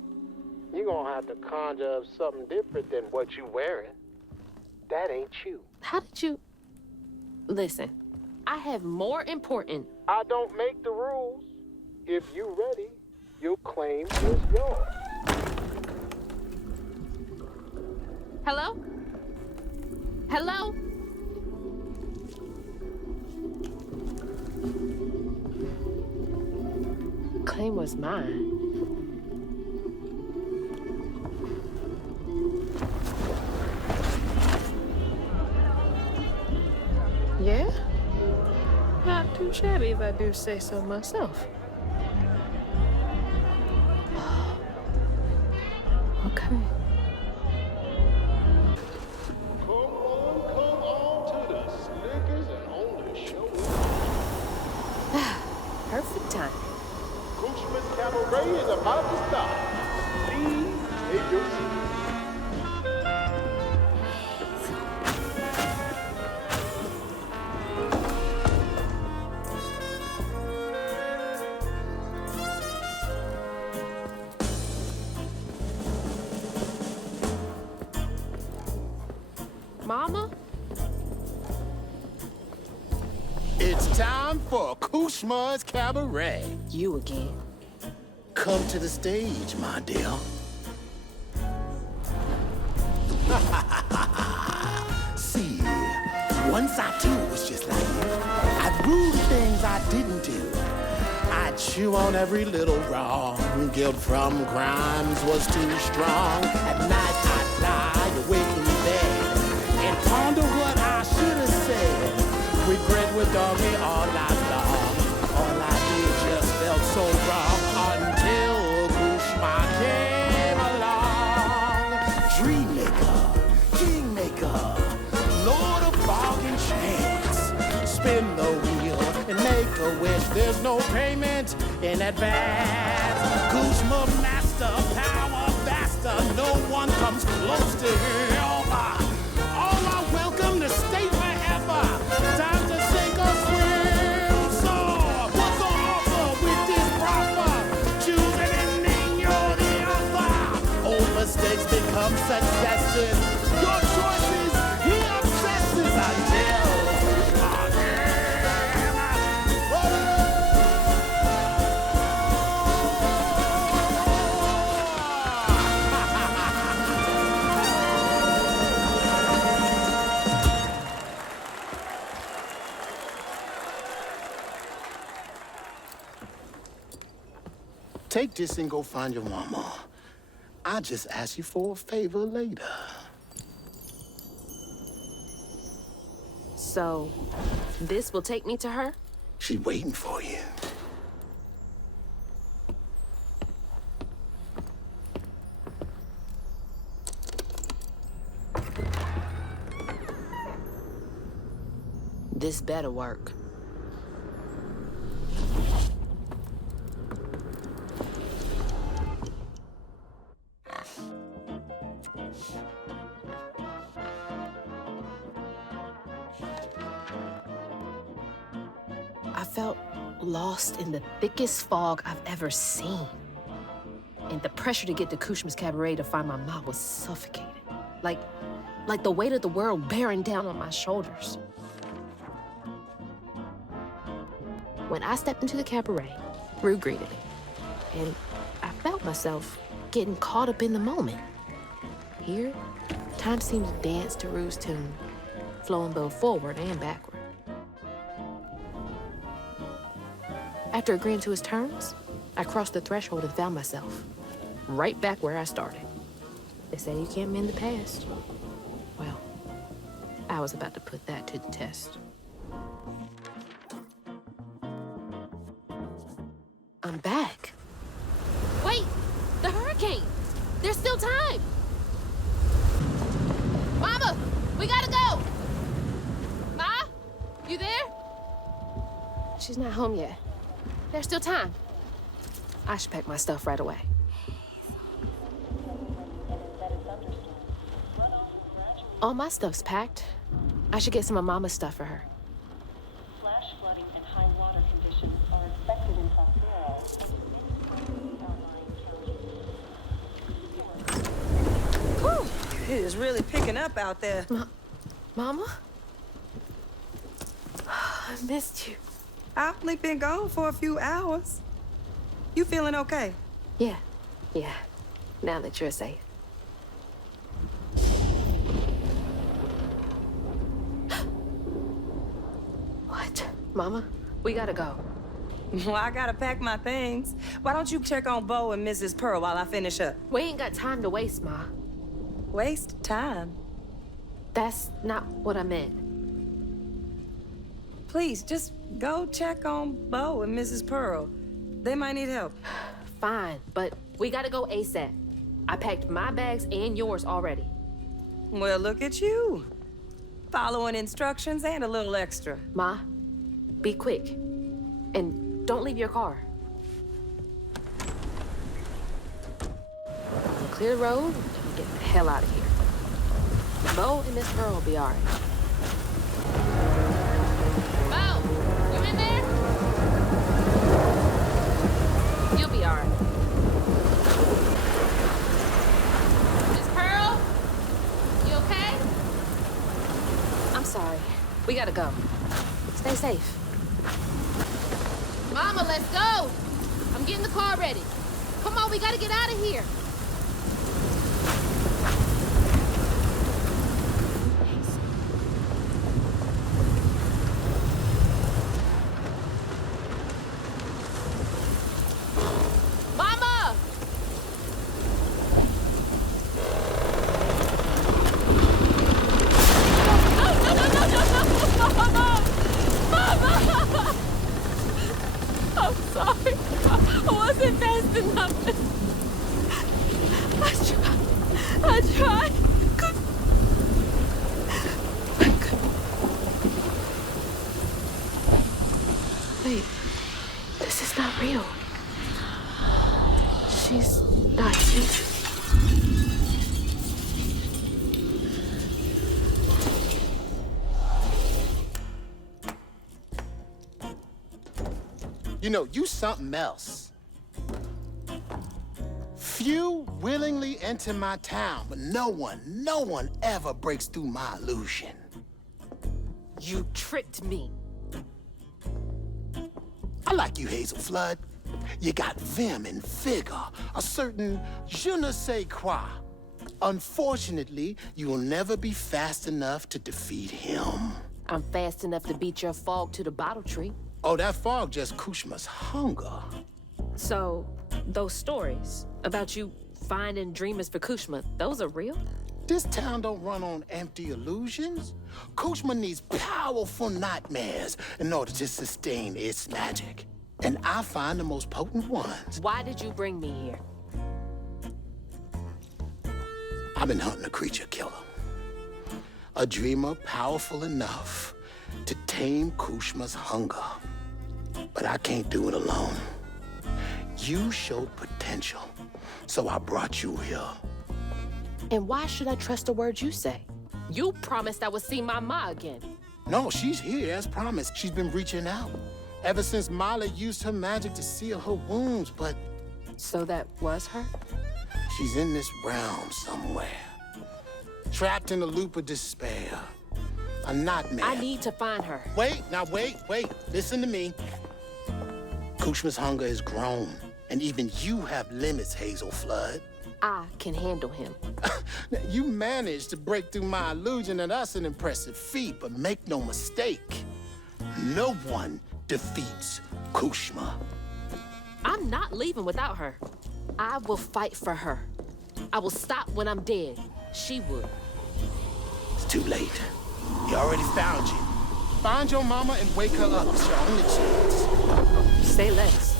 You're gonna have to conjure up something different than what you wearing. That ain't you. How did you... Listen, I have more important... I don't make the rules. If you ready, your claim is yours. Hello? Hello? Claim was mine. Yeah? Not too shabby if I do say so myself. Okay. Perfect time. Kushma's Cabaret is about to start. Please take your seat. Mama? It's time for Kushma's Cabaret. You again. Come to the stage, my dear. See, once I too was just like you. I'd rule things I didn't do. I'd chew on every little wrong. Guilt from crimes was too strong. At night I'd lie awake in bed and ponder what I should have said. Regret would dog me all night long. All I did just felt so wrong until Kushma came along. Dreammaker, kingmaker, lord of bargain chance. Spin the wheel and make make a wish, there's no payment in advance. Kuzma master, power faster, no one comes close to him. All are welcome to stay forever. Time to sink or swim. So, what's on offer with this proffer? Choose an ending, you're the author. Old mistakes become successes. Your choices, he obsesses until take this and go find your mama. I'll just ask you for a favor later. So, this will take me to her? She's waiting for you. This better work. I felt lost in the thickest fog I've ever seen. And the pressure to get to Kushma's Cabaret to find my mom was suffocating. Like the weight of the world bearing down on my shoulders. When I stepped into the cabaret, Rue greeted me. And I felt myself getting caught up in the moment. Here, time seemed to dance to Rue's tune, flowing both forward and backward. After agreeing to his terms, I crossed the threshold and found myself right back where I started. They say you can't mend the past. Well, I was about to put that to the test. I'm back. Wait! The hurricane! There's still time! Mama! We gotta go! Ma? You there? She's not home yet. There's still time. I should pack my stuff right away. All my stuff's packed. I should get some of Mama's stuff for her. Flash flooding and high water conditions are expected in Prospero. Whew, it is really picking up out there. Mama? I missed you. I've only been gone for a few hours. You feeling okay? Yeah. Now that you're safe. What? Mama, we gotta go. Well, I gotta pack my things. Why don't you check on Bo and Mrs. Pearl while I finish up? We ain't got time to waste, Ma. Waste time? That's not what I meant. Please, just go check on Bo and Mrs. Pearl. They might need help. Fine, but we gotta go ASAP. I packed my bags and yours already. Well, look at you. Following instructions and a little extra. Ma, be quick. And don't leave your car. We'll clear the road and get the hell out of here. Bo and Miss Pearl will be all right. Bo, you in there? You'll be all right. Miss Pearl? You okay? I'm sorry. We gotta go. Stay safe. Mama, let's go! I'm getting the car ready. Come on, we gotta get out of here. Mama! No, Mama! Mama! I'm sorry. I wasn't fast enough. Wait, this is not real. She's not here. You know, you something else. Few willingly enter my town, but no one ever breaks through my illusion. You tricked me. I like you, Hazel Flood. You got vim and vigor, a certain je ne sais quoi. Unfortunately, you will never be fast enough to defeat him. I'm fast enough to beat your fog to the bottle tree. Oh, that fog just Kushma's hunger. So, those stories about you finding dreamers for Kushma, those are real? This town don't run on empty illusions. Kushma needs powerful nightmares in order to sustain its magic. And I find the most potent ones. Why did you bring me here? I've been hunting a creature killer. A dreamer powerful enough to tame Kushma's hunger. But I can't do it alone. You showed potential, so I brought you here. And why should I trust the words you say? You promised I would see my ma again. No, she's here as promised. She's been reaching out. Ever since Molly used her magic to seal her wounds, but... So that was her? She's in this realm somewhere. Trapped in a loop of despair. A nightmare. I need to find her. Wait. Listen to me. Kushma's hunger is grown, and even you have limits, Hazel Flood. I can handle him. You managed to break through my illusion, and that's an impressive feat, but make no mistake, no one defeats Kushma. I'm not leaving without her. I will fight for her. I will stop when I'm dead. She would. It's too late. He already found you. Find your mama and wake her up. It's your only chance. Say less.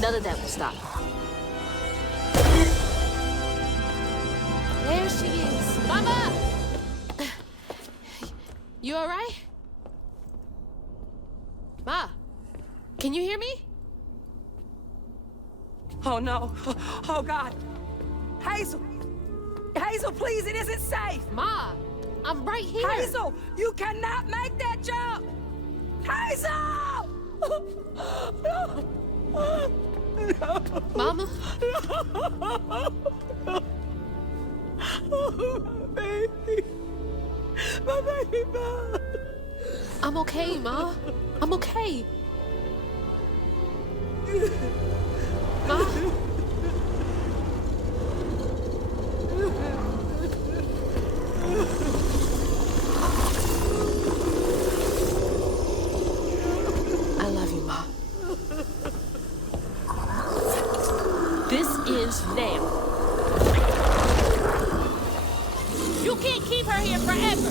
None of that will stop. There she is. Mama! You all right? Ma, can you hear me? Oh, no. Oh, God. Hazel! Hazel, please, it isn't safe! Ma, I'm right here. Hazel, you cannot make that jump! Hazel! No! No. Mama? No. Oh, my baby. My baby, Ma. I'm okay, Ma. I'm okay. Ma? I love you, Ma. This is now. You can't keep her here forever.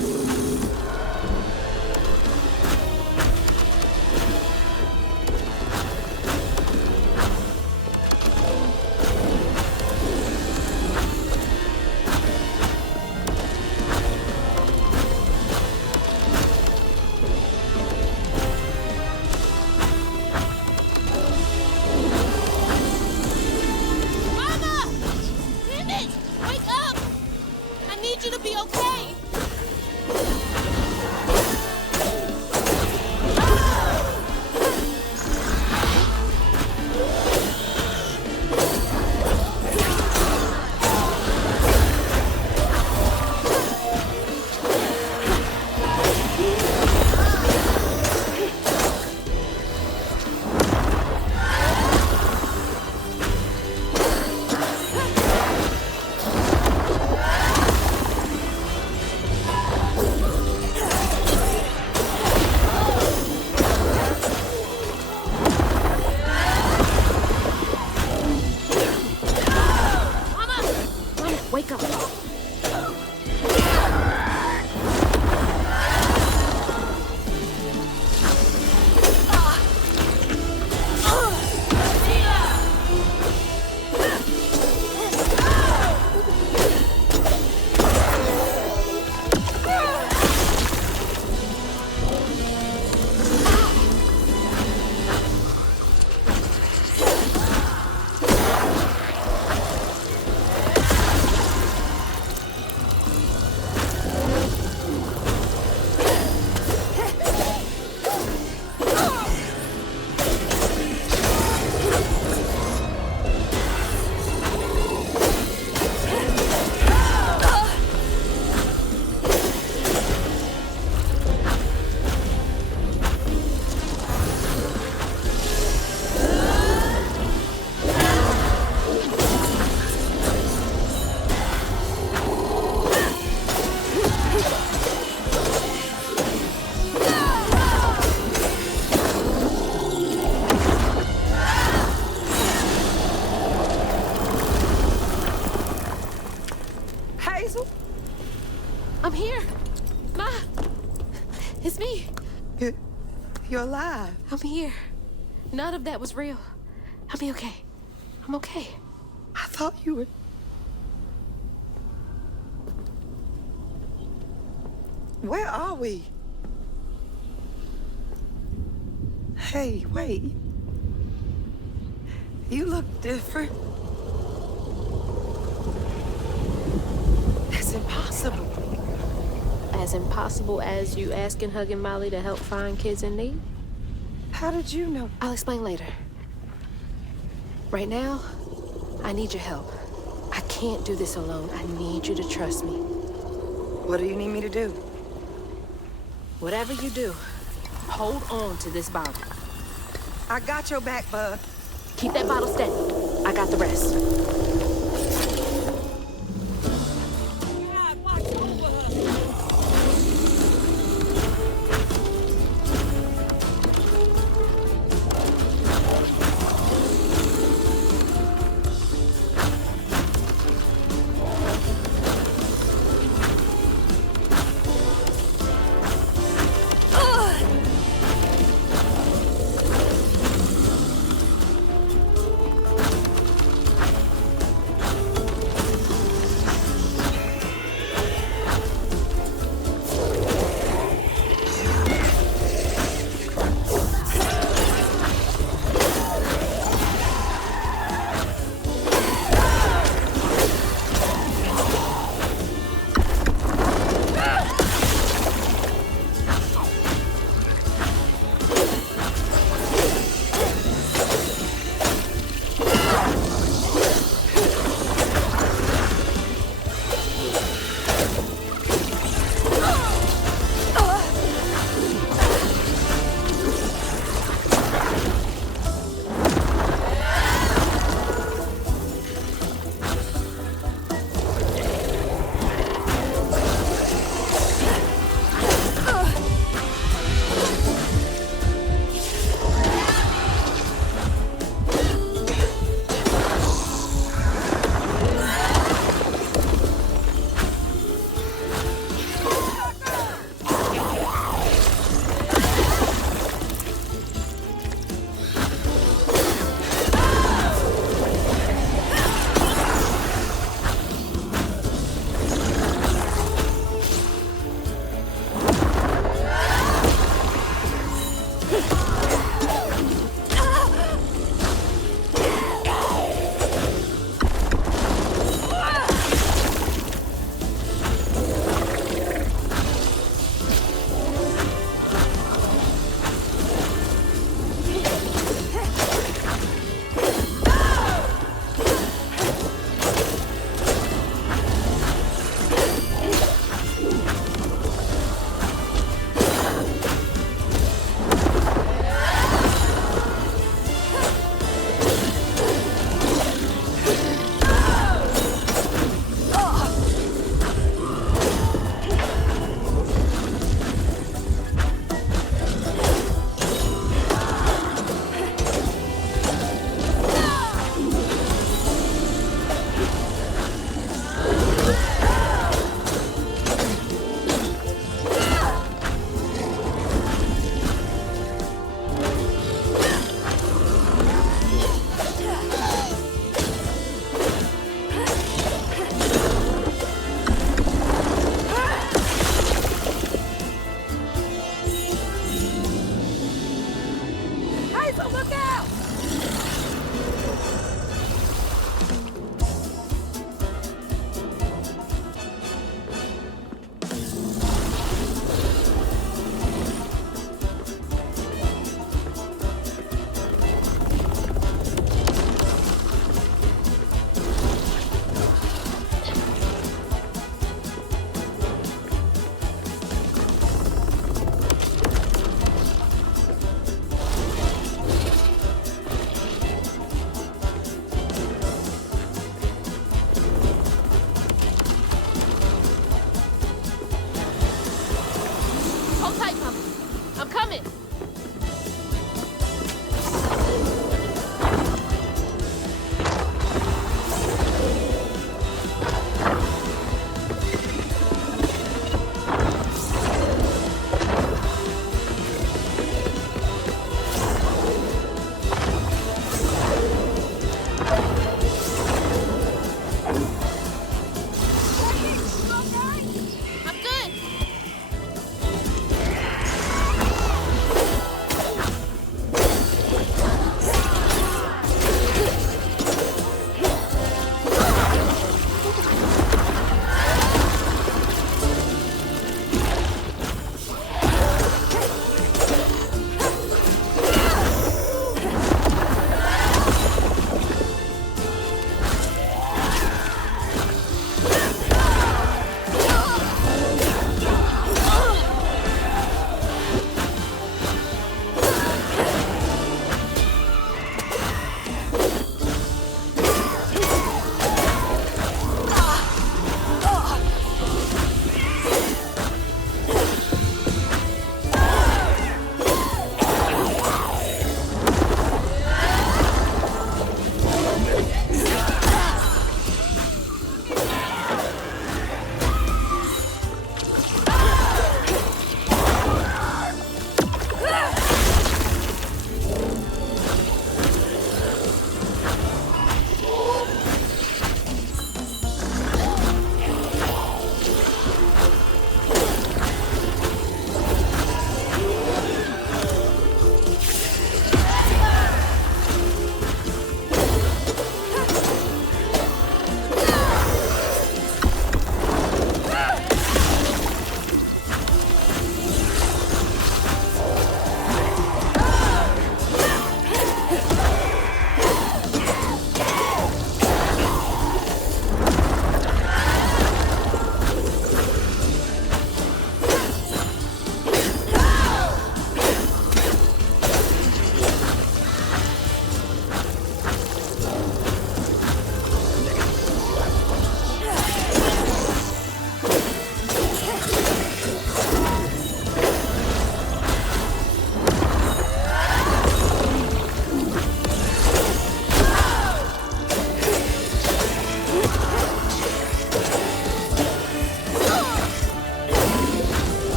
I'm here. Ma! It's me. You're alive. I'm here. None of that was real. I'll be okay. I'm okay. I thought you were... Where are we? Hey, wait. You look different. That's impossible. As impossible as you asking Huggin' Molly to help find kids in need? How did you know? I'll explain later. Right now, I need your help. I can't do this alone. I need you to trust me. What do you need me to do? Whatever you do, hold on to this bottle. I got your back, bud. Keep that bottle steady. I got the rest.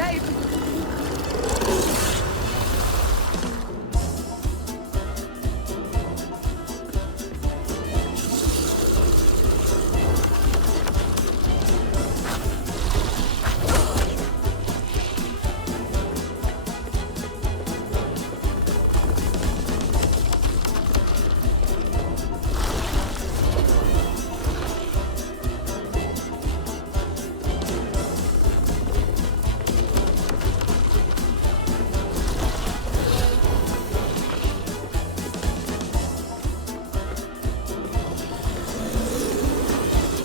baby.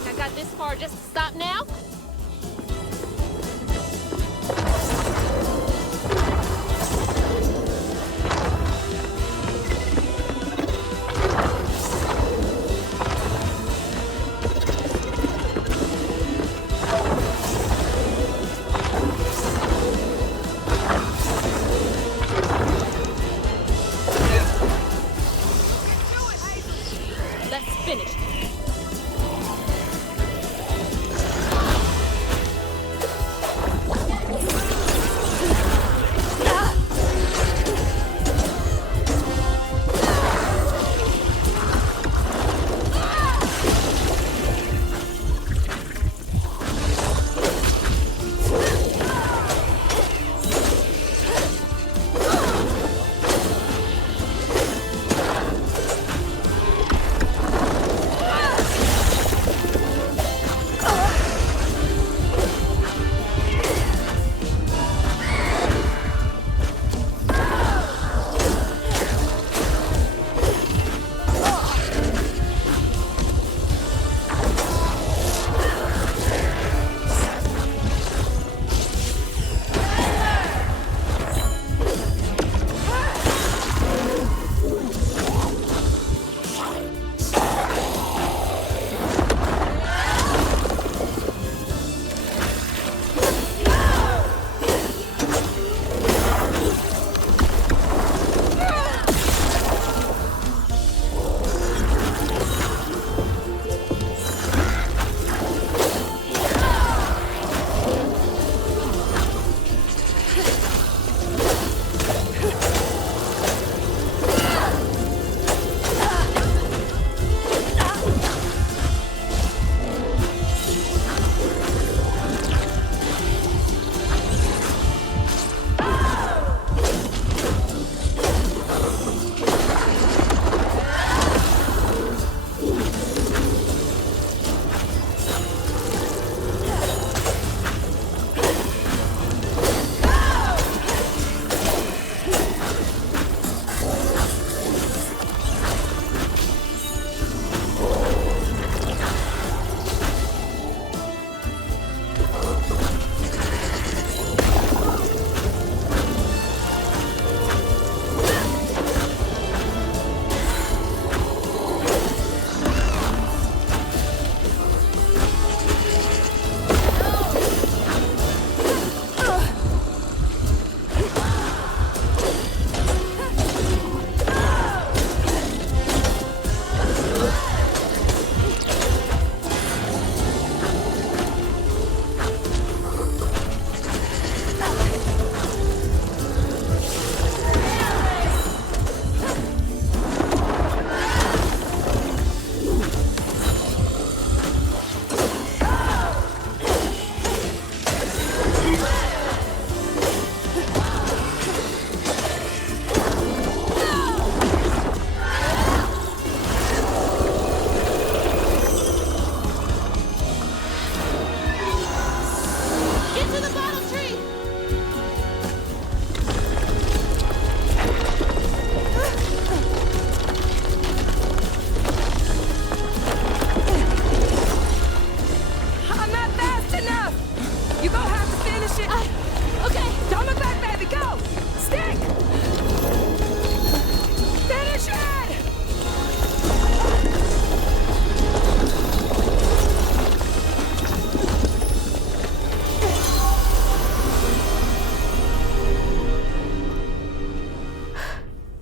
I got this far just to stop now? That's finished.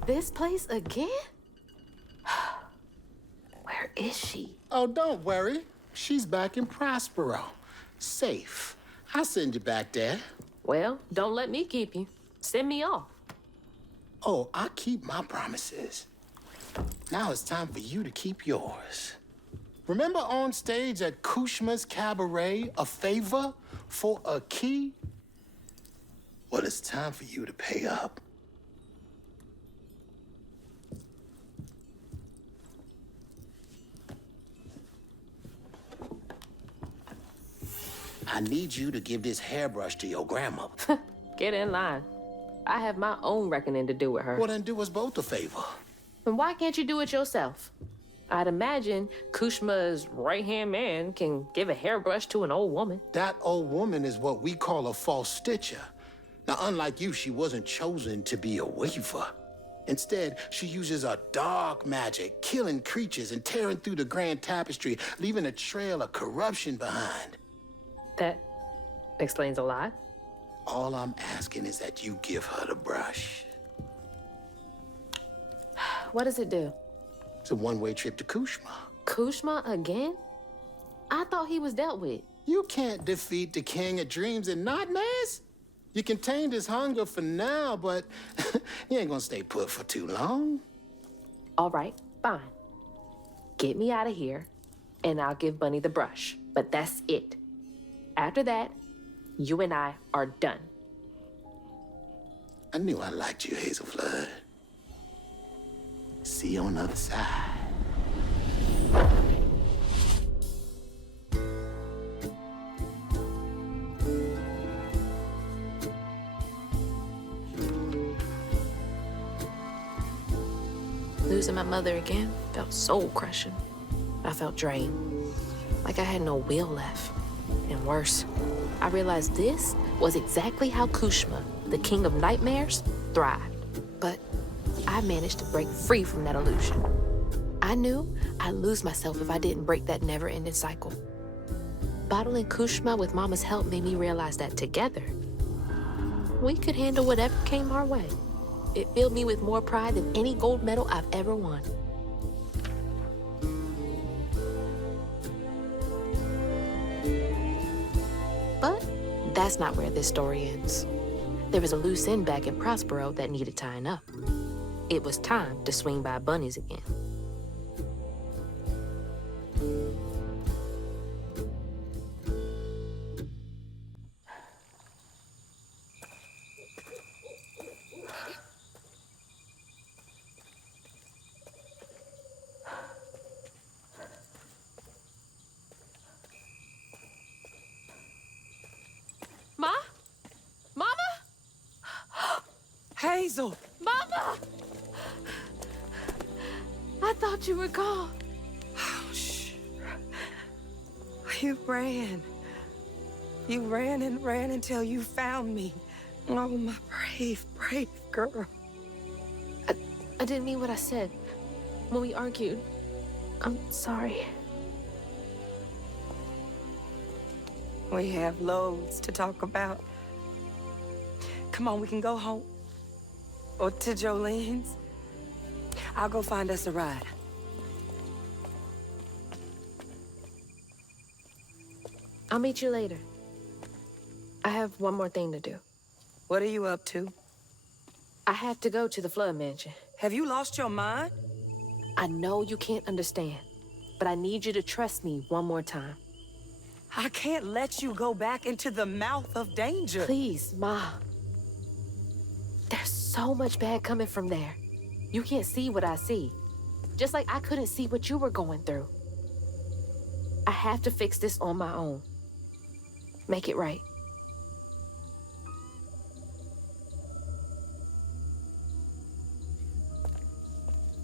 This place again? Where is she? Oh, don't worry. She's back in Prospero. Safe. I'll send you back there. Well, don't let me keep you. Send me off. Oh, I keep my promises. Now it's time for you to keep yours. Remember on stage at Kushma's Cabaret, a favor for a key? Well, it's time for you to pay up. I need you to give this hairbrush to your grandmother. Get in line. I have my own reckoning to do with her. Well, then do us both a favor. And why can't you do it yourself? I'd imagine Kushma's right-hand man can give a hairbrush to an old woman. That old woman is what we call a false stitcher. Now, unlike you, she wasn't chosen to be a weaver. Instead, she uses a dark magic, killing creatures and tearing through the grand tapestry, leaving a trail of corruption behind. That explains a lot. All I'm asking is that you give her the brush. What does it do? It's a one-way trip to Kushma. Kushma again? I thought he was dealt with. You can't defeat the king of dreams and nightmares. You contained his hunger for now, but he ain't gonna stay put for too long. All right, fine. Get me out of here, and I'll give Bunny the brush. But that's it. After that, you and I are done. I knew I liked you, Hazel Flood. See you on the other side. Losing my mother again felt soul-crushing. I felt drained, like I had no will left. And worse, I realized this was exactly how Kushma, the king of nightmares, thrived. But I managed to break free from that illusion. I knew I'd lose myself if I didn't break that never-ending cycle. Bottling Kushma with Mama's help made me realize that together, we could handle whatever came our way. It filled me with more pride than any gold medal I've ever won. But that's not where this story ends. There was a loose end back in Prospero that needed tying up. It was time to swing by Bunny's again. Ma? Mama? Hazel! Mama! I thought you were gone. Oh, shh. You ran. You ran and ran until you found me. Oh, my brave, brave girl. I didn't mean what I said when we argued. I'm sorry. We have loads to talk about. Come on, we can go home. Or to Jolene's. I'll go find us a ride. I'll meet you later. I have one more thing to do. What are you up to? I have to go to the Flood Mansion. Have you lost your mind? I know you can't understand, but I need you to trust me one more time. I can't let you go back into the mouth of danger. Please, Ma. There's so much bad coming from there. You can't see what I see. Just like I couldn't see what you were going through. I have to fix this on my own. Make it right.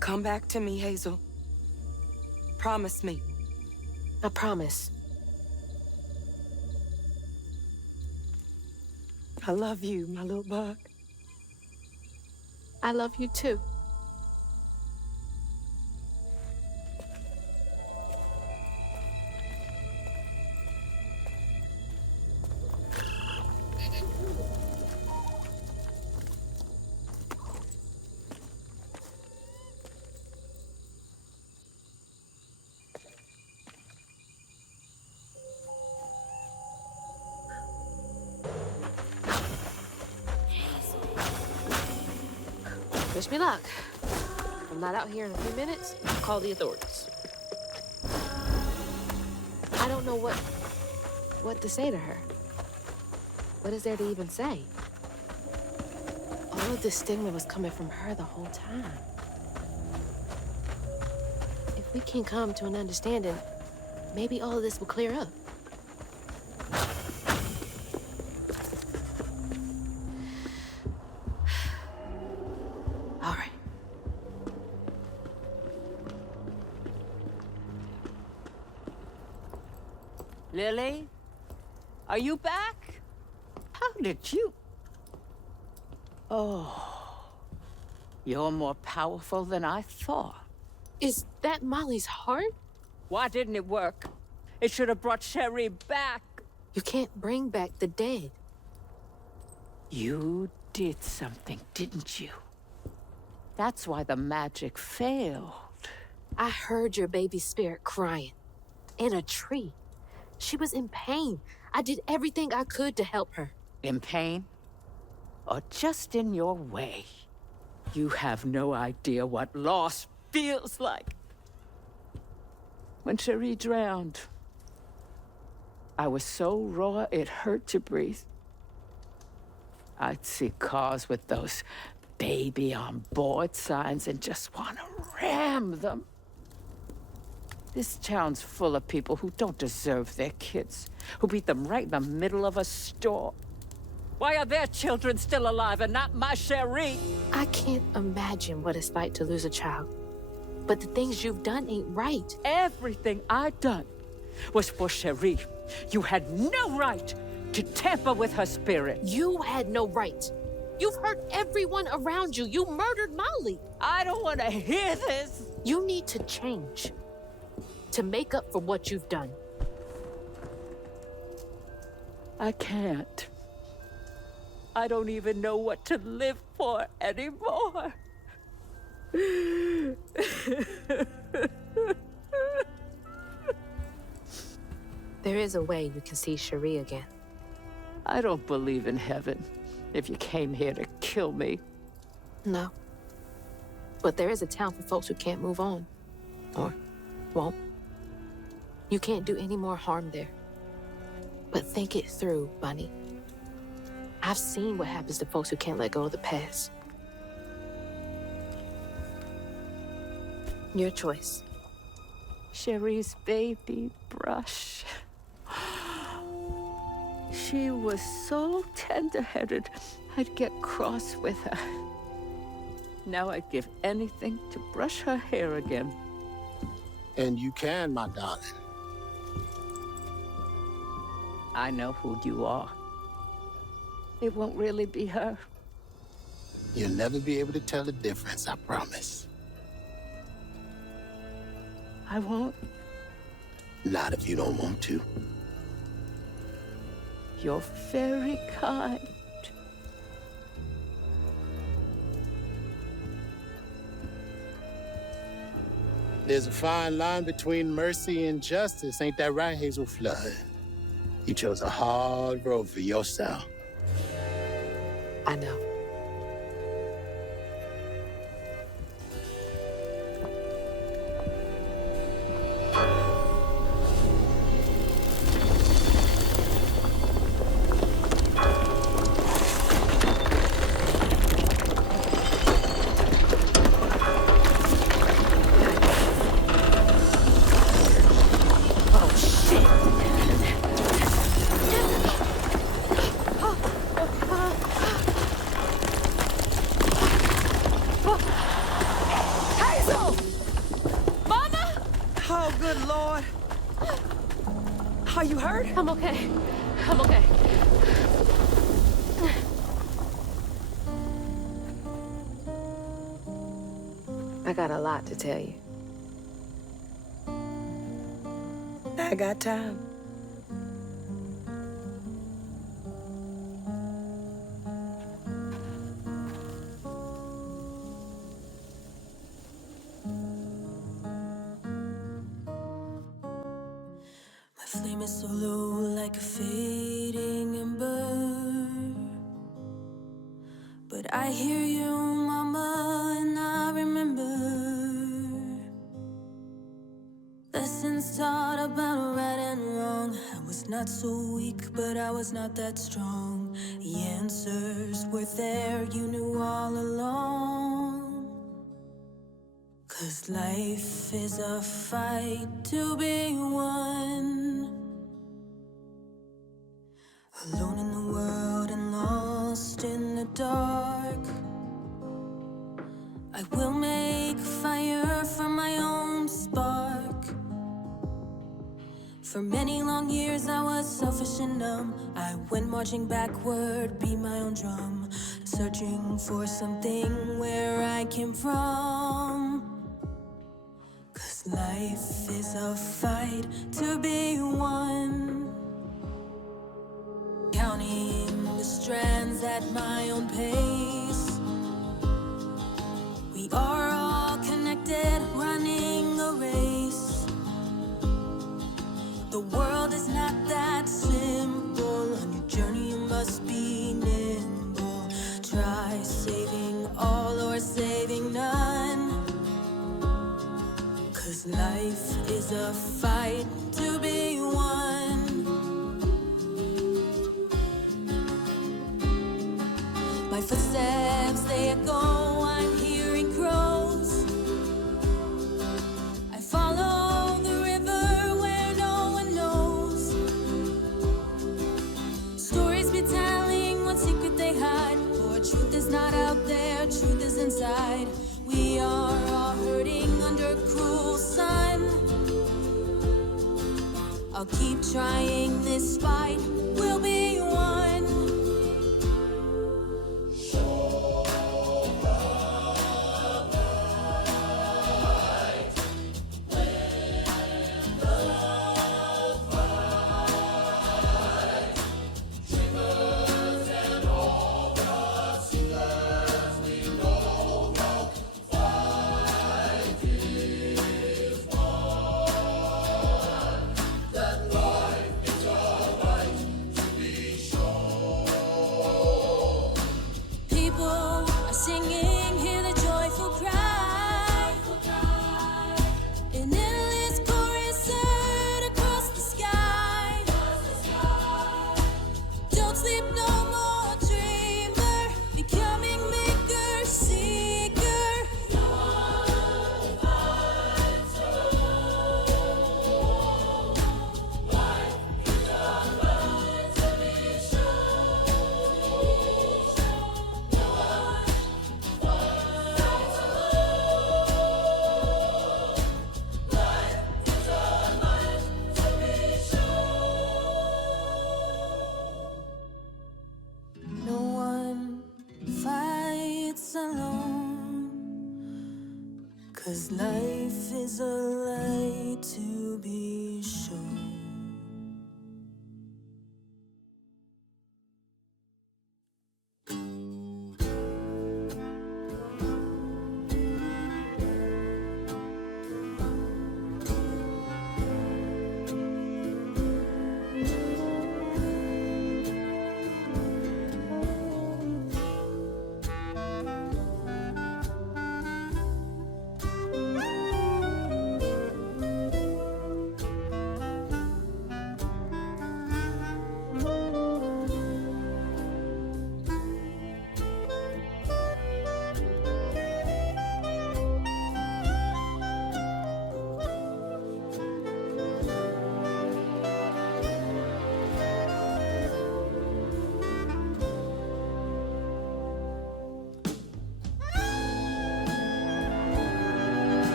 Come back to me, Hazel. Promise me. I promise. I love you, my little bug. I love you too. Wish me luck. If I'm not out here in a few minutes, I'll call the authorities. I don't know what to say to her. What is there to even say? All of this stigma was coming from her the whole time. If we can come to an understanding, maybe all of this will clear up. All right. Lily, are you back? How did you? Oh, you're more powerful than I thought. Is that Molly's heart? Why didn't it work? It should have brought Sherry back. You can't bring back the dead. You did something, didn't you? That's why the magic failed. I heard your baby's spirit crying. In a tree. She was in pain. I did everything I could to help her. In pain? Or just in your way? You have no idea what loss feels like. When Cherie drowned, I was so raw it hurt to breathe. I'd see cars with those baby on board signs and just want to ram them. This town's full of people who don't deserve their kids, who beat them right in the middle of a store. Why are their children still alive and not my Cherie? I can't imagine what it's like to lose a child. But the things you've done ain't right. Everything I've done was for Cherie. You had no right to tamper with her spirit. You had no right. You've hurt everyone around you. You murdered Molly. I don't want to hear this. You need to change. To make up for what you've done. I can't. I don't even know what to live for anymore. There is a way you can see Cherie again. I don't believe in heaven if you came here to kill me. No. But there is a town for folks who can't move on. Or won't. You can't do any more harm there. But think it through, Bunny. I've seen what happens to folks who can't let go of the past. Your choice. Cherie's baby Brush. She was so tender-headed, I'd get cross with her. Now I'd give anything to brush her hair again. And you can, my darling. I know who you are. It won't really be her. You'll never be able to tell the difference, I promise. I won't. Not if you don't want to. You're very kind. There's a fine line between mercy and justice, ain't that right, Hazel Flood? You chose a hard road for yourself. I know. Are you hurt? I'm okay. I'm okay. I got a lot to tell you. I got time. My flame is so low, like a fading ember. But I hear you, mama. not so weak, but I was not that strong. The answers were there, you knew all along. 'Cause life is a fight to be won. Alone in the world and lost in the dark, I will make fire from my own spark. For many long years I was selfish and numb. I went marching backward, beat my own drum, searching for something where I came from. 'Cause life is a fight to be won. Counting the strands at my own pace. We are all connected, running a race. The world is not that simple. On your journey you must be nimble. Try saving all or saving none. 'Cause life is a fight to be won. My footsteps, they echo, I'm hearing crows. I follow the river where no one knows. Stories be telling what secret they hide. For truth is not out there, truth is inside. We are all hurting under cruel sun. I'll keep trying, this fight will be won. Life is a light to be shown.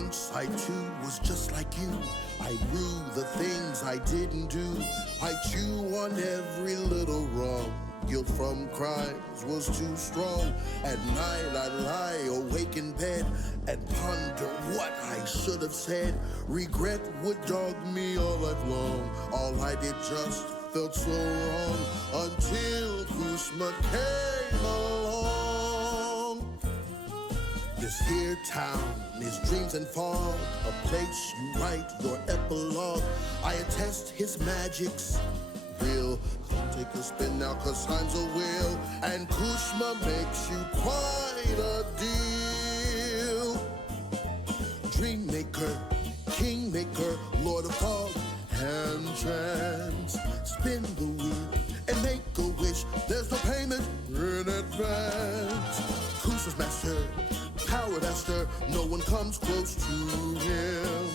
Once I too was just like you. I rue the things I didn't do. I chew on every little wrong. Guilt from crimes was too strong. At night I'd lie awake in bed and ponder what I should have said. Regret would dog me all night long. All I did just felt so wrong until Kuzma came along. This here town is dreams and fog, a place you write your epilogue. I attest his magic's real. Come take a spin now, cause time's a wheel, and Kuzma makes you quite a deal. Dreammaker, kingmaker, lord of fog and chance. Spin the wheel and make a wish. There's no payment in advance. Kuzma's master, power master, no one comes close to him.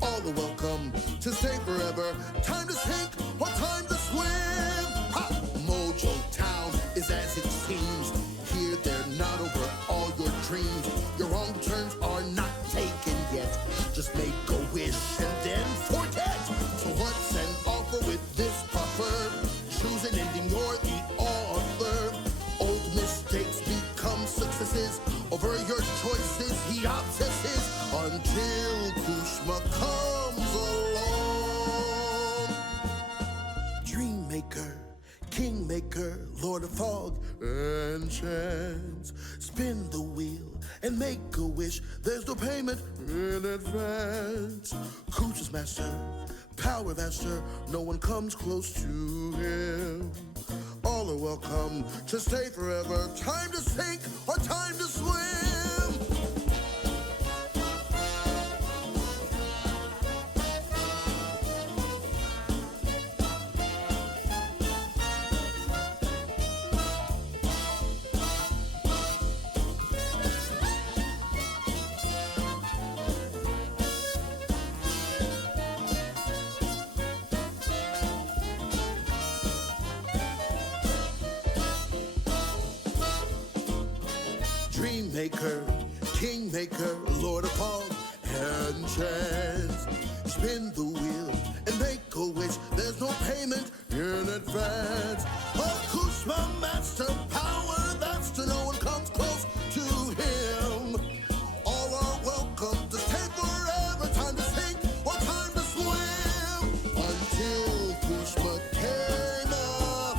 All are welcome to stay forever. Time to sink or time to swim. Ha! Mojo Town is as it seems. Here they're not over all your dreams. Your wrong turns are not taken yet. Just make a wish and then forget. So what's an offer with this buffer? Choose an ending, you're the author. Old mistakes become successes. Over your choices he obsesses until Kuzma comes along. Dreammaker, kingmaker, lord of fog and chance. Spin the wheel and make a wish. There's no payment in advance. Kuzma's master, power master, no one comes close to him. All are welcome to stay forever. Time to sink or time to swim. Dreammaker, kingmaker, lord of fog and chance. Spin the wheel and make a wish. There's no payment in advance. Oh, Kuzma master, power that's to no one comes close to him. All are welcome to stay forever. Time to sink or time to swim until Kuzma came up.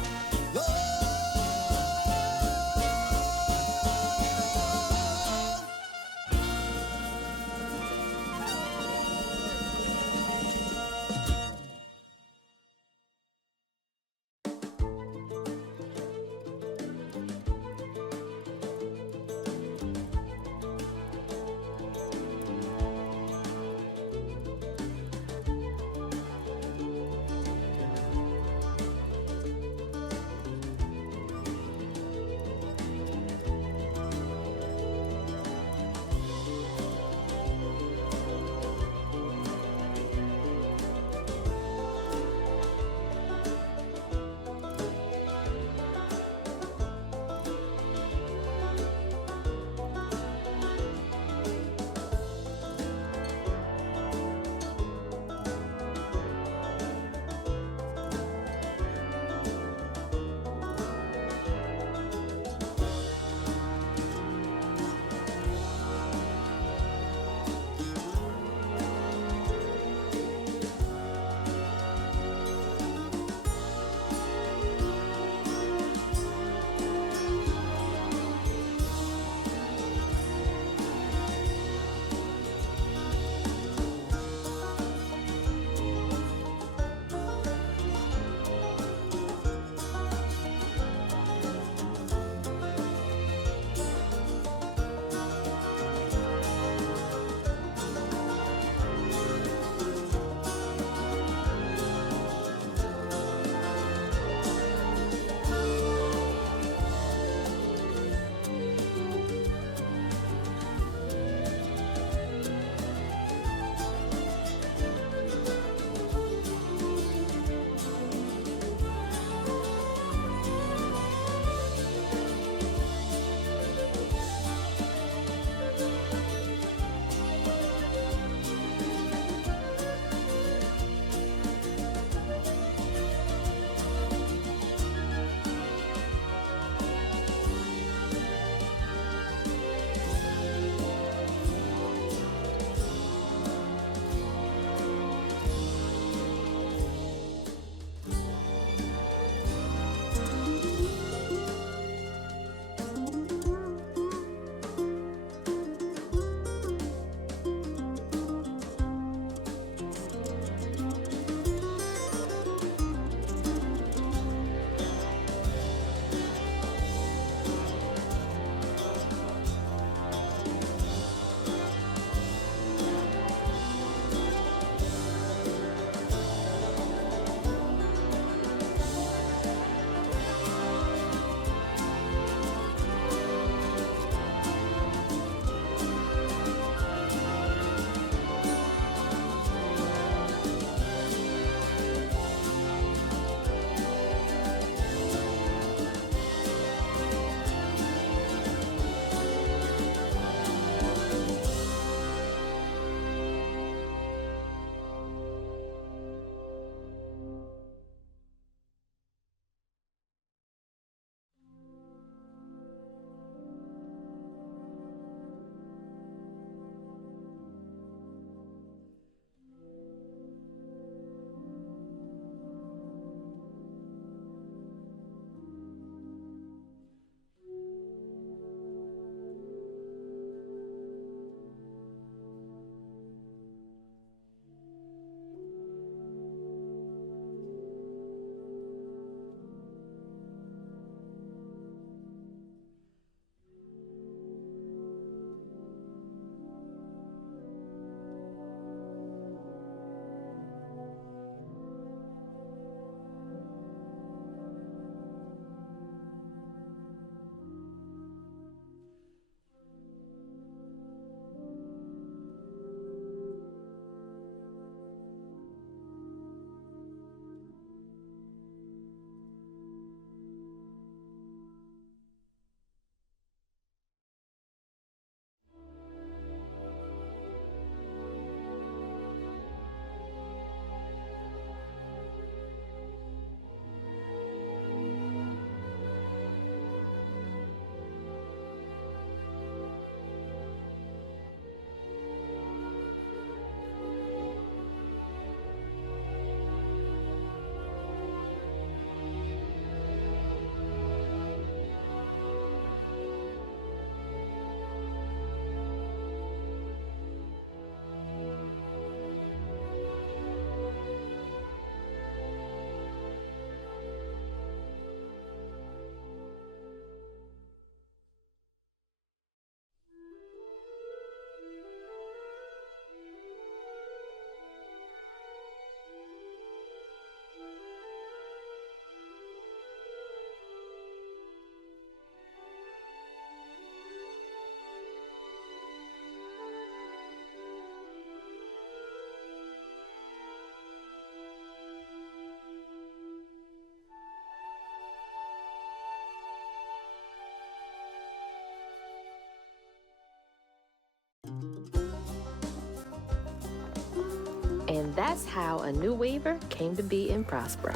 And that's how a new weaver came to be in Prospero.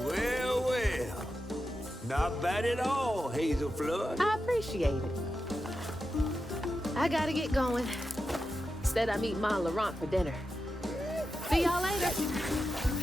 Well, well. Not bad at all, Hazel Flood. I appreciate it. I gotta get going. Instead, I meet Ma Laurent for dinner. See y'all later.